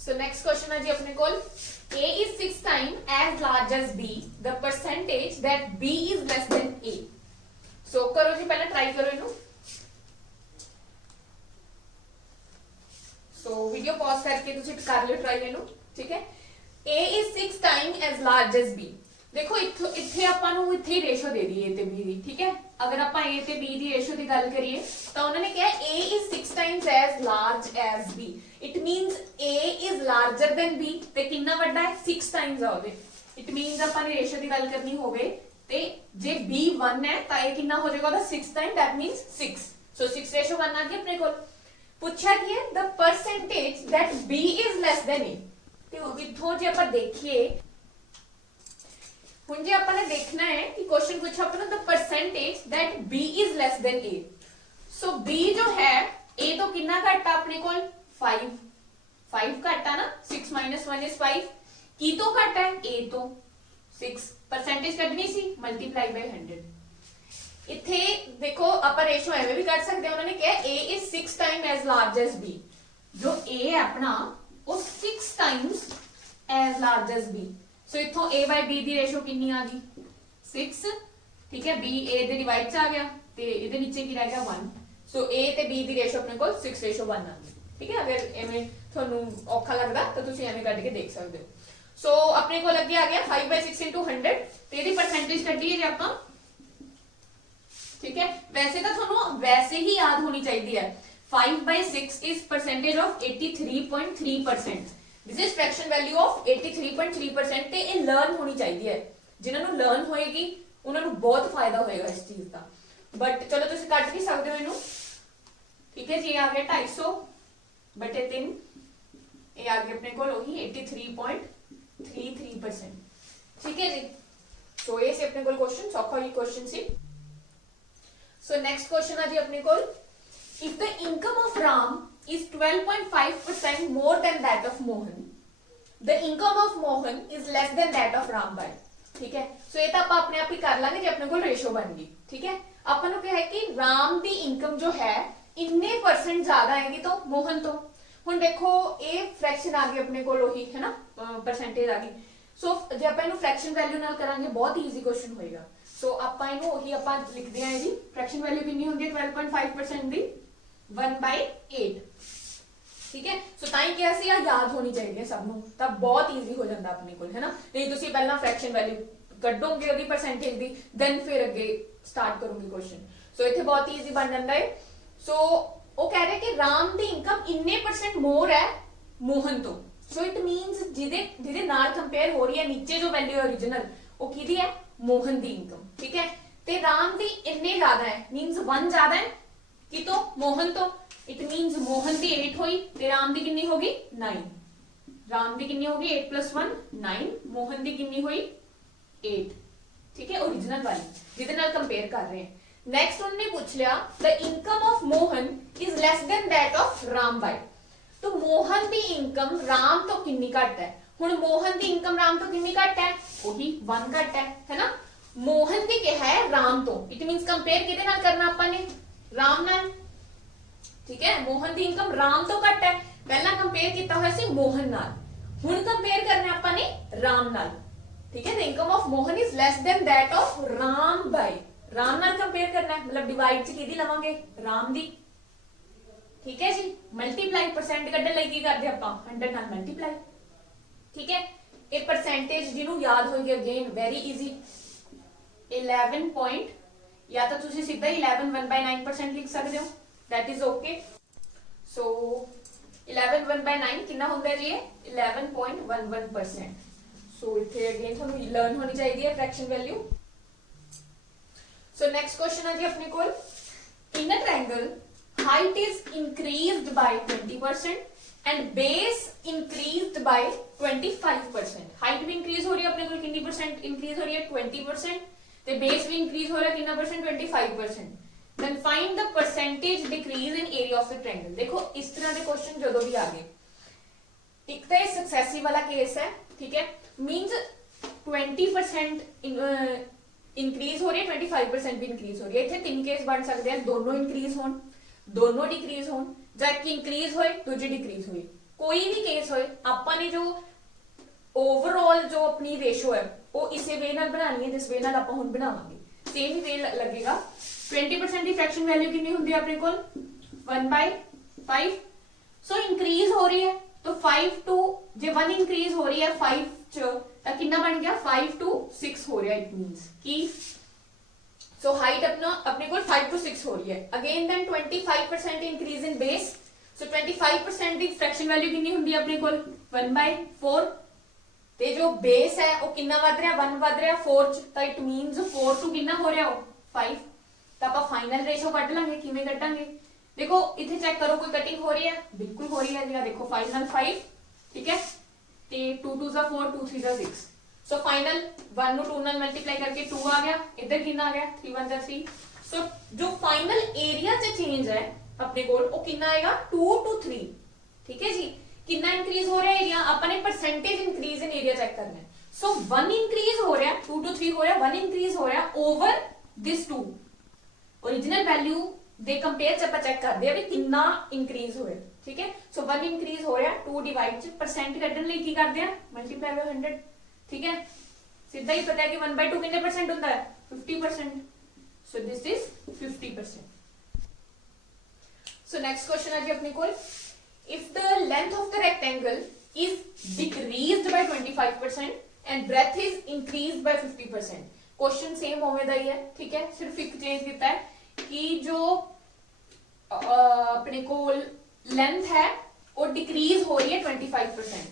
सो नेक्स्ट क्वेश्चन है जी अपने को A is 6 times as large as B the percentage that B is less than A सो करो जी पहले ट्राई करो इनू सो वीडियो पॉज करके तुसी कर लियो ट्राई इनू ठीक है A is 6 times as large as B देखो इथे ਆਪਾਂ ਨੂੰ इथे रेशो दे दी A ते B दी ठीक है अगर ਆਪਾਂ A ते B दी रेशो दी गल करिए तो उन्होंने कहा A is 6 times as large as B it means A is larger than B ते कितना बड़ा है 6 times आ ਉਹਦੇ it means ਆਪਾਂ ਨੇ रेशो दी गल करनी होवे ते जे B 1 है तो ये कितना हो जाएगा 6 time that means 6 so 6 ratio 1 आ गया अपने को पूछा कि the percentage that B is less then A ते इथों जे अपन देखिए हुन जे अपन ने देखना है कि क्वेश्चन पूछा upon the percentage that B is less then A so B जो है A तो कितना घट है अपने को 5 घट है ना 6 - 1 इज 5 की तो घट है A तो 6 परसेंटेज कटनी सी मल्टीप्लाई बाय 100 इथे देखो अपन रेशो एवं भी कर सकते हैं उन्होंने कहा A is 6 times as large as B जो A है अपना वो 6 times as large as B so इथों A by B दी रेशो कितनी आ गई 6 ठीक है B A दे डिवाइड च आ गया ते इधर नीचे की रह गया 1 सो A ते B दी रेशो अपने को 6:1 आ गई ठीक है अगर एवें थानू औखा लगदा तो तुसी एवें कट के देख सकते हो सो अपने को लग गया 5/6 * 100 तेरी परसेंटेज कटी है आप ठीक है वैसे तो थानू वैसे ही याद होनी चाहिए है 5/6 is percentage of 83.3% this is fraction value of 83.3% ते ये लर्न होनी चाहिए है जिन्होंने लर्न होएगी उन्होंने बहुत फायदा होएगा इस चीज का बट चलो तुम कट भी सकते हो इनू ठीक है जी आ गया 250/3 ये आ गया अपने को 83.33% ठीक है जी सो ये से अपने को क्वेश्चन सौखा ही क्वेश्चन सी। सो नेक्स्ट क्वेश्चन है जी अपने को, if the income of Ram is 12.5% more than that of Mohan, the income of Mohan is less than that of Ram by. ठीक है, सो ये तो आप अपने आप ही कर लांगे जे अपने को रेशो बन गई। ठीक है, अपन को क्या है कि राम की इनकम जो है इन्ने परसेंट ज्यादा आएगी तो मोहन तो। हुण देखो ये फ्रैक्शन आ गई अपने को ही है ना, परसेंटेज आ गई। सो जे आप इनू फ्रैक्शन वैल्यू नाल करांगे बहुत ईजी क्वेश्चन होएगा। सो आपां इनू ओही आपां लिखदे हैं जी, फ्रैक्शन वैल्यू कितनी होंदी है 12.5% दी 1/8। ठीक है, सो ताई क्या सी याद होनी चाहिए सब नूं, तब बहुत ईजी हो जाता अपने को है ना। नहीं तुसीं पहला फ्रैक्शन वैल्यू कड्डोगे ओदी परसेंटेज दी, देन फिर अगे स्टार्ट करूंगी क्वेश्चन। सो इत्थे बहुत ईजी बन जाता है। सो वो कह रहे कि राम दी इनकम इन्ने परसेंट मोर है मोहन तो। सो इट मीनस जिदे नाल कंपेयर हो रही है नीचे जो वैल्यू है ओरिजिनल वो किहदी है, मोहन दी इनकम। ठीक है, ते राम दी इन्ने ज्यादा है मीनस 1 ज्यादा है कि तो मोहन तो। इट मीनस मोहन दी 8 हुई ते राम दी कितनी होगी 9। राम दी कितनी होगी 8 + 1 9, मोहन दी कितनी हुई 8। ठीक है, ओरिजिनल वाली जिदे नाल कंपेयर कर रहे हैं। नेक्स्ट उन्होंने पूछ लिया the income of Mohan is less than that of Ram by. तो मोहन दी इनकम राम तो कितनी घट है। हुण मोहन दी इनकम राम तो कितनी घट है, वही 1 घट है ना। मोहन दी क्या है राम तो, इट मींस कंपेयर किदे नाल करना आपां ने, राम नाल। ठीक है, मोहन दी इनकम राम तो घट है, पहला कंपेयर किया हुआ सी मोहन नाल, हुण कंपेयर करना आपां ने राम नाल। ठीक है, the income of Mohan is less than that of Ram by. Ram नाल कंपेयर करना है, मतलब डिवाइड च किहदी लवांगे, राम दी। ठीक है जी, मल्टीप्लाई परसेंट कड्ढण लई की करदे आपां 100 नाल मल्टीप्लाई। ठीक है, ये परसेंटेज जिन्हों याद होगी अगेन वेरी इजी 11 पॉइंट, या तो तुसी सीधा 11 1/9% लिख सकते हो, दैट इज ओके। सो 11 1/9 कितना होता है जी, 11.11%। सो इथे अगेन तुहानू लर्न होनी चाहिए है fraction value. So next question है जी अपने को, in a triangle height is increased by 20% and base increased by 25%। Height भी इंक्रीज हो रही है अपने को कितनी परसेंट इंक्रीज हो रही है 20%, ते बेस भी इंक्रीज हो रहा है कितना percent 25%। Then find the percentage decrease in area of the triangle. देखो इस तरह के क्वेश्चन जो भी आ गए, एक तो सक्सेसिव वाला केस है। ठीक है, मींस 20% इंक्रीज हो रही है, 25% भी इंक्रीज हो रही है। इतने 3 केस बन सकते हैं, दोनों इंक्रीज होन, दोनों डिक्रीज होन, या कि इंक्रीज होए दूजी डिक्रीज होए, कोई भी केस होए, आपां ने जो ओवरऑल जो अपनी रेशो है वो इसे वे नाल बनानी है जिस वे नाल आपां हुण बनावांगे, सेम ही वे लगेगा। 20% की फ्रैक्शन वैल्यू कितनी हुंदी है अपने कोल 1/5। सो इंक्रीज हो रही है तो 5 to जे 1 इंक्रीज हो रही है 5 च तो कितना बन गया 5 to 6 हो रहा है। इट मींस कि सो हाइट अपने को 5 to 6 हो रही है। Again then 25% increase in base, so 25% की फ्रैक्शन वैल्यू कितनी हुंदी है अपने को 1/4। ते जो बेस है वो कितना वध रहा 1 वध रहा 4 च, तो इट मींस 4 to कितना हो रहा 5। तो आप फाइनल रेशो कट लांगे, किवें कटांगे, देखो इथे चेक करो कोई कटिंग हो रही है, बिल्कुल हो रही है जी। देखो फाइनल 5, ठीक है, ते 2 2 4 2 3 6। सो फाइनल 1 ਨੂੰ 2 ਨਾਲ मल्टीप्लाई करके 2 आ गया, इधर कितना आ गया 3 1 3। सो जो फाइनल एरिया च चेंज है अपने कोल वो कितना आएगा 2 to 3। ठीक है जी, कितना इंक्रीज हो रहा है एरिया, अपने percentage increase in area check करना है। सो 1 इंक्रीज हो रहा है 2 to 3 हो रहा है, 1 इंक्रीज हो रहा है over this 2। Original value they compare च चेक करते हैं भी कितना इंक्रीज होए। ठीक है, सो 1 इंक्रीज हो रहा है 2 डिवाइड च परसेंट कढण लई की करते हैं मल्टीप्लाई बाय 100। ठीक है, सीधा ही पता है कि 1/2 कितने परसेंट होता है 50%। So this is 50%। So next question है जी अपने को, if the length of the rectangle is decreased by 25% and breadth is increased by 50%। Question same होवे दा ही है। ठीक है, सिर्फ एक चेंज किया है कि जो अपने को लेंथ है वो डिक्रीज हो रही है 25%,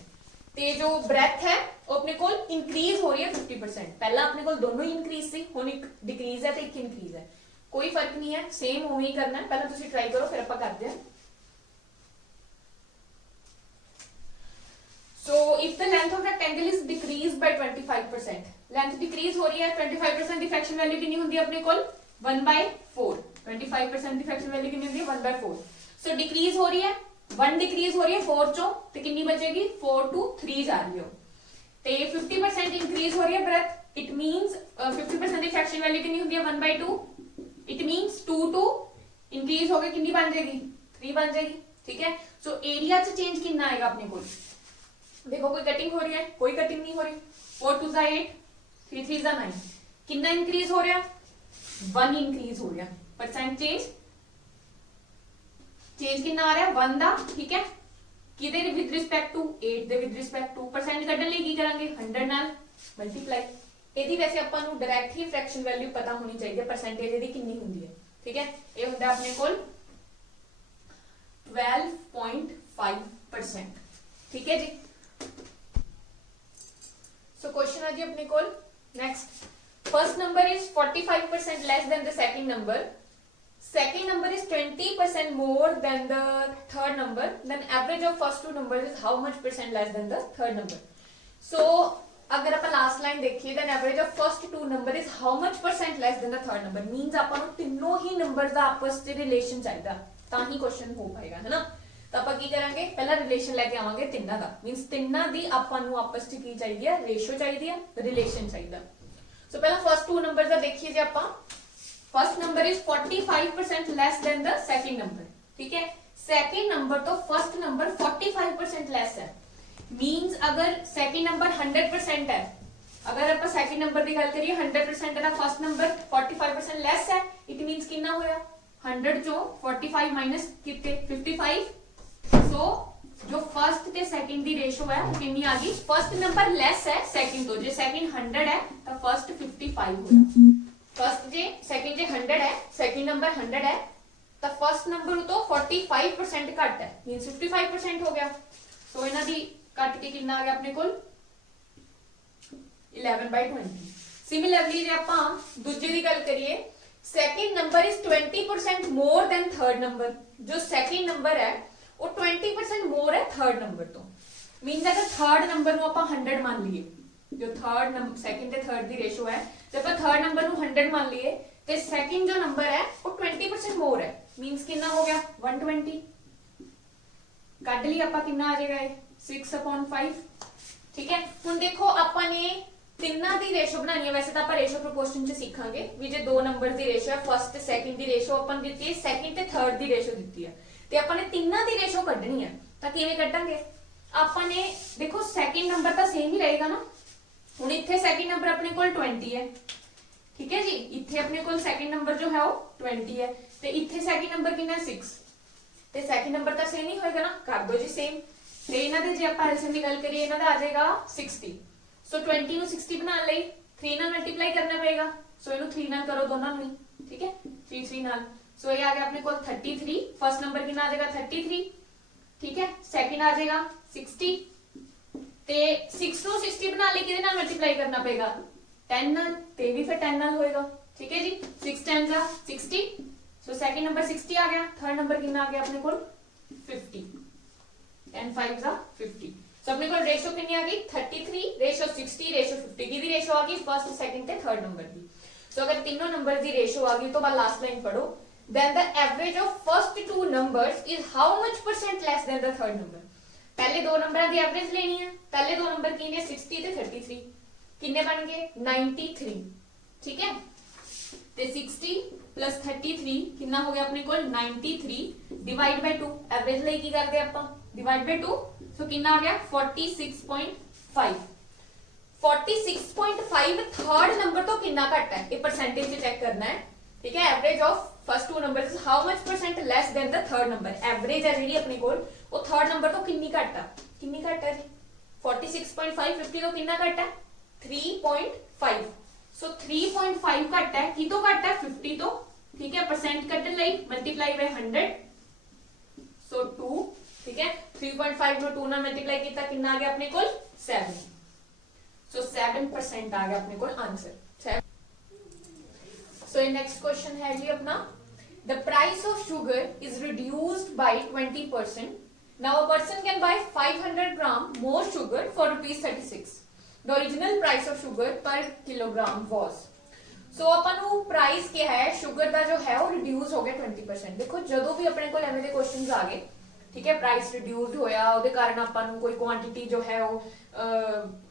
ते जो ब्रेथ है वो अपने को इंक्रीज हो रही है 50%। पहला अपने को दोनों ही इंक्रीज सी, हुण एक डिक्रीज है तो एक इंक्रीज है, कोई फर्क नहीं है, सेम उवें ही करना है। पहला तुसीं ट्राई करो फिर आपां करदे हां। So if the length of rectangle is decrease by 25%, length strength decrease हो रही है 25% ਦੀ ਫ੍ਰੈਕਸ਼ਨ ਵੈल्यू ਕਿੰਨੀ ਹੁੰਦੀ ਹੈ ਆਪਣੇ ਕੋਲ 1/4 25% ਦੀ ਫ੍ਰੈਕਸ਼ਨ ਵੈल्यू ਕਿੰਨੀ ਹੁੰਦੀ ਹੈ 1/4 ਸੋ डिक्रीज हो रही है 1 डिक्रीज हो रही है 4 ਚੋਂ ਤੇ ਕਿੰਨੀ ਬਚੇਗੀ 4 to 3 ਜਾ ਰਹੀ ਹੋ ਤੇ 50% इंक्रीज हो रही है breath it means 50% the fraction ਵੈल्यू ਕਿੰਨੀ ਹੁੰਦੀ ਹੈ 1/2 इट मींस 2 to इंक्रीज हो गई कितनी बन जाएगी 3 बन जाएगी ठीक है सो एरिया च चेंज कितना आएगा अपने को देखो कोई कटिंग हो रही है कोई कटिंग नहीं हो रही 4 2 8 3 3 9 कितना इंक्रीज हो रहा 1 इंक्रीज हो रहा परसेंट चेंज कितना आ रहा है 1 दा ठीक है किदे विद रिस्पेक्ट टू 8 ਦੇ ਵਿਦ ਰਿਸਪੈਕਟ ਟੂ ਪਰਸੈਂਟ ਕੱਢਣ ਲਈ ਕੀ ਕਰਾਂਗੇ 100 ਨਾਲ ਮਲਟੀਪਲਾਈ ਇਹਦੀ ਵੈਸੇ ਆਪਾਂ ਨੂੰ ਡਾਇਰੈਕਟ ਹੀ ਫ੍ਰੈਕਸ਼ਨ ਵੈਲਿਊ ਪਤਾ ਹੋਣੀ ਚਾਹੀਦੀ ਹੈ ਪਰਸੈਂਟੇਜ ਇਹਦੀ ਕਿੰਨੀ ਹੁੰਦੀ ਹੈ ਠੀਕ ਹੈ ਇਹ ਹੁੰਦਾ ਆਪਣੇ ਕੋਲ 12.5% ਠੀਕ ਹੈ ਜੀ ਸੋ ਕੁਐਸਚਨ ਆ ਜੀ ਆਪਣੇ ਕੋਲ next first number is 45% less than the second number second number is 20% more than the third number then average of first two numbers is how much percent less than the third number so अगर अपन last line देखिए then average of first two number is how much percent less than the third number means ਆਪਾਂ ਨੂੰ ਤਿੰਨੋਂ ਹੀ numbers ਦਾ ਆਪਸ ਵਿੱਚ relation ਚਾਹੀਦਾ ਤਾਂ ਹੀ question ਹੋ ਪਾਏਗਾ ਹੈ ਨਾ ਤਾਂ ਆਪਾਂ ਕੀ ਕਰਾਂਗੇ ਪਹਿਲਾਂ ਰਿਲੇਸ਼ਨ ਲੈ ਕੇ ਆਵਾਂਗੇ ਤਿੰਨਾਂ ਦਾ ਮੀਨਸ ਤਿੰਨਾਂ ਦੀ ਆਪਾਂ ਨੂੰ ਆਪਸ ਵਿੱਚ ਕੀ ਚਾਹੀਦੀ ਹੈ ਰੇਸ਼ੋ ਚਾਹੀਦੀ ਹੈ ਰਿਲੇਸ਼ਨ ਚਾਹੀਦਾ ਸੋ ਪਹਿਲਾਂ ਫਰਸਟ ਟੂ ਨੰਬਰਸ ਦਾ ਦੇਖੀਏ ਜੇ ਆਪਾਂ first number is 45% less than the second number ठीक है सेकंड नंबर तो फर्स्ट नंबर 45% लेस है मींस अगर सेकंड नंबर 100% है अगर आप सेकंड नंबर की गल करिए 100% है फर्स्ट नंबर 45% लेस है इट मींस कितना होया 100 चो 45 माइनस कितने 55 सो जो फर्स्ट ते सेकंड दी रेशो है वो कितनी आ गई फर्स्ट नंबर लेस है सेकंड तो जे सेकंड 100 है तो फर्स्ट 55 होया फर्स्ट जे सेकंड जे 100 है सेकंड नंबर 100 है तो फर्स्ट नंबर तो 45% घट है मींस 55% हो गया सो इना दी कट के कितना आ गया अपने कोल 11/20 सिमिलरली जे आपा दूजे दी गल करिए second number is 20% more than third number जो सेकंड नंबर है वो 20% मोर है थर्ड नंबर तो मींस अगर थर्ड नंबर नु आपा 100 मान लिए जो थर्ड नंबर सेकंड ते थर्ड दी रेशो है जब आप थर्ड नंबर नु 100 मान लिए ते सेकंड जो नंबर है वो 20% मोर है मींस कितना हो गया 120 ਕੱਢ ਲਈ ਆਪਾਂ ਕਿੰਨਾ ਆ ਜਾਏਗਾ ਇਹ 6/5 ਠੀਕ ਹੈ ਹੁਣ ਦੇਖੋ ਆਪਾਂ ਨੇ ਤਿੰਨਾਂ ਦੀ ਰੇਸ਼ੋ ਬਣਾਣੀ ਹੈ ਵੈਸੇ ਤਾਂ ਆਪਾਂ ਰੇਸ਼ੋ ਪ੍ਰੋਪੋਰਸ਼ਨ ਚ ਸਿੱਖਾਂਗੇ ਵੀ ਜੇ ਦੋ ਨੰਬਰ ਦੀ ਰੇਸ਼ੋ ਹੈ ਫਰਸਟ ਤੇ ਸੈਕੰਡ ਦੀ ਰੇਸ਼ੋ ਆਪਾਂ ਨੂੰ ਦਿੱਤੀ ਹੈ ਸੈਕੰਡ ਤੇ ਥਰਡ ਦੀ ਰੇਸ਼ੋ ਦਿੱਤੀ ਹੈ ਤੇ ਆਪਾਂ ਨੇ ਤਿੰਨਾਂ ਦੀ ਰੇਸ਼ੋ ਕੱਢਣੀ ਹੈ ਤਾਂ ਕਿਵੇਂ ਕੱਢਾਂਗੇ ਆਪਾਂ ਨੇ ਦੇਖੋ ਸੈਕੰਡ ਨੰਬਰ ਤਾਂ ਸੇਮ ਹੀ ਰਹੇਗਾ ਨਾ ਹੁਣ ਇੱਥੇ ਸੈਕੰਡ ਨੰबर अपने ਕੋਲ 20 ਹੈ ਠੀਕ ਹੈ ਜੀ ਇੱਥੇ ਆਪਣੇ ਕੋਲ ਸੈਕੰਡ ਨੰबर जो है वो 20 ਹੈ ਤੇ ਇੱਥੇ ਸੈਕੰਡ ਨੰबर ਕਿੰਨਾ 6 ਤੇ ਸੈਕੰਡ ਨੰबर ਤਾਂ ਸੇਮ ਹੀ ਹੋਏਗਾ ਨਾ ਕਰ ਦੋ ਜੀ ਸੇਮ ਤੇ ਇਹਨਾਂ ਦੇ ਜੇ ਆਪਾਂ ਐਲਸੀਐਮ ਦੀ ਗੱਲ ਕਰੀਏ ਇਹਨਾਂ ਦਾ ਆ ਜਾਏਗਾ 60 ਸੋ 20 ਨੂੰ 60 ਬਣਾਉਣ ਲਈ 3 ਨਾਲ ਮਲਟੀਪਲਾਈ ਕਰਨਾ ਪਏਗਾ ਸੋ ਇਹਨੂੰ 3 ਨਾਲ ਕਰੋ ਦੋਨਾਂ ਨੂੰ ਠੀਕ ਹੈ 3 3 ਨਾਲ ਸੋ ਇਹ ਆ ਗਿਆ ਆਪਣੇ ਕੋਲ 33 ਫਰਸਟ ਨੰबर ਕਿੰਨਾ ਆ ਜਾਏਗਾ 33 ਠੀਕ ਹੈ ਸੈਕੰਡ ਆ ਜਾਏਗਾ 60 ਤੇ 6 ਨੂੰ 60 ਬਣਾ ਲਈ ਕਿਹਦੇ ਨਾਲ ਮਲਟੀਪਲਾਈ ਕਰਨਾ ਪਏਗਾ 10 ਨਾਲ ਤੇ ਵੀ ਫਿਰ 10 ਨਾਲ ਹੋਏਗਾ ਠੀਕ ਹੈ ਜੀ 6 10 ਦਾ 60 ਸੋ ਸੈਕੰਡ ਨੰਬਰ 60 ਆ ਗਿਆ ਥਰਡ ਨੰਬਰ ਕਿੰਨਾ ਆ ਗਿਆ ਆਪਣੇ ਕੋਲ 50 10 5 ਦਾ 50 ਸੋ ਆਪਣੇ ਕੋਲ ਰੇਸ਼ੋ ਕਿੰਨੀ ਆ ਗਈ 33 ਰੇਸ਼ੋ 60 ਰੇਸ਼ੋ 50 की दी रेशो आ गई फर्स्ट सेकंड ਤੇ थर्ड नंबर ਦੀ ਸੋ ਅਗਰ ਤਿੰਨੋਂ ਨੰਬਰ ਦੀ ਰੇਸ਼ੋ ਆ ਗਈ ਤੋਂ ਬਾਅਦ ਲਾਸਟ ਲਾਈਨ ਪੜੋ then the average of first two numbers is how much percent less than the third number पहले दो नंबरों की एवरेज लेनी है पहले दो नंबर की ने 60 ਤੇ 33 किन्ने बन गए 93 ठीक है ਤੇ 60 प्लस 33 कितना हो गया अपने को 93 डिवाइड बाय 2 एवरेज ਲਈ ਕੀ ਕਰਦੇ ਆਪਾਂ डिवाइड बाय 2 सो कितना आ गया 46.5 46.5 थर्ड नंबर तो कितना घट है ये परसेंटेज से चेक करना है ठीक है average of first two numbers is how much percent less than the third number average है ਜਿਹੜੀ ਆਪਣੇ ਕੋਲ ਉਹ थर्ड नंबर ਤੋਂ ਕਿੰਨੀ ਘੱਟ ਹੈ ਜੀ 46.5 50 ਤੋਂ ਕਿੰਨਾ ਘੱਟ ਹੈ 3.5 ਸੋ 3.5 ਘੱਟ ਹੈ ਕਿਤੋਂ ਘੱਟ ਹੈ 50 ਤੋਂ ਠੀਕ ਹੈ परसेंट ਕੱਢਣ ਲਈ ਮਲਟੀਪਲਾਈ ਬਾਈ 100 ਸੋ 2 ठीक है 3.5 ਨੂੰ 2 ਨਾਲ ਮਲਟੀਪਲਾਈ ਕੀਤਾ ਕਿੰਨਾ ਆ ਗਿਆ ਆਪਣੇ ਕੋਲ 7 ਸੋ 7% ਆ ਗਿਆ ਆਪਣੇ ਕੋਲ ਆਨਸਰ सो नेक्स्ट क्वेश्चन है जी अपना the price of sugar is reduced by 20%. Now a person can buy 500 gram more sugar for rupees 36. The original price of sugar पर किलोग्राम वाज। सो ਆਪਾਂ ਨੂੰ ਪ੍ਰਾइस क्या है शुगर ਦਾ जो है वो रिड्यूस हो गया 20%। देखो ਜਦੋਂ ਵੀ ਆਪਣੇ ਕੋਲ ਐਵੇਂ ਦੇ ਕੁਐਸਚਨਸ ਆ ਗਏ, ठीक है, प्राइस रिड्यूस्ड होया ਉਹਦੇ ਕਾਰਨ ਆਪਾਂ ਨੂੰ ਕੋਈ ਕੁਆਂਟੀਟੀ ਜੋ ਹੈ ਉਹ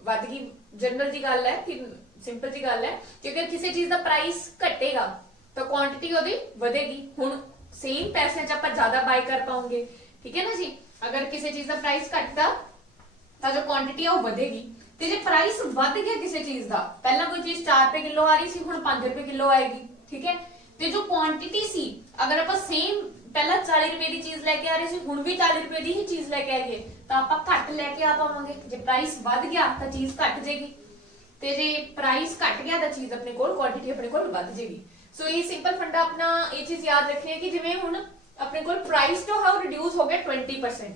ਵੱਧ ਗਈ। ਜਨਰਲ ਦੀ ਗੱਲ ਹੈ ਕਿ ਸਿੰਪਲ ਜੀ ਗੱਲ ਹੈ ਕਿ ਅਗਰ ਕਿਸੇ ਚੀਜ਼ ਦਾ ਪ੍ਰਾइस ਘਟੇਗਾ ਤਾਂ ਕੁਆਂਟੀਟੀ ਉਹਦੀ ਵਧੇਗੀ। ਹੁਣ सेम पैसे च आप ज्यादा बाय कर पाओगे, ठीक है ना जी। अगर किसी चीज का प्राइस घटता तो जो क्वांटिटी है वो बढ़ेगी, ते जे प्राइस बढ़ गया किसी चीज का, पहला कोई चीज 4 रुपए किलो आ रही सी, हुण 5 रुपए किलो आएगी, ठीक है। ते जो क्वांटिटी सी अगर आप सेम पहला 40 रुपए की चीज लेके आ रहे सी, हुण भी 40 रुपए की ही चीज लेके आएंगे तो आप घट लेके आ पावांगे। जे प्राइस बढ़ गया तो चीज घट जाएगी, ते जे प्राइस घट गया तो चीज अपने कोल क्वांटिटी अपने कोल बढ़ जाएगी। सो ये सिंपल फंडा अपना ये चीज याद रखनी है कि जिवें हुण अपने कोल प्राइस जो है वो रिड्यूस हो गया 20%।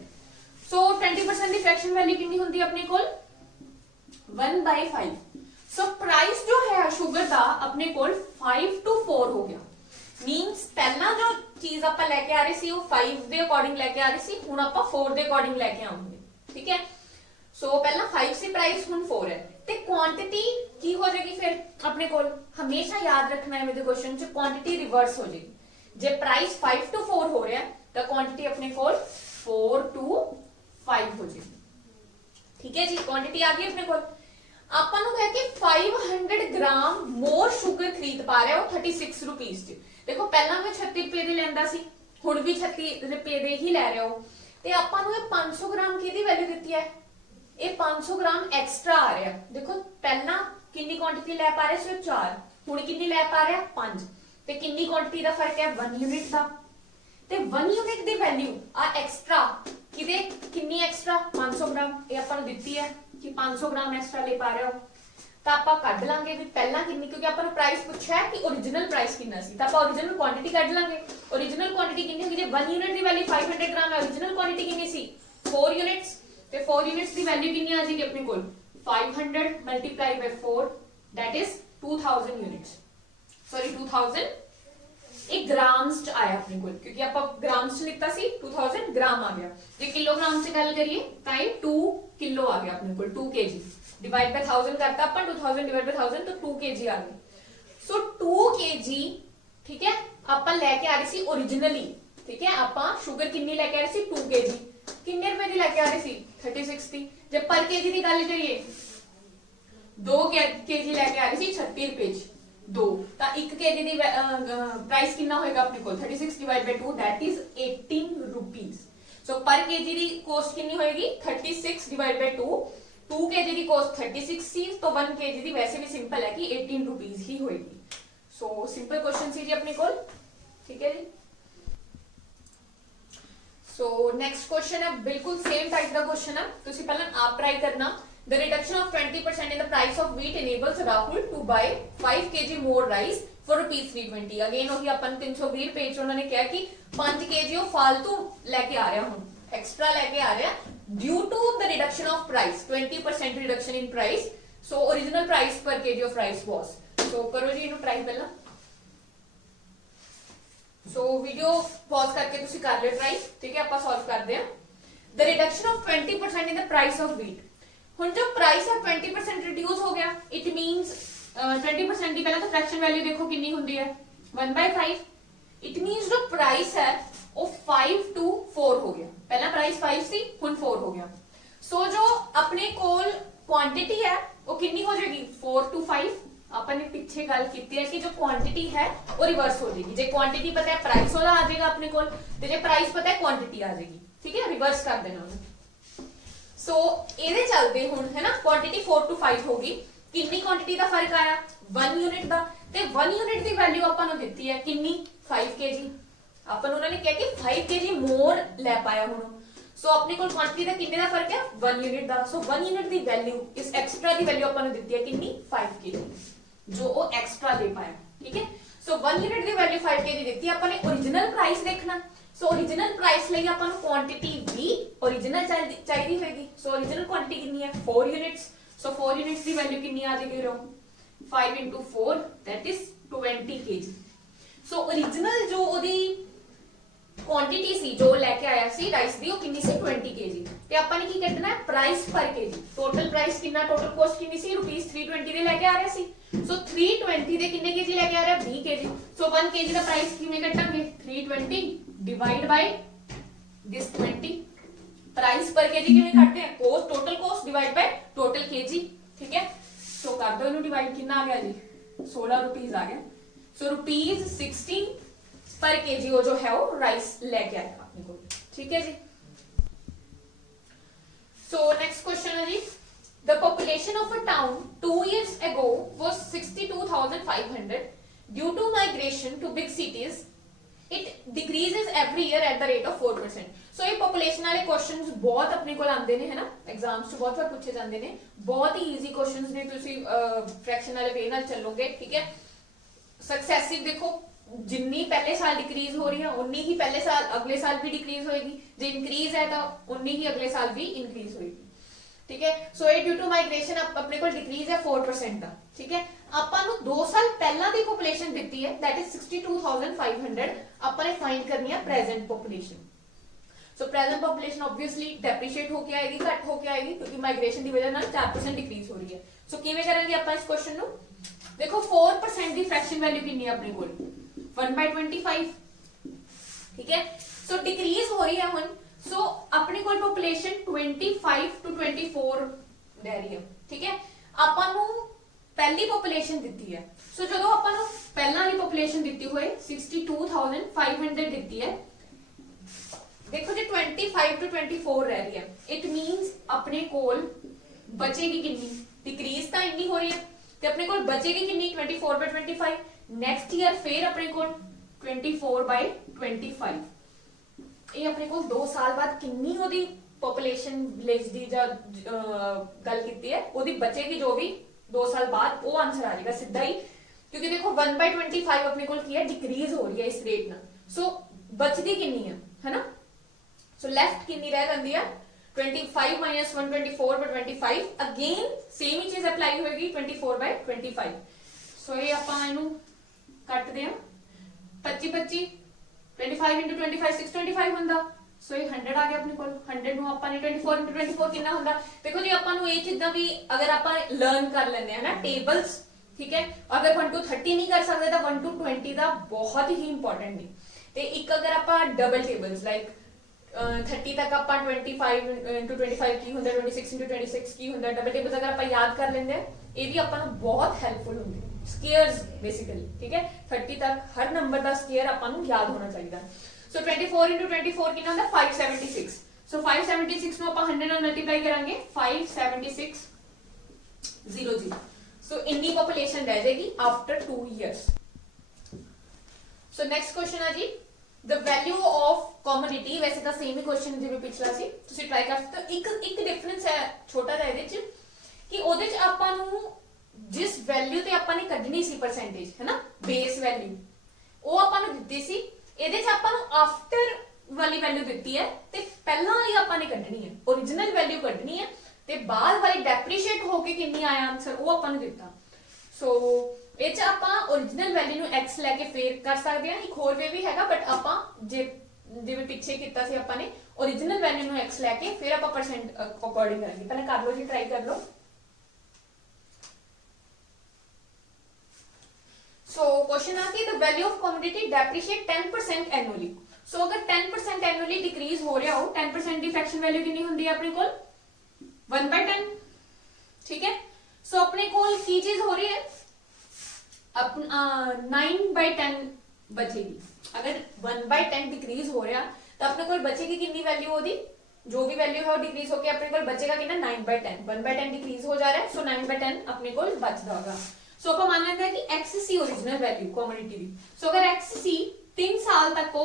सो 20% की फ्रैक्शन वैल्यू कितनी होंदी है अपने कोल 1/5। सो प्राइस जो है शुगर का अपने कोल 5 to 4 हो गया। मींस पहला जो चीज आप लेके आ रहे सी वो 5 के अकॉर्डिंग लेके आ रहे सी, हुण आप 4 के अकॉर्डिंग लेके आऊंगे, ठीक है। सो पहला 5 सी प्राइस हुण 4 है, ते क्वांटिटी की हो जाएगी फिर अपने कोल हमेशा याद रखना है मेरे क्वेश्चन च क्वांटिटी रिवर्स हो जाएगी। जे प्राइस 5 to 4 हो रहा है तो क्वांटिटी अपने कोल 4 to 5 हो जाएगी, ठीक है जी। क्वांटिटी आ गई अपने कोल। ਆਪਾਂ ਨੂੰ ਕਹੇ ਕਿ 500 ग्राम मोर शुगर खरीद पा रहा है वो 36 रुपीस च। देखो पहला मैं 36 रुपए ਦੇ ਲੈਂਦਾ ਸੀ, ਹੁਣ ਵੀ 36 ਰੁਪਏ ਦੇ ਹੀ ਲੈ ਰਿਹਾ ਹੋ, ਤੇ ਆਪਾਂ ਨੂੰ ਇਹ 500 ਗ੍ਰਾਮ ਕਿਹਦੀ ਵੈਲਿਊ ਦਿੱਤੀ ਹੈ, ਇਹ 500 ग्राम एक्स्ट्रा आ रहा। देखो पहला कितनी क्वांटिटी ले पा रहे सी 4, हुण कितनी ले पा रहा 5, ते कितनी क्वांटिटी का फर्क है 1 यूनिट का, ते 1 यूनिट दी वैल्यू आ एक्स्ट्रा किदे कितनी एक्स्ट्रा 500 ग्राम ये ਆਪਾਂ ਨੂੰ ਦਿੱਤੀ ਹੈ कि 500 ग्राम एक्स्ट्रा ले पा रहे हो, तो आप कढ लांगे भी पहला कितनी, क्योंकि आपने प्राइस पूछा है कि ओरिजिनल प्राइस कितना सी, तो आप ओरिजिनल क्वांटिटी कढ लांगे। ओरिजिनल क्वांटिटी कितनी होगी, जे 1 यूनिट दी वैल्यू 500 ग्राम है, ओरिजिनल क्वांटिटी कितनी सी 4 यूनिट्स, ते 4 यूनिट्स दी वैल्यू कितनी आ जाएगी अपने कोल 500 multiply by 4 that is 2000 units, sorry 2000 एक ग्राम्स च आया अपने कोल, क्योंकि आप ग्राम्स च लिखता सी 2000 ग्राम आ गया। जे किलोग्राम से गल करिए तो ये 2 किलो आ गया अपने कोल, 2 kg डिवाइड बाय 1000 करता अपन 2000 डिवाइड बाय 1000 तो 2 kg आ गई। सो 2 kg, ठीक है, अपन लेके आ रही सी ओरिजिनली, ठीक है, अपन शुगर कितनी लेके आ रही सी 2 kg, कितने रुपए दी लेके आ रही सी 36 दी। जब पर केजी दी गल करिए 2 kg लेके आ रही सी 36 रुपए च 2, तो 1 kg दी प्राइस कितना होएगा अपने कोल 36 divide by 2 that is 18 rupees. So per KG दी कॉस्ट कितनी होएगी 36 डिवाइड बाय 2, 2 kg दी कॉस्ट 36 सी, तो 1 kg दी वैसे भी सिंपल है कि 18 रुपीस ही होएगी। सो सिंपल क्वेश्चन सी जी अपने कोल, ठीक है जी। सो नेक्स्ट क्वेश्चन है बिल्कुल सेम टाइप का क्वेश्चन है, तुसी पहले आप ट्राई करना। The reduction of 20% in the price of wheat enables Rahul to buy 5 kg more rice for ₹320। Again वही अपन 320 रुपए च उन्होंने कहा कि 5 kg वो फालतू लेके आ रहा हूं, एक्स्ट्रा लेके आ रहा due to the reduction of price, 20% reduction in price. So original price per kg of rice was. So करो जी इनु ट्राई पहला। सो वीडियो पॉज करके तुसी कर लियो ट्राई, ठीक है, ਆਪਾਂ सॉल्व करते हैं। The reduction of 20% in the price of wheat, हुण जो प्राइस है 20% रिड्यूस हो गया, इट मींस 20% की पहले तो फ्रैक्शन वैल्यू देखो कितनी हुंदी है 1/5, इट मींस जो प्राइस है वो 5 to 4 हो गया। पहला प्राइस 5 सी, हुण 4 हो गया। सो जो अपने कोल क्वांटिटी है वो कितनी हो जाएगी 4 to 5। अपन ने पीछे गल कीती है कि जो क्वांटिटी है वो रिवर्स हो जाएगी। जे क्वांटिटी पता है प्राइस वाला आ जाएगा अपने कोल, ते जे प्राइस पता है क्वांटिटी आ जाएगी, ठीक है, रिवर्स कर देना। सो ਇਹਦੇ चलते हुण है ना क्वांटिटी 4 to 5 होगी। कितनी क्वांटिटी का फर्क आया 1 यूनिट का, ते 1 यूनिट की वैल्यू अपन नु दित्ती है कितनी 5 kg। अपन उन्होंने कहा कि 5 kg मोर ले पाया हुण। सो अपने कोल क्वांटिटी का कितने का फर्क है 1 यूनिट का। सो 1 यूनिट की वैल्यू इस एक्स्ट्रा की वैल्यू अपन नु दित्ती है कितनी 5 kg, जो वो एक्स्ट्रा ले पाया, ठीक है। सो 1 यूनिट की वैल्यू 5 kg दित्ती, अपन ने ओरिजिनल प्राइस देखना। सो ओरिजिनल प्राइस ਲਈ ਆਪਾਂ ਨੂੰ क्वांटिटी भी ओरिजिनल चाहिए होगी। सो ओरिजिनल क्वांटिटी कितनी है 4 यूनिट्स। सो 4 यूनिट्स की वैल्यू कितनी आ जाएगी रो 5 into 4 that is 20 kg। So original जो ओदी क्वांटिटी सी जो लेके आया सी राइस दी वो कितनी सी 20 kg ਤੇ ਆਪਾਂ ਨੇ ਕੀ ਕੱਢਣਾ ਹੈ ਪ੍ਰਾਈਸ ਪਰ kg ਟੋਟਲ ਪ੍ਰਾਈਸ ਕਿੰਨਾ ਟੋਟਲ ਕੋਸਟ ਕਿੰਨੀ ਸੀ ਰੁਪੀਸ 320 ਦੇ ਲੈ ਕੇ ਆ ਰਿਹਾ ਸੀ ਸੋ 320 ਦੇ ਕਿੰਨੇ kg ਲੈ ਕੇ ਆ ਰਿਹਾ 20 kg ਸੋ 1 kg ਦਾ ਪ੍ਰਾਈਸ ਕਿਵੇਂ ਕੱਢਾਂਗੇ 320 divide by this 20 price per kg कितने काटते हैं cost total cost divide by total kg ठीक है सो कर दो इन्हें डिवाइड कितना आ गया जी 16 रुपीस आ गया सो रुपीस 16 पर केजी वो जो है वो राइस लेके आया अपने को ठीक है जी सो नेक्स्ट क्वेश्चन है जी the population of a town 2 years ago was 62,500 due to migration to big cities it decreases every year at the rate of 4% so ये population वाले questions बहुत अपने को आंदे ने है ना एग्जाम्स ਚ बहुत बार पूछे जाते ने बहुत ही इजी क्वेश्चंस ने ਤੁਸੀਂ फ्रैक्शन वाले वे ਨਾਲ ਚੱਲੋਗੇ ठीक है सक्सेसिव देखो जिन्नी पहले साल डिक्रीज हो रही है उन्नी ही पहले साल अगले साल भी डिक्रीज होएगी जो इंक्रीज है तो उन्नी ही अगले साल भी इंक्रीज होएगी ठीक है सो ये ड्यू टू माइग्रेशन अपने को डिक्रीज है 4% ਦਾ ठीक है ਆਪਾਂ ਨੂੰ 2 ਸਾਲ ਪਹਿਲਾਂ ਦੀ ਪੋਪੂਲੇਸ਼ਨ ਦਿੱਤੀ ਹੈ that is 62,500 ਆਪਾਂ ਨੇ ਫਾਈਂਡ ਕਰਨੀ ਹੈ ਪ੍ਰੈਜ਼ੈਂਟ ਪੋਪੂਲੇਸ਼ਨ ਸੋ ਪ੍ਰੈਜ਼ੈਂਟ ਪੋਪੂਲੇਸ਼ਨ ਆਬਵੀਅਸਲੀ ਡੈਪਰੀਸ਼ੀਏਟ ਹੋ ਕੇ ਆਏਗੀ ਘਟ ਹੋ ਕੇ ਆਏਗੀ ਕਿਉਂਕਿ ਮਾਈਗ੍ਰੇਸ਼ਨ ਦੀ ਵਜ੍ਹਾ ਨਾਲ 4% ਡਿਕਰੀਜ਼ ਹੋ ਰਹੀ ਹੈ ਸੋ ਕਿਵੇਂ ਕਰਾਂਗੇ ਆਪਾਂ ਇਸ ਕੁਐਸਚਨ ਨੂੰ ਦੇਖੋ 4% ਦੀ ਫ੍ਰੈਕਸ਼ਨ ਵੈਲਿਊ ਕਿੰਨੀ ਹੈ ਆਪਣੇ ਕੋਲ 1/25 ਠੀਕ ਹੈ ਸੋ ਡਿਕਰੀਜ਼ ਹੋ ਰਹੀ ਹੈ ਹੁਣ ਸੋ ਆਪਣੀ ਕੋਲ ਪੋਪੂਲੇਸ਼ਨ 25 to 24 ਰਹਿ ਰਹੀ ਹੈ ਠੀਕ ਹੈ ਆਪਾਂ ਨੂੰ पहली पॉपुलेशन ਦਿੱਤੀ ਹੈ ਸੋ ਜਦੋਂ ਆਪਾਂ ਨੂੰ ਪਹਿਲਾਂ ਦੀ ਪੋਪੂਲੇਸ਼ਨ ਦਿੱਤੀ ਹੋਏ 62,500 ਦਿੱਤੀ ਹੈ ਦੇਖੋ ਜੇ 25 to 24 ਰਹਿ ਰਹੀ ਹੈ ਇਟ ਮੀਨਸ ਆਪਣੇ ਕੋਲ ਬਚੇਗੀ ਕਿੰਨੀ ਡਿਕਰੀਜ਼ ਤਾਂ ਇੰਨੀ ਹੋ ਰਹੀ ਹੈ ਤੇ ਆਪਣੇ ਕੋਲ ਬਚੇਗੀ ਕਿੰਨੀ 24/25 ਨੈਕਸਟ ਈਅਰ ਫੇਰ ਆਪਣੇ ਕੋਲ 24/25 ਇਹ ਆਪਣੇ ਕੋਲ 2 ਸਾਲ ਬਾਅਦ ਕਿੰਨੀ ਉਹਦੀ ਪੋਪੂਲੇਸ਼ਨ ਵਿਲੇਜ ਦੀ ਜਾਂ ਗੱਲ ਕੀਤੀ ਹੈ ਉਹਦੀ ਬਚੇਗੀ ਜੋ ਵੀ 2 साल बाद वो आंसर आ जाएगा सीधा ही क्योंकि देखो 1/25 अपने को डिक्रीज हो रही है इस रेट ना सो बचती कितनी है ना सो लेफ्ट कितनी रह जाती है 25 minus 124/25 अगेन सेम ही चीज अप्लाई होगी 24/25 सो ये ਆਪਾਂ ਇਹਨੂੰ ਕੱਟਦੇ ਹਾਂ 25 25 25 25 625 ਹੁੰਦਾ ਸੋ ਇਹ 100 ਆ ਗਿਆ ਆਪਣੇ ਕੋਲ 100 ਨੂੰ ਆਪਾਂ ਨੇ 24 into 24 ਕਿੰਨਾ ਹੁੰਦਾ ਦੇਖੋ ਜੀ ਆਪਾਂ ਨੂੰ ਇਹ ਚੀਜ਼ਾਂ ਵੀ ਅਗਰ ਆਪਾਂ ਲਰਨ ਕਰ ਲੈਂਦੇ ਆ ਨਾ ਟੇਬਲਸ ਠੀਕ ਹੈ ਅਗਰ 1 to 30 ਨਹੀਂ ਕਰ ਸਕਦੇ ਤਾਂ 1 to 20 ਦਾ ਬਹੁਤ ਹੀ ਇੰਪੋਰਟੈਂਟ ਨੇ ਤੇ ਇੱਕ ਅਗਰ ਆਪਾਂ ਡਬਲ ਟੇਬਲਸ ਲਾਈਕ 30 ਤੱਕ ਆਪਾਂ 25 into 25 ਕੀ ਹੁੰਦਾ 26 into 26 ਕੀ ਹੁੰਦਾ ਡਬਲ ਟੇਬਲਸ ਅਗਰ ਆਪਾਂ ਯਾਦ ਕਰ ਲੈਂਦੇ ਆ ਇਹ ਵੀ ਆਪਾਂ ਨੂੰ ਬਹੁਤ ਹੈਲਪਫੁਲ ਹੁੰਦੇ ਸਕੇਅਰਸ ਬੇਸਿਕਲੀ ਠੀਕ ਹੈ 30 ਤੱਕ ਹਰ ਨੰਬਰ ਦਾ ਸਕੇਅਰ ਆਪਾਂ ਨੂੰ ਯਾਦ ਹੋਣਾ ਚਾਹੀਦਾ So 24 into 24 कितना होता है 576 so 576 ਨੂੰ ਆਪਾਂ 100 ਨਾਲ ਮਲਟੀਪਲਾਈ ਕਰਾਂਗੇ 576 00 so ਇੰਨੀ ਪੋਪੂਲੇਸ਼ਨ ਰਹਿ ਜਾਏਗੀ after 2 years so next question ਹੈ ਜੀ the value of commodity ਵੈਸੇ ਤਾਂ ਸੇਮ ਹੀ ਕੁਐਸਚਨ ਜਿਵੇਂ ਪਿਛਲਾ ਸੀ ਤੁਸੀਂ ਟਰਾਈ ਕਰ ਸਕਦੇ ਹੋ ਇੱਕ ਡਿਫਰੈਂਸ ਹੈ ਛੋਟਾ ਜਿਹਾ ਇਹਦੇ ਚ ਕਿ ਉਹਦੇ ਚ ਆਪਾਂ ਨੂੰ ਜਿਸ ਵੈਲਿਊ ਤੇ ਆਪਾਂ ਨੇ ਕੱਢਣੀ ਸੀ ਪਰਸੈਂਟੇਜ ਹੈ ਨਾ ਬੇਸ ਵੈਲਿਊ ਉਹ ਆਪਾਂ ਨੂੰ ਦਿੱਤੀ ਸੀ ਇਹਦੇ ਚ ਆਪਾਂ ਨੂੰ ਆਫਟਰ ਵਾਲੀ ਵੈਲਿਊ ਦਿੱਤੀ ਹੈ ਤੇ ਪਹਿਲਾਂ ਵਾਲੀ ਆਪਾਂ ਨੇ ਕੱਢਣੀ ਹੈ origignal ਵੈਲਿਊ ਕੱਢਣੀ ਹੈ ਤੇ ਬਾਅਦ ਵਾਲੀ ਡੈਪਰੀਸ਼ੀਏਟ ਹੋ ਕੇ ਕਿੰਨੀ ਆਇਆ ਆਨਸਰ ਉਹ ਆਪਾਂ ਨੂੰ ਦਿੱਤਾ ਸੋ ਇਹ ਚ ਆਪਾਂ origignal ਵੈਲਿਊ ਨੂੰ x ਲੈ ਕੇ ਫੇਰ ਕਰ ਸਕਦੇ ਹਾਂ ਇੱਕ ਹੋਰ ਵੇ ਵੀ ਹੈਗਾ ਬਟ ਆਪਾਂ ਜਿਵੇਂ ਪਿੱਛੇ ਕੀਤਾ ਸੀ ਆਪਾਂ ਨੇ origignal ਵੈਲਿਊ ਨੂੰ x ਲੈ ਕੇ ਫਿਰ ਆਪਾਂ ਪਰਸੈਂਟ ਅਕੋਰਡਿੰਗ ਕਰਾਂਗੇ ਪਹਿਲਾਂ ਕਰ ਲਓ ਜੀ ਟਰਾਈ ਕਰ ਲਓ So question है कि the value of commodity depreciate 10% annually. So अगर 10% annually decrease हो रहा हो 10% की fraction value कितनी होती है अपने कोल 1/10 ठीक है so अपने कोल की चीज हो रही है अपना 9/10 बचेगी अगर 1/10 डिक्रीज हो रहा तो अपने कोल बचेगी कितनी वैल्यू होगी जो भी वैल्यू है वो डिक्रीज होकर अपने कोल बचेगा कितना 9/10 1/10 डिक्रीज हो जा रहा है सो 9/10 अपने कोल बचता होगा सो ਆਪਾਂ ਮੰਨ ਲੈਂਦੇ ਹਾਂ ਕਿ XC ओरिजिनल वैल्यू कमोडिटी ਦੀ सो अगर XC 3 साल तक को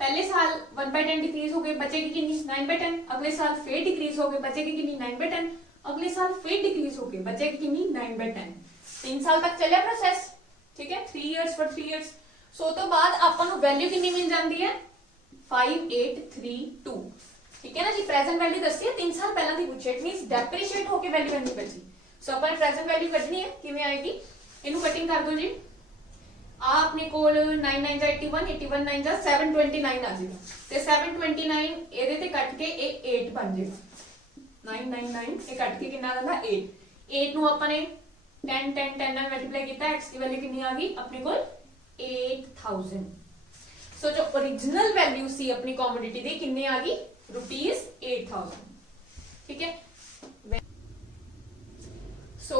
पहले साल 1/10 डिक्रीज हो गई बचेगी कितनी 9/10 अगले साल फिर डिक्रीज हो गई बचेगी कितनी 9/10 अगले साल फिर डिक्रीज हो गई बचेगी कितनी 9/10 3 साल तक चलिया प्रोसेस ठीक है 3 इयर्स फॉर 3 इयर्स सो तो बाद ਆਪਾਂ ਨੂੰ वैल्यू कितनी मिल जाती है 5832 ठीक है ना जी प्रेजेंट वैल्यू दसी है 3 साल पहला दी पूछी इट मींस डेप्रीशिएट होके वैल्यू नहीं बची सो अपन प्रेजेंट वैल्यू कटनी है किवें आएगी इनु कटिंग कर दो जी ਆ ਆਪਣੇ ਕੋਲ 9 9 ਦਾ 81 81 9 ਦਾ 729 ਆ ਜਾਏਗਾ ਤੇ 729 ਇਹਦੇ ਤੇ ਕੱਟ ਕੇ ਇਹ 8 ਬਣ ਜਾਏਗਾ 999 ਇਹ ਕੱਟ ਕੇ ਕਿੰਨਾ ਆਉਂਦਾ 8 8 ਨੂੰ ਆਪਾਂ ਨੇ 10 10 10 ਨਾਲ ਮਲਟੀਪਲਾਈ ਕੀਤਾ x ਦੀ ਵੈਲਿਊ ਕਿੰਨੀ ਆ ਗਈ ਆਪਣੇ ਕੋਲ 8000 ਸੋ ਜੋ ओरिजिनल वैल्यू सी अपनी कमोडिटी दी किन्ने आ गई ₹8000 ठीक है सो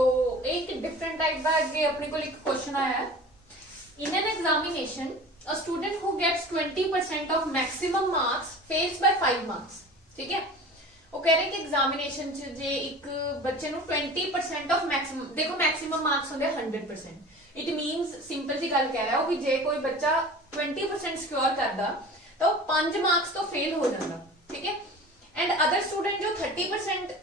एक डिफरेंट टाइप का अगे अपने को एक क्वेश्चन आया है in an examination a student who gets 20% of maximum marks fails by 5 marks ठीक है वो कह रहे हैं कि एग्जामिनेशन च जे एक बच्चे नु 20% ऑफ मैक्सिमम देखो मैक्सिमम मार्क्स होंगे 100% इट मीनस सिंपल सी गल कह रहा है वो भी जे कोई बच्चा 20% सिक्योर करदा तो 5 मार्क्स तो फेल हो जाता ठीक है एंड अदर स्टूडेंट जो 30%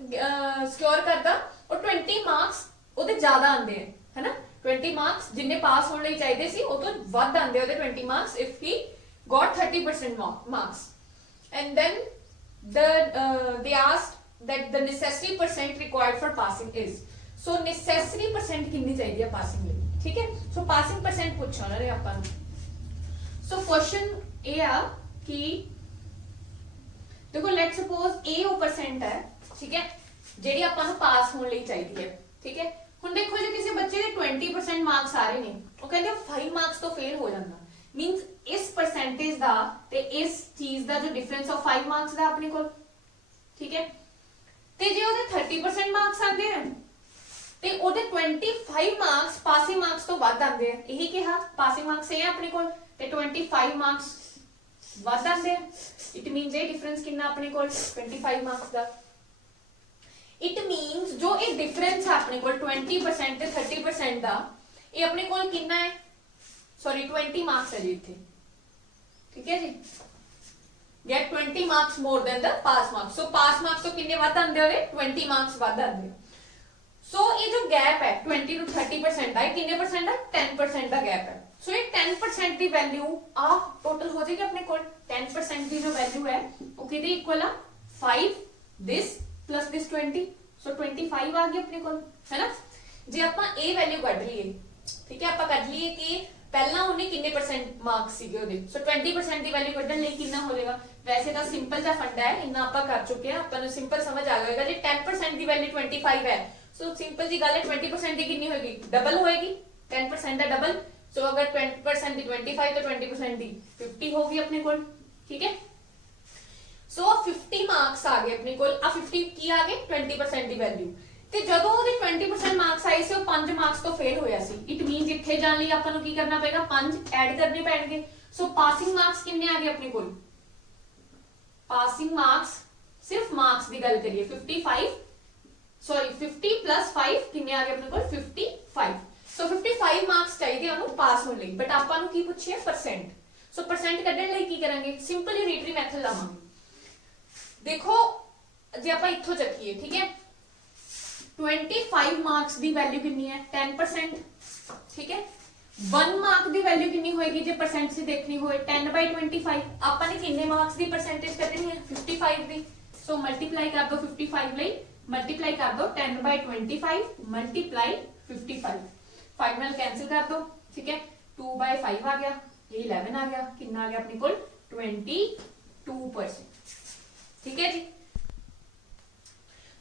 सिक्योर करदा और 20 मार्क्स ओदे ज्यादा आंदे हैं है ना 20 मार्क्स जिन्ने पास होने ਲਈ ਚਾਹੀਦੇ ਸੀ ਉਹ ਤੋਂ ਵੱਧ ਆਂਦੇ ਉਹਦੇ 20 marks if he got 30% marks and then they asked that the necessary percent required for passing is so necessary percent कितनी चाहिए passing ਲਈ ठीक है so passing percent पूछा उन्होंने ਆਪਾਂ ਨੂੰ so question ਇਹ ਆ कि देखो लेट्स सपोज ए ਉਹ परसेंट है ठीक है ਜਿਹੜੀ ਆਪਾਂ ਨੂੰ ਪਾਸ ਹੋਣ ਲਈ ਚਾਹੀਦੀ ਹੈ ਠੀਕ ਹੈ ਹੁਣ ਦੇਖੋ ਜੇ ਕਿਸੇ ਬੱਚੇ ਦੇ 20% ਮਾਰਕਸ ਆ ਰਹੇ ਨੇ ਉਹ ਕਹਿੰਦੇ 5 ਮਾਰਕਸ ਤੋਂ ਫੇਲ ਹੋ ਜਾਂਦਾ मींस इस परसेंटेज ਦਾ ਤੇ ਇਸ ਚੀਜ਼ ਦਾ ਜੋ ਡਿਫਰੈਂਸ ਆ 5 ਮਾਰਕਸ ਦਾ ਆਪਣੇ ਕੋਲ ਠੀਕ ਹੈ ਤੇ ਜੇ ਉਹਦੇ 30% ਮਾਰਕਸ ਆਉਂਦੇ ਆ ਤੇ ਉਹਦੇ 25 ਮਾਰਕਸ ਪਾਸਿੰਗ ਮਾਰਕਸ ਤੋਂ ਵੱਧ ਆਉਂਦੇ ਆ ਇਹੀ ਕਿਹਾ ਪਾਸਿੰਗ ਮਾਰਕਸ ਇਹ ਆ ਆਪਣੇ ਕੋਲ ਤੇ 25 ਮਾਰਕਸ ਵੱਧ ਆਉਂਦੇ ਆ ਇਟ ਮੀਨਸ ਇਹ ਡਿਫਰੈਂਸ ਕਿੰਨਾ ਆਪਣੇ ਕੋਲ 25 ਮਾਰਕਸ ਦਾ ਇਟ ਮੀਨਸ ਜੋ ਇਹ ਡਿਫਰੈਂਸ ਆ ਆਪਣੇ ਕੋਲ 20% ਤੇ 30% ਦਾ ਇਹ ਆਪਣੇ ਕੋਲ ਕਿੰਨਾ ਹੈ सॉरी 20 मार्क्स है जी इथे ठीक है जी get 20 marks more than the pass marks so pass marks तो कितने ਵੱਧ ਆਂਦੇ ਹੋਵੇ 20 मार्क्स ਵੱਧ ਆਂਦੇ सो ये जो गैप है 20 टू 30% ਦਾ ਇਹ ਕਿੰਨੇ परसेंट है 10% ਦਾ गैप है सो ये 10% ਦੀ ਵੈਲਿਊ ਆ ਟੋਟਲ ਹੋ ਜਾਏਗੀ ਆਪਣੇ ਕੋਲ 10% ਦੀ ਜੋ ਵੈਲਿਊ ਹੈ ਉਹ ਕਿਹਦੇ ਇਕੁਅਲ ਆ 5 this plus this 20 सो 25 ਆ ਗਈ ਆਪਣੇ ਕੋਲ ਹੈ ਨਾ ਜੇ ਆਪਾਂ ਇਹ ਵੈਲਿਊ ਕੱਢ ਲਈਏ ਠੀਕ ਹੈ ਆਪਾਂ ਕੱਢ ਲਈਏ ਕਿ ਪਹਿਲਾਂ ਉਹਨੇ ਕਿੰਨੇ ਪਰਸੈਂਟ ਮਾਰਕਸ ਸੀਗੇ ਉਹਦੇ ਸੋ 20% ਦੀ ਵੈਲਿਊ ਕੱਢਣ ਲਈ ਕਿੰਨਾ ਹੋ ਜਾਏਗਾ ਵੈਸੇ ਤਾਂ ਸਿੰਪਲ ਜਿਹਾ ਫੰਡਾ ਹੈ ਇੰਨਾ ਆਪਾਂ ਕਰ ਚੁੱਕੇ ਆ ਆਪਾਂ ਨੂੰ ਸਿੰਪਲ ਸਮਝ ਆ ਜਾਏਗਾ ਜੇ 10% ਦੀ ਵੈਲਿਊ 25 ਹੈ ਸੋ ਸਿੰਪਲ ਜੀ ਗੱਲ ਹੈ 20% ਦੀ ਕਿੰਨੀ ਹੋਏਗੀ ਡਬਲ ਹੋਏਗੀ 10% ਦਾ ਡਬਲ ਸੋ ਅਗਰ 20% ਦੀ 25 ਤਾਂ 20% ਦੀ 50 ਹੋਗੀ ਆਪਣੇ ਕੋਲ ਠੀਕ ਹੈ ਸੋ 50 ਮਾਰਕਸ ਆ ਗਏ ਆਪਣੇ ਕੋਲ ਆ 50 ਕੀ ਆ ਗਏ 20% ਦੀ ਵੈਲਿਊ ਤੇ ਜਦੋਂ ਉਹਦੇ 20% ਮਾਰਕਸ ਆਏ ਸੀ ਉਹ 5 ਮਾਰਕਸ ਤੋਂ ਫੇਲ ਹੋਇਆ ਸੀ ਇਟ ਮੀਨਸ ਇੱਥੇ ਜਾਣ ਲਈ ਆਪਾਂ ਨੂੰ ਕੀ ਕਰਨਾ ਪਏਗਾ 5 ਐਡ ਕਰਨੇ ਪੈਣਗੇ ਸੋ ਪਾਸਿੰਗ ਮਾਰਕਸ ਕਿੰਨੇ ਆ ਗਏ ਆਪਣੇ ਕੋਲ ਪਾਸਿੰਗ ਮਾਰਕਸ ਸਿਰਫ ਮਾਰਕਸ ਦੀ ਗੱਲ ਕਰੀਏ 50 plus 5 ਕਿੰਨੇ ਆ ਗਏ ਆਪਣੇ ਕੋਲ 55 ਸੋ 55 ਮਾਰਕਸ ਚਾਹੀਦੇ ਉਹਨੂੰ ਪਾਸ ਹੋਣ ਲਈ ਬਟ ਆਪਾਂ ਨੂੰ ਕੀ ਪੁੱਛਿਆ ਪਰਸੈਂਟ ਸੋ ਪਰਸੈਂਟ ਕੱਢਣ ਲਈ ਕੀ ਕਰਾਂਗੇ ਸਿੰਪਲ ਯੂਨਿਟਰੀ ਮੈਥਡ ਲਾਵਾਂਗੇ ਦੇਖੋ ਜੇ ਆਪਾਂ ਇੱਥੋਂ ਚੱਕੀਏ ਠੀਕ ਹੈ 25 ਮਾਰਕਸ ਦੀ ਵੈਲਿਊ ਕਿੰਨੀ ਹੈ 10% ਠੀਕ ਹੈ 1 ਮਾਰਕ ਦੀ ਵੈਲਿਊ ਕਿੰਨੀ ਹੋਏਗੀ ਜੇ ਪਰਸੈਂਟ ਸੇ ਦੇਖਣੀ ਹੋਏ 10/25 ਆਪਾਂ ਨੇ ਕਿੰਨੇ ਮਾਰਕਸ ਦੀ ਪਰਸੈਂਟੇਜ ਕੱਢਣੀ ਹੈ 55 ਦੀ ਸੋ ਮਲਟੀਪਲਾਈ ਕਰ ਦੋ 55 ਲਈ ਮਲਟੀਪਲਾਈ ਕਰ ਦੋ 10/25 ਮਲਟੀਪਲਾਈ 55 5 ਨਾਲ ਕੈਨਸਲ ਕਰ ਦੋ ਠੀਕ ਹੈ 2/5 ਆ ਗਿਆ ਇਹ 11 ਆ ਗਿਆ ਕਿੰਨਾ ਆ ਗਿਆ ਆਪਣੇ ਕੋਲ 22% ठीक है जी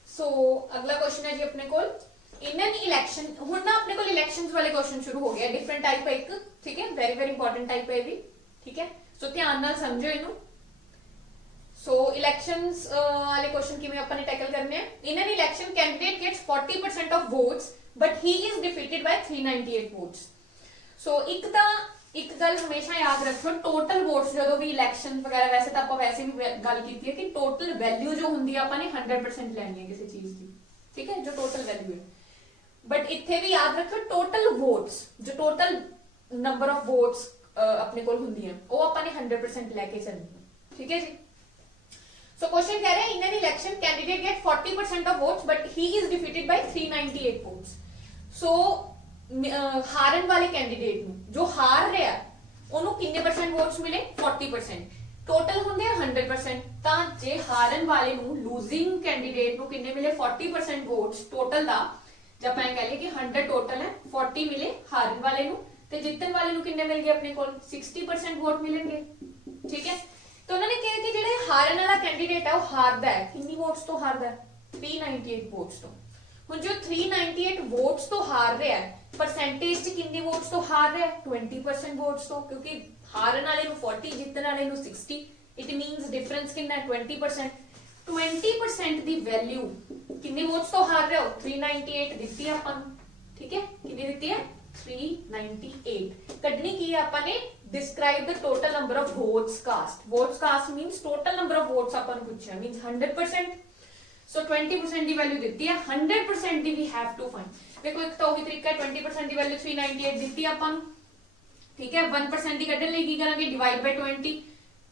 सो अगला क्वेश्चन है जी अपने को इंडियन इलेक्शन हुण ना अपने को इलेक्शंस वाले क्वेश्चन शुरू हो गया डिफरेंट टाइप है एक ठीक है वेरी वेरी इंपॉर्टेंट टाइप है भी ठीक है सो ध्यान नाल समझो इनु सो इलेक्शंस वाले क्वेश्चन किवें अपन ने टैकल करने हैं in an election candidate gets 40% of votes but he is defeated by 398 votes so एक गल हमेशा याद रखो टोटल वोट्स जो भी इलेक्शन वगैरह वैसे तो आप वैसे भी गल की है कि टोटल वैल्यू जो होंगी आपने 100% लैनी है किसी चीज की ठीक है जो टोटल वैल्यू है बट इत्थे भी याद रखो टोटल वोट्स जो टोटल नंबर ऑफ वोट्स अपने को होंगी है वो आपने 100% लेके चलनी है ठीक है जी सो क्वेश्चन कह रहे हैं in an election candidate get 40% of votes but he is defeated by 398 votes so हारन वाले कैंडिडेट ਨੂੰ ਜੋ ਹਾਰ ਰਿਹਾ ਉਹਨੂੰ ਕਿੰਨੇ ਪਰਸੈਂਟ ਵੋਟਸ ਮਿਲੇ 40% ਟੋਟਲ ਹੁੰਦੇ ਆ 100% ਤਾਂ ਜੇ ਹਾਰਨ ਵਾਲੇ ਨੂੰ ਲੂਜ਼ਿੰਗ ਕੈਂਡੀਡੇਟ ਨੂੰ ਕਿੰਨੇ ਮਿਲੇ 40% ਵੋਟਸ ਟੋਟਲ ਦਾ ਜੇ ਆਪਾਂ ਇਹ ਕਹ ਲਈਏ ਕਿ 100 ਟੋਟਲ ਹੈ 40 ਮਿਲੇ ਹਾਰਨ ਵਾਲੇ ਨੂੰ ਤੇ ਜਿੱਤਣ ਵਾਲੇ ਨੂੰ ਕਿੰਨੇ ਮਿਲ ਗਏ ਆਪਣੇ ਕੋਲ 60% ਵੋਟ ਮਿਲਣਗੇ। ਠੀਕ ਹੈ, तो उन्होंने कहा कि ਜਿਹੜੇ ਹਾਰਨ ਵਾਲਾ ਕੈਂਡੀਡੇਟ ਹੈ ਉਹ ਹਾਰਦਾ ਹੈ ਕਿੰਨੀ ਵੋਟਸ ਤੋਂ ਹਾਰਦਾ ਹੈ 398 ਵੋਟਸ ਤੋਂ। ਹੁਣ ਜੋ 398 ਵੋਟਸ ਤੋਂ ਹਾਰ ਰਿਹਾ ਹੈ ਪਰਸੈਂਟੇਜ ਚ ਕਿੰਨੀ ਵੋਟਸ ਤੋਂ ਹਾਰ ਰਿਹਾ ਹੈ 20% ਵੋਟਸ ਤੋਂ, ਕਿਉਂਕਿ ਹਾਰਨ ਵਾਲੇ ਨੂੰ 40 ਜਿੱਤਣ ਵਾਲੇ ਨੂੰ 60, ਇਟ ਮੀਨਸ ਡਿਫਰੈਂਸ ਕਿੰਨਾ ਹੈ 20%। 20% ਦੀ ਵੈਲਿਊ ਕਿੰਨੇ ਵੋਟਸ ਤੋਂ ਹਾਰ ਰਿਹਾ ਹੋ 398 ਦਿੱਤੀ ਹੈ ਆਪਾਂ ਨੂੰ। ਠੀਕ ਹੈ, ਕਿੰਨੀ ਦਿੱਤੀ ਹੈ 398। ਕੱਢਣੀ ਕੀ ਹੈ ਆਪਾਂ ਨੇ describe the total number of votes cast. Votes cast means total number of votes ਆਪਾਂ ਨੂੰ ਪੁੱਛਿਆ means 100%. So 20% ਦੀ ਵੈਲਿਊ ਦਿੱਤੀ ਹੈ 100% ਦੀ we have to find। ਦੇਖੋ ਇੱਕ ਤਾਂ ਉਹੀ ਤਰੀਕਾ ਹੈ 20% ਦੀ ਵੈਲਿਊ 398 ਦਿੱਤੀ ਆਪਾਂ ਨੂੰ। ਠੀਕ ਹੈ, 1% ਦੀ ਕੱਢਣ ਲਈ ਕੀ ਕਰਾਂਗੇ ਡਿਵਾਈਡ ਬਾਈ 20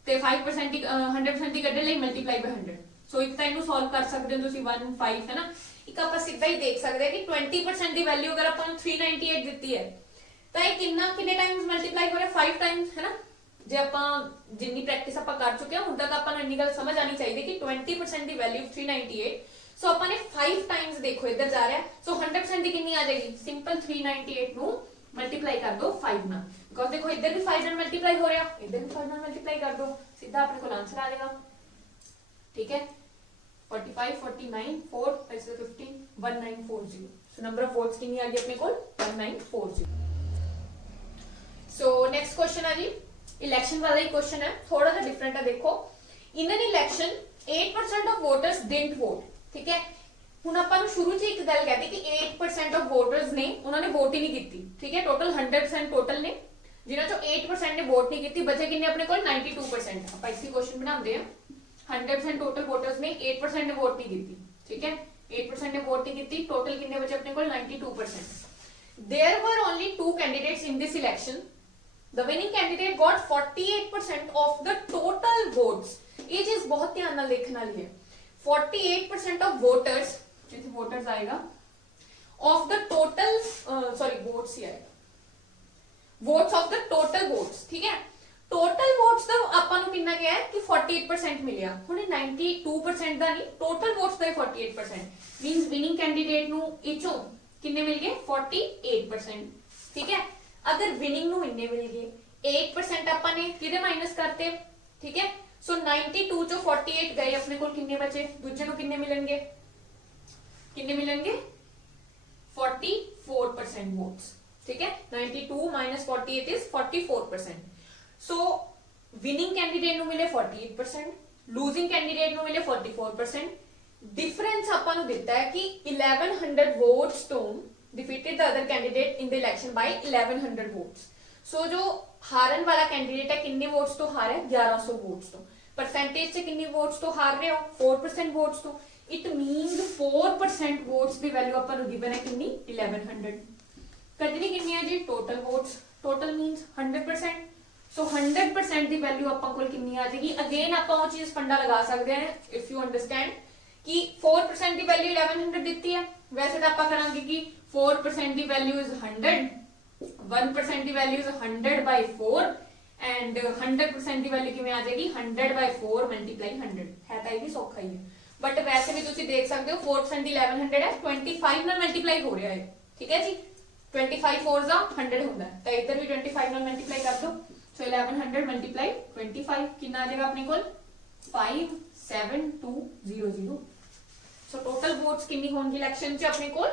ਤੇ 5% ਦੀ 100% ਦੀ ਕੱਢਣ ਲਈ ਮਲਟੀਪਲਾਈ ਬਾਈ 100। ਸੋ ਇੱਕ ਤਾਂ ਇਹਨੂੰ ਸੋਲਵ ਕਰ ਸਕਦੇ ਹੋ ਤੁਸੀਂ 1 5 ਹੈ ਨਾ। ਇੱਕ ਆਪਾਂ ਸਿੱਧਾ ਹੀ ਦੇਖ ਸਕਦੇ ਹਾਂ ਕਿ 20% ਦੀ ਵੈਲਿਊ ਅਗਰ ਆਪਾਂ ਨੂੰ 398 ਦਿੱਤੀ ਹੈ ਤਾਂ ਇਹ ਕਿੰਨੇ ਟਾਈਮਸ ਮਲਟੀਪਲਾਈ ਹੋ ਰਿਹਾ 5 ਟਾਈਮਸ ਹੈ ਨਾ। ਜੇ ਆਪਾਂ ਜਿੰਨੀ ਪ੍ਰੈਕਟਿਸ ਆਪਾਂ ਕਰ ਚੁੱਕੇ ਹਾਂ ਹੁਣ ਤੱਕ ਆਪਾਂ ਨੂੰ ਇੰਨੀ ਗੱਲ ਸਮਝ ਆਣੀ ਚਾਹੀਦੀ ਕਿ 20% ਦੀ ਵੈਲਿਊ 398 ਸੋ ਆਪਾਂ ਨੇ 5 ਟਾਈਮਸ ਦੇਖੋ ਇੱਧਰ ਜਾ ਰਿਹਾ ਸੋ 100% ਦੀ ਕਿੰਨੀ ਆ ਜਾਏਗੀ ਸਿੰਪਲ 398 ਨੂੰ ਮਲਟੀਪਲਾਈ ਕਰ ਦੋ 5 ਨਾਲ ਬਿਕੋਜ਼ ਦੇਖੋ ਇੱਧਰ ਵੀ 5 ਨਾਲ ਮਲਟੀਪਲਾਈ ਹੋ ਰਿਹਾ ਇੱਧਰ ਵੀ 5 ਨਾਲ ਮਲਟੀਪਲਾਈ ਕਰ ਦੋ ਸਿੱਧਾ ਆਪਣੇ ਕੋਲ ਆਨਸਰ ਆ ਜਾਏਗਾ। ਠੀਕ ਹੈ 45 49 4 15 1940 ਸੋ ਨੰਬਰ ਆਫ ਵੋਟਸ ਕਿੰਨੀ ਆ ਗਈ ਆਪਣੇ ਕੋਲ 1940। सो नेक्स्ट क्वेश्चन है जी इलेक्शन वाला ही क्वेश्चन है थोड़ा सा डिफरेंट है। देखो इन an election 8% of voters didn't vote. ठीक है, हुण आपां नूं शुरू च एक गल कहती कि 8% ऑफ वोटर्स ने उन्होंने वोट ही नहीं कीती। ठीक है, टोटल 100% टोटल ने जिन्हां चों 8% ने वोट नहीं कीती बचे किन्ने अपने कोल 92%। आपां इसी क्वेश्चन बनांदे हां 100% टोटल वोटर्स ने 8% ने वोट नहीं कीती। ठीक है, 8% ने वोट नहीं कीती टोटल किन्ने बचे अपने कोल 92%। There were only 2 candidates in this election. The winning candidate got 48% of the total votes। ये चीज बहुत ध्यान नाल देखने वाली है। 48% of voters जितने voters आएगा of the total votes ही आएगा votes of the total votes। ठीक है, total votes ਦਾ ਆਪਾਂ ਨੂੰ ਕਿੰਨਾ ਗਿਆ ਹੈ ਕਿ 48% ਮਿਲਿਆ। ਹੁਣ 92% ਦਾ ਨਹੀਂ total votes ਦਾ 48% means winning candidate ਨੂੰ ਇਚੋਂ ਕਿੰਨੇ ਮਿਲ ਗਏ 48%। ਠੀਕ ਹੈ, अगर विनिंग ਨੂੰ ਇੰਨੇ ਮਿਲ ਗਏ 8% ਆਪਾਂ ਨੇ ਕਿਹਦੇ ਮਾਈਨਸ ਕਰਤੇ। ਠੀਕ ਹੈ, ਸੋ 92 ਚੋਂ 48 ਗਏ ਆਪਣੇ ਕੋਲ ਕਿੰਨੇ ਬਚੇ ਦੂਜੇ ਨੂੰ ਕਿੰਨੇ ਮਿਲਣਗੇ 44% ਵੋਟਸ। ਠੀਕ ਹੈ, 92 48 is 44%। ਸੋ ਵਿਨਿੰਗ ਕੈਂਡੀਡੇਟ ਨੂੰ ਮਿਲੇ 48% ਲੂਜ਼ਿੰਗ ਕੈਂਡੀਡੇਟ ਨੂੰ ਮਿਲੇ 44%। ਡਿਫਰੈਂਸ ਆਪਾਂ ਨੂੰ ਦਿੱਤਾ ਹੈ ਕਿ 1100 ਵੋਟਸ ਤੋਂ defeated the other candidate in the election by 1100 votes। so जो हारन वाला कैंडिडेट है कितने वोट्स तो हार है 1100 वोट्स तो। परसेंटेज से कितने वोट्स तो हार रहे हो 4% वोट्स तो। इट मींस 4% वोट्स की वैल्यू अपन गिवन है कितनी 1100। कटनी कितनी है जी टोटल वोट्स टोटल मींस 100%। सो 100% की वैल्यू अपन को कितनी आ जाएगी अगेन आप वो चीज फंडा लगा सकते हैं इफ यू अंडरस्टैंड कि 4% की वैल्यू 1100 दी है। वैसे तो आप करांगे कि 4% की वैल्यू इज 100 1% की वैल्यू इज 100 by 4 एंड 100% की वैल्यू किवें आ जाएगी 100 by 4 मल्टीप्लाई 100 है तो ये भी सौखा ही है बट वैसे भी तुसी देख सकते हो 4% की 1100 है 25 नाल मल्टीप्लाई हो रहा है। ठीक है जी 25 4 जा 100 होता है तो इधर भी 25 नाल मल्टीप्लाई कर दो। सो 1100 मल्टीप्लाई 25 कितना आ जाएगा अपने कोल 57200। सो टोटल वोट्स कितनी होंगी इलेक्शन च अपने कोल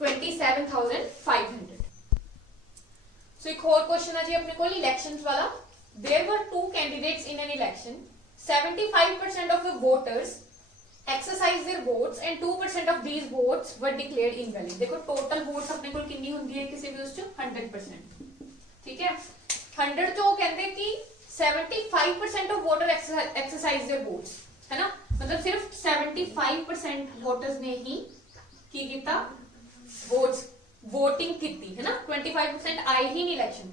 27,500। सो एक और क्वेश्चन है जी अपने को इलेक्शंस वाला। There were 2 candidates in an election 75% of the voters exercise their votes and 2% of these votes were declared invalid. देखो टोटल वोट्स अपने को कितनी होंदी है किसी भी उससे 100%। ठीक है, 100 तो कहते कि 75% of voter exercise their votes है ना, मतलब सिर्फ 75% वोटर्स ने ही की कीता वोट्स वोटिंग की है ना 25% आए ही नहीं इलेक्शन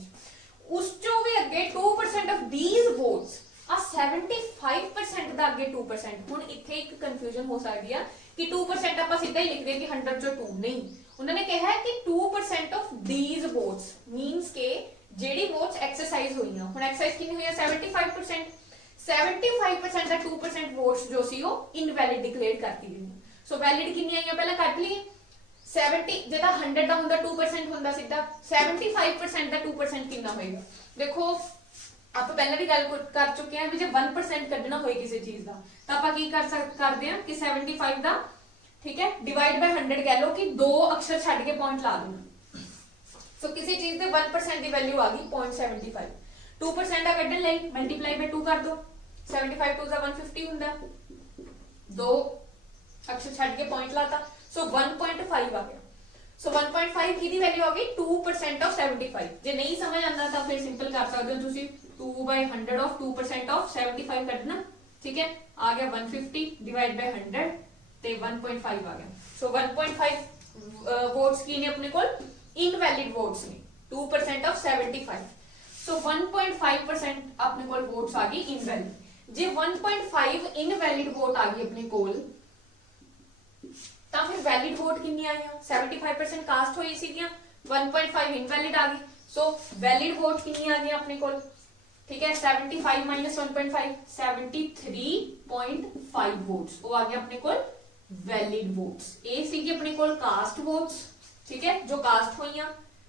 उस चो भी अगे 2% ऑफ दीज वोट्स आ 75% दा अगे 2%। हुन इथे एक कंफ्यूजन हो सकदी है कि 2% ਆਪਾਂ ਸਿੱਧਾ ਹੀ ਲਿਖਦੇ ਕਿ 100 ਚੋਂ 2 ਨਹੀਂ ਉਹਨਾਂ ਨੇ ਕਿਹਾ ਹੈ ਕਿ 2% ऑफ दीज वोट्स मींस के ਜਿਹੜੀ ਵੋਟਸ ਐਕਸਰਸਾਈਜ਼ ਹੋਈਆਂ ਹੁਣ ਐਕਸਰਸਾਈਜ਼ ਕਿੰਨੀ ਹੋਈ ਹੈ 75% 75% ਦਾ 2% ਵੋਟਸ ਜੋ ਸੀ ਉਹ ਇਨਵੈਲਿਡ ਡਿਕਲੇਅਰ ਕਰਤੀ ਗਈ। ਸੋ ਵੈਲਿਡ ਕਿੰਨੀ ਆਈਆਂ ਪਹਿਲਾਂ ਕੱਢ ਲਈਏ 70 जेदा 100 ਦਾ ਹੁੰਦਾ 2% ਹੁੰਦਾ ਸਿੱਧਾ 75% ਦਾ 2% ਕਿੰਨਾ ਹੋਏਗਾ ਦੇਖੋ ਆਪਾਂ ਪਹਿਲਾਂ ਵੀ ਗੱਲ ਕਰ ਚੁੱਕੇ ਹਾਂ ਵੀ ਜੇ 1% ਕੱਢਣਾ ਹੋਏ ਕਿਸੇ ਚੀਜ਼ ਦਾ ਤਾਂ ਆਪਾਂ ਕੀ ਕਰਦੇ ਹਾਂ ਕਿ 75 ਦਾ ठीक है डिवाइड बाय 100 कह लो कि दो अक्षर छड़ के पॉइंट ला दूंगा सो किसी चीज दे 1% की वैल्यू आ गई 0.75 2% का कढन लई मल्टीप्लाई बाय 2 कर दो 75 2 दा 150 हुंदा दो अक्षर छड़ के पॉइंट लाता सो 1.5 आ गया सो 1.5 की दी वैल्यू आ गई 2% ऑफ 75 जे नहीं समझ आंदा तां फिर सिंपल कर सकदे हो तुसी 2/100 ऑफ 2% ऑफ 75 कढना ठीक है आ गया 150 डिवाइड बाय 100 ਤੇ 1.5 ਆ ਗਿਆ ਸੋ 1.5 ਵੋਟਸ ਕੀ ਨੇ ਆਪਣੇ ਕੋਲ ਇਨਵੈਲਿਡ ਵੋਟਸ ਨੇ 2% ਆਫ 75 ਸੋ 1.5% ਆਪਣੇ ਕੋਲ ਵੋਟਸ ਆ ਗਈ ਇਨਵੈਲਿਡ ਜੇ 1.5 ਇਨਵੈਲਿਡ ਵੋਟ ਆ ਗਈ ਆਪਣੇ ਕੋਲ ਤਾਂ ਫਿਰ ਵੈਲਿਡ ਵੋਟ ਕਿੰਨੀ ਆਈਆਂ 75% ਕਾਸਟ ਹੋਈ ਸੀਗੀਆਂ 1.5 ਇਨਵੈਲਿਡ ਆ ਗਈ ਸੋ ਵੈਲਿਡ ਵੋਟ ਕਿੰਨੀ ਆ ਗਈ ਆਪਣੇ ਕੋਲ ठीक है 75 माइनस 1.5 73.5 वोट्स वो आ गया अपने को वैलिड वोट्स ए सीगी अपने को कास्ट वोट्स ठीक है जो कास्ट होईयां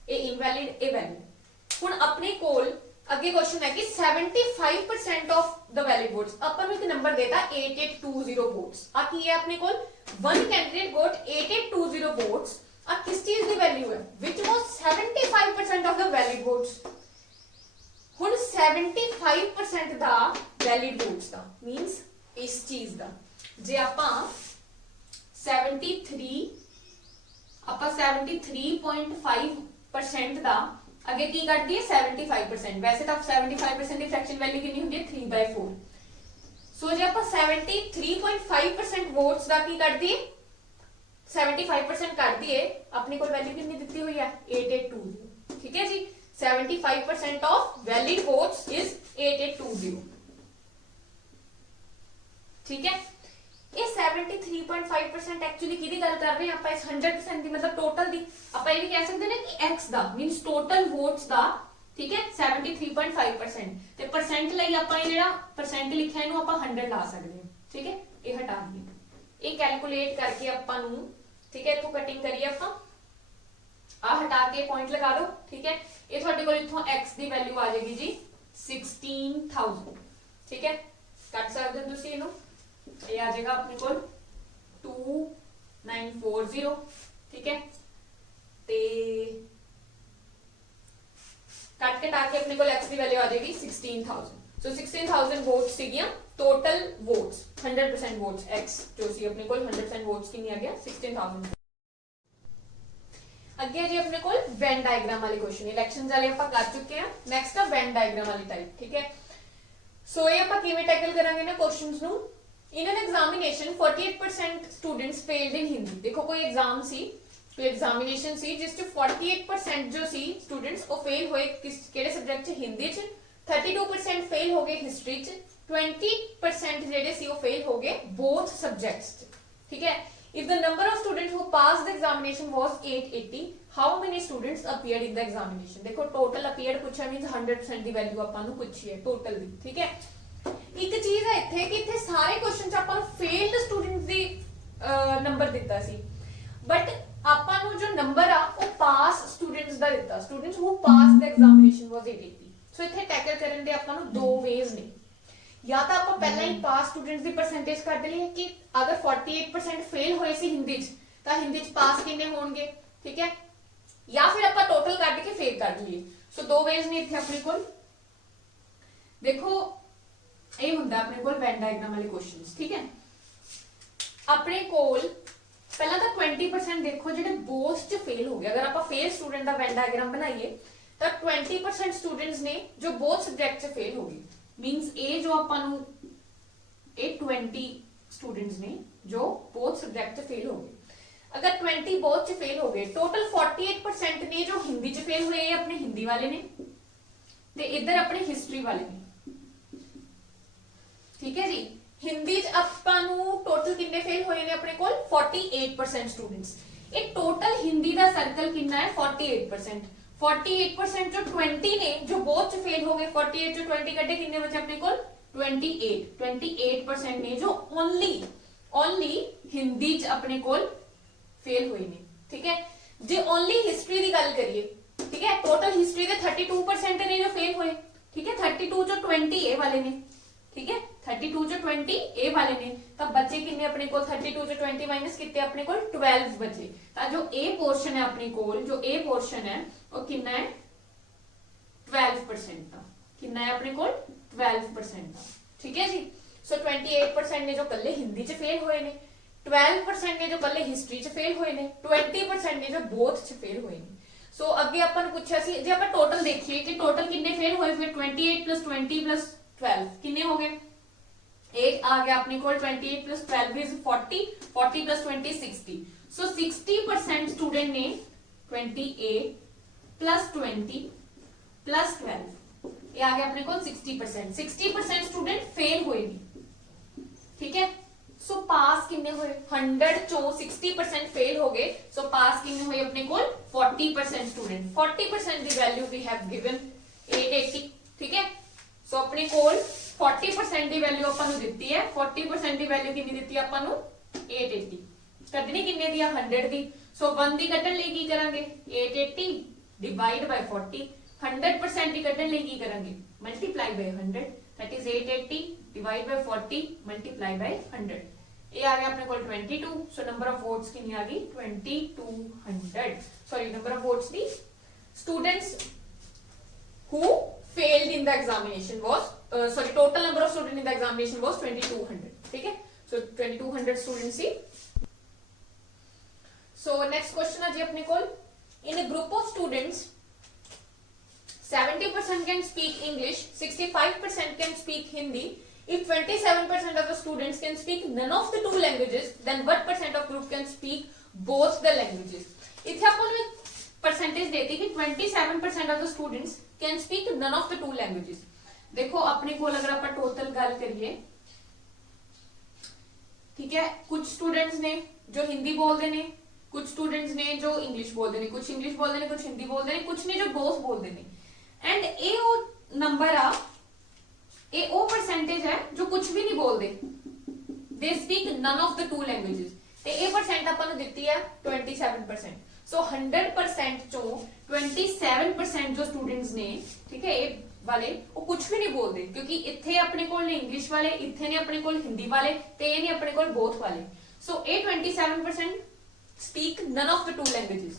ए इनवैलिड ए वैलिड हुन अपने कोल अगे क्वेश्चन है कि 75% ऑफ द वैलिड वोट्स अपन एक नंबर देता 8820 वोट्स आ की है अपने कोल वन कैंडिडेट गोट 8820 वोट्स आ किस चीज दी वैल्यू है which was 75% of the valid votes ਹੁਣ 75% ਦਾ ਵੈਲਿਡ ਵੋਟਸ ਦਾ ਮੀਨਸ ਇਸ ਚੀਜ਼ ਦਾ ਜੇ ਆਪਾਂ 73.5% ਦਾ ਅੱਗੇ ਕੀ ਕੱਢਦੀ ਹੈ 75% ਵੈਸੇ ਤਾਂ 75% ਦੀ ਫ੍ਰੈਕਸ਼ਨ ਵੈਲਿਊ ਕਿੰਨੀ ਹੁੰਦੀ ਹੈ 3/4 ਸੋ ਜੇ ਆਪਾਂ 73.5% ਵੋਟਸ ਦਾ ਕੀ ਕੱਢਦੀ ਹੈ 75% ਕੱਢਦੀ ਹੈ ਆਪਣੀ ਕੋਲ ਵੈਲਿਊ ਕਿੰਨੀ ਦਿੱਤੀ ਹੋਈ ਹੈ 8820 ਠੀਕ ਹੈ ਜੀ 75% of valid votes is 8820 ठीक है ये 73.5% एक्चुअली किदी गल कर रहे हैं ਆਪਾਂ ਇਸ 100% ਦੀ मतलब टोटल ਦੀ ਆਪਾਂ ਇਹ ਵੀ ਕਹਿ ਸਕਦੇ ਨੇ ਕਿ x ਦਾ ਮੀਨਸ टोटल वोट्स ਦਾ ठीक है 73.5% ਤੇ परसेंट ਲਈ ਆਪਾਂ ਇਹ ਜਿਹੜਾ परसेंट ਲਿਖਿਆ ਇਹਨੂੰ ਆਪਾਂ 100 ਲਾ ਸਕਦੇ ਹਾਂ ਠੀਕ ਹੈ ਇਹ ਹਟਾ ਦਈਏ ਇਹ ਕੈਲਕੂਲੇਟ ਕਰਕੇ ਆਪਾਂ ਨੂੰ ठीक है ਇਥੋਂ ਕਟਿੰਗ ਕਰੀਏ ਆਪਾਂ आ हटा के पॉइंट लगा दो ठीक है ये थोड़े को इथों x दी वैल्यू आ जाएगी जी 16000 ठीक है कट सकते हो तुसी इनु ये आ जाएगा अपने को 2940 ठीक है ते कट के टाके अपने को x दी वैल्यू आ जाएगी 16000 सो 16000 वोट्स सीगियां टोटल वोट्स 100% वोट्स x जो सी अपने को 100% वोट्स कितनी आ गया 16000 अगे जी अपने को वेन डायग्राम वाले क्वेश्चन इलेक्शंस वाले ਆਪਾਂ ਕਰ ਚੁੱਕੇ ਆ ਨੈਕਸਟ ਆ वेन डायग्राम वाली टाइप ठीक है सो ये ਆਪਾਂ ਕਿਵੇਂ ਟੈਕਲ ਕਰਾਂਗੇ ਨਾ क्वेश्चंस ਨੂੰ इन an examination 48% students failed in Hindi देखो कोई एग्जाम सी कोई एग्जामिनेशन सी जिस 48% जो सी स्टूडेंट्स वो फेल होए किस केड़े सब्जेक्ट च हिंदी च 32% फेल हो गए हिस्ट्री च 20% जेडे सी वो फेल हो गए बोथ सब्जेक्ट्स च ठीक है If the number of students who passed the examination was 880, how many students appeared in the examination? देखो total appeared पूछा means 100% ਦੀ वैल्यू ਆਪਾਂ ਨੂੰ ਪੁੱਛੀ ਹੈ total ਦੀ ठीक है ਇੱਕ ਚੀਜ਼ ਹੈ ਇੱਥੇ ਕਿ ਇੱਥੇ ਸਾਰੇ ਕੁਐਸਚਨ ਚ ਆਪਾਂ ਨੂੰ ਫੇਲਡ ਸਟੂਡੈਂਟਸ ਦੀ ਨੰਬਰ ਦਿੱਤਾ ਸੀ ਬਟ ਆਪਾਂ ਨੂੰ ਜੋ ਨੰਬਰ ਆ ਉਹ ਪਾਸ ਸਟੂਡੈਂਟਸ ਦਾ ਦਿੱਤਾ ਸਟੂਡੈਂਟਸ ਹੂ ਪਾਸ ਦ ਐਗਜ਼ਾਮੀਨੇਸ਼ਨ ਵਾਸ 880 ਸੋ ਇੱਥੇ ਟੈਕਲ ਕਰਨ ਦੇ ਆਪਾਂ ਨੂੰ ਦੋ ਵੇਜ਼ ਨੇ या तो आप पहला ही पास स्टूडेंट्स की परसेंटेज कट ली कि अगर 48% फेल होए सी हिंदी तो हिंदी पास कितने होंगे ठीक है या फिर आप टोटल कट के फेल कर लिए सो दो वेज ने इतने अपने को देखो ये हुंदा अपने को वेन डायग्राम वाले क्वेश्चंस ठीक है अपने कोल पहला तो 20% देखो जेडे बोथ च फेल हो गए अगर आप फेल स्टूडेंट का वेन डायग्राम बनाइए तो 20% स्टूडेंट्स ने जो बोथ सब्जेक्ट च फेल हो गए मींस ए जो अपन ए 20 स्टूडेंट्स ने जो बोथ सब्जेक्ट च फेल हो गए अगर 20 बोथ च फेल हो गए टोटल 48% ने जो हिंदी च फेल हुए अपने हिंदी वाले ने ते इधर अपने हिस्ट्री वाले ने ठीक है जी हिंदी च अपन टोटल कितने फेल हुए ने अपने कोल 48% स्टूडेंट्स ये टोटल हिंदी दा सर्कल कितना है 48% 48% जो 20 ने जो बोथ फेल हो गए 48 जो 20 कटे कितने बचे अपने को 28% ने जो ओनली हिंदी च अपने को फेल हुए ने ठीक है। जे ओनली हिस्ट्री की गल करिए, ठीक है, टोटल हिस्ट्री के 32% ने जो फेल हुए, ठीक है, 32 जो 20 ए वाले ने, ठीक है, 32 जो 20 ए वाले ने, तब बच्चे कितने अपने को 32 जो 20 माइनस कितने अपने को 12 बचे। तो जो ए पोर्शन है अपने को, जो ए पोर्शन है वो कितना है 12% का, कितना है अपने को 12% का, ठीक है जी। सो 28% ने जो कल्ले हिंदी च फेल हुए ने, 12% ने जो कल्ले हिस्ट्री च फेल हुए ने, 20% ने जो बोथ च फेल हुए ने। सो अगे अपन पूछा सी जे अपन टोटल देखिए कि टोटल कितने फेल हुए, फिर 28 प्लस 20 प्लस 12 कितने हो गए, एक आ गया अपने को 28 plus 12 is 40, 40 plus 20 60। So 60% student ने 28 प्लस 20 प्लस 12 ये आ गया अपने को 60%। 60% स्टूडेंट फेल हुए नहीं, ठीक है। सो पास कितने हुए, 100 चो 60% फेल हो गए, सो पास कितने हुए अपने को 40% स्टूडेंट। 40% दी वैल्यू वी हैव गिवन 880, ठीक है। सो अपने कोल 40% दी वैल्यू अपन नु दित्ती है, 40% दी वैल्यू कितनी दित्ती है अपन नु 880, कढनी कितने दी 100 दी। सो 1 दी कढन ਲਈ ਕੀ ਕਰਾਂਗੇ 880 डिवाइड बाय 40, 100% ਦੀ ਕੱਢਣ ਲਈ ਕੀ ਕਰਾਂਗੇ multiply ਬਾय 100, that is 880 divide by 40 multiply by 100। ये आ गया अपने को 22। सो नंबर ऑफ वोट्स कितनी आ गई 2200, sorry number of votes the students who failed in the examination was sorry total number of students in the examination was 2200, ठीक है। सो 2200 students ही। सो next question है जी अपने को, in a group of students 70% can speak English, 65% can speak Hindi. If 27% of the students can speak none of the two languages, then what percent of group can speak both the languages? इथे अपन ने percentage देती कि 27% of the students can speak none of the two languages। देखो अपने को अगर अपन total गल करिए, ठीक है, कुछ स्टूडेंट्स ने जो हिंदी बोलते ने, कुछ स्टूडेंट्स ने जो इंग्लिश बोलते ने, कुछ इंग्लिश बोलते ने, कुछ हिंदी बोलते ने, कुछ ने जो बोथ बोलते ने। एंड ए वो नंबर आ, ए वो परसेंटेज है जो कुछ भी नहीं बोलते, they speak none of the two languages. ते ए परसेंट अपन दित्ती है 27%। सो 100% चो 27% जो स्टूडेंट्स ने, ठीक है, ए वाले वो कुछ भी नहीं बोलते, क्योंकि इथे अपने कोल ने इंग्लिश वाले, इथे ने अपने कोल हिंदी वाले, ते ए ने अपने कोल बोथ वाले। So a 27% speak none of the two languages.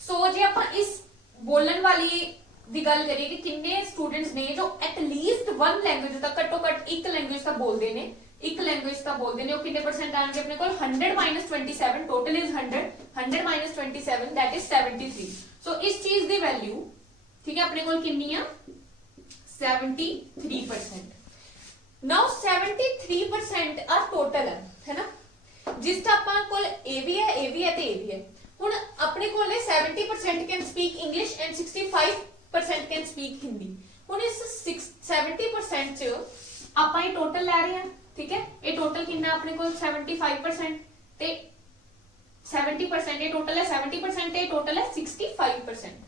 So जे अपन इस बोलन वाली ਦੀ ਗੱਲ ਕਰੀਏ ਕਿ ਕਿੰਨੇ ਸਟੂਡੈਂਟਸ ਨੇ ਜੋ ਐਟਲੀਸਟ ਵਨ ਲੈਂਗੁਏਜ ਦਾ ਘੱਟੋ ਘੱਟ ਇੱਕ ਲੈਂਗੁਏਜ ਤਾਂ ਬੋਲਦੇ ਨੇ, ਇੱਕ ਲੈਂਗੁਏਜ ਤਾਂ ਬੋਲਦੇ ਨੇ, ਉਹ ਕਿੰਨੇ ਪਰਸੈਂਟ ਆਣਗੇ ਆਪਣੇ ਕੋਲ 100 - 27, ਟੋਟਲ ਇਜ਼ 100, 100 - 27 that is 73। ਸੋ ਇਸ ਚੀਜ਼ ਦੀ ਵੈਲਿਊ, ਠੀਕ ਹੈ, ਆਪਣੇ ਕੋਲ ਕਿੰਨੀ ਆ 73%। ਨਾਓ 73% ਆ ਟੋਟਲ ਹੈ ਨਾ, ਜਿਸ ਦਾ ਆਪਾਂ ਕੋਲ ਇਹ ਵੀ ਹੈ, ਇਹ ਵੀ ਹੈ ਤੇ ਇਹ ਵੀ ਹੈ। ਹੁਣ ਆਪਣੇ ਕੋਲ ਨੇ 70% can speak English and 65% can speak Hindi. हुण इस 70% च आपां ये टोटल लै रहे हैं, ठीक है, ये टोटल कितना अपने को 75% ते 70% ये टोटल है 70% ते टोटल है 65%।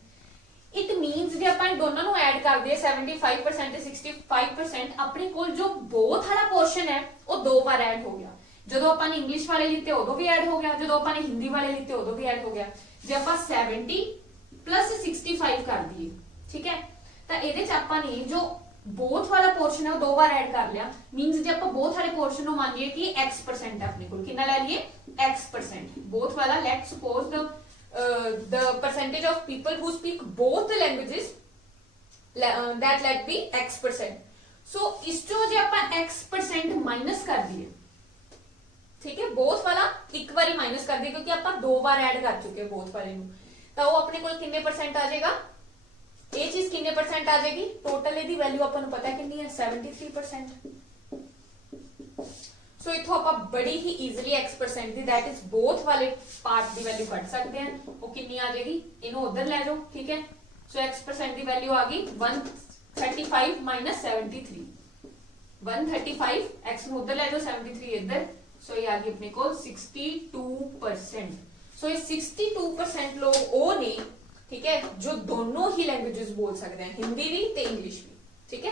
इट मींस जे आपां दोनों नु ऐड कर दिए 75% ते 65%, अपने कोल जो बोथ वाला पोर्शन है वो दो बार ऐड हो गया। ਜਦੋਂ ਆਪਾਂ ਨੇ ਇੰਗਲਿਸ਼ ਵਾਲੇ ਲਿੱਤੇ ਉਦੋਂ ਵੀ ਐਡ ਹੋ ਗਿਆ, ਜਦੋਂ ਆਪਾਂ ਨੇ ਹਿੰਦੀ ਵਾਲੇ ਲਿੱਤੇ ਉਦੋਂ ਵੀ ਐਡ ਹੋ ਗਿਆ। ਜੇ ਆਪਾਂ 70 प्लस 65 कर दिए, ठीक है, तो ਇਹਦੇ ਚ ਆਪਾਂ ਨੇ ਜੋ बोथ वाला पोर्शन है वो दो बार ऐड कर लिया। मींस जे ਆਪਾਂ बोथ वाले पोर्शन ਨੂੰ मान लिए कि x% है अपने को, कितना ले लिए x%। both वाला, let's suppose the percentage of people who speak both the languages that let be x%। so ਇਸ ਤੋਂ ਜੇ ਆਪਾਂ x% माइनस कर दिए, ठीक है, बोथ वाला एक बार माइनस कर दिए क्योंकि ਆਪਾਂ दो बार ऐड कर चुके हैं बोथ वाले ਨੂੰ, तो वो अपने को कितने परसेंट आ जाएगा, ये चीज कितने परसेंट आ जाएगी, टोटल ਇਹਦੀ वैल्यू अपन ਨੂੰ पता है कितनी है 73%। सो इथों ਆਪਾਂ बड़ी ही easily x% the that is both वाले पार्ट ਦੀ वैल्यू ਕੱਢ ਸਕਦੇ हैं। वो कितनी आ जाएगी, इन्हों उधर ले जाओ, ठीक है। सो x% ਦੀ वैल्यू आ गई 135 - 73, 135, x ਨੂੰ उधर ले जाओ 73 इधर, सो ये आ गई अपने को 62%। सो ये 62% लोग वो ने, ठीक है, जो दोनों ही लैंग्वेजेस बोल सकते हैं, हिंदी भी ते इंग्लिश भी, ठीक है।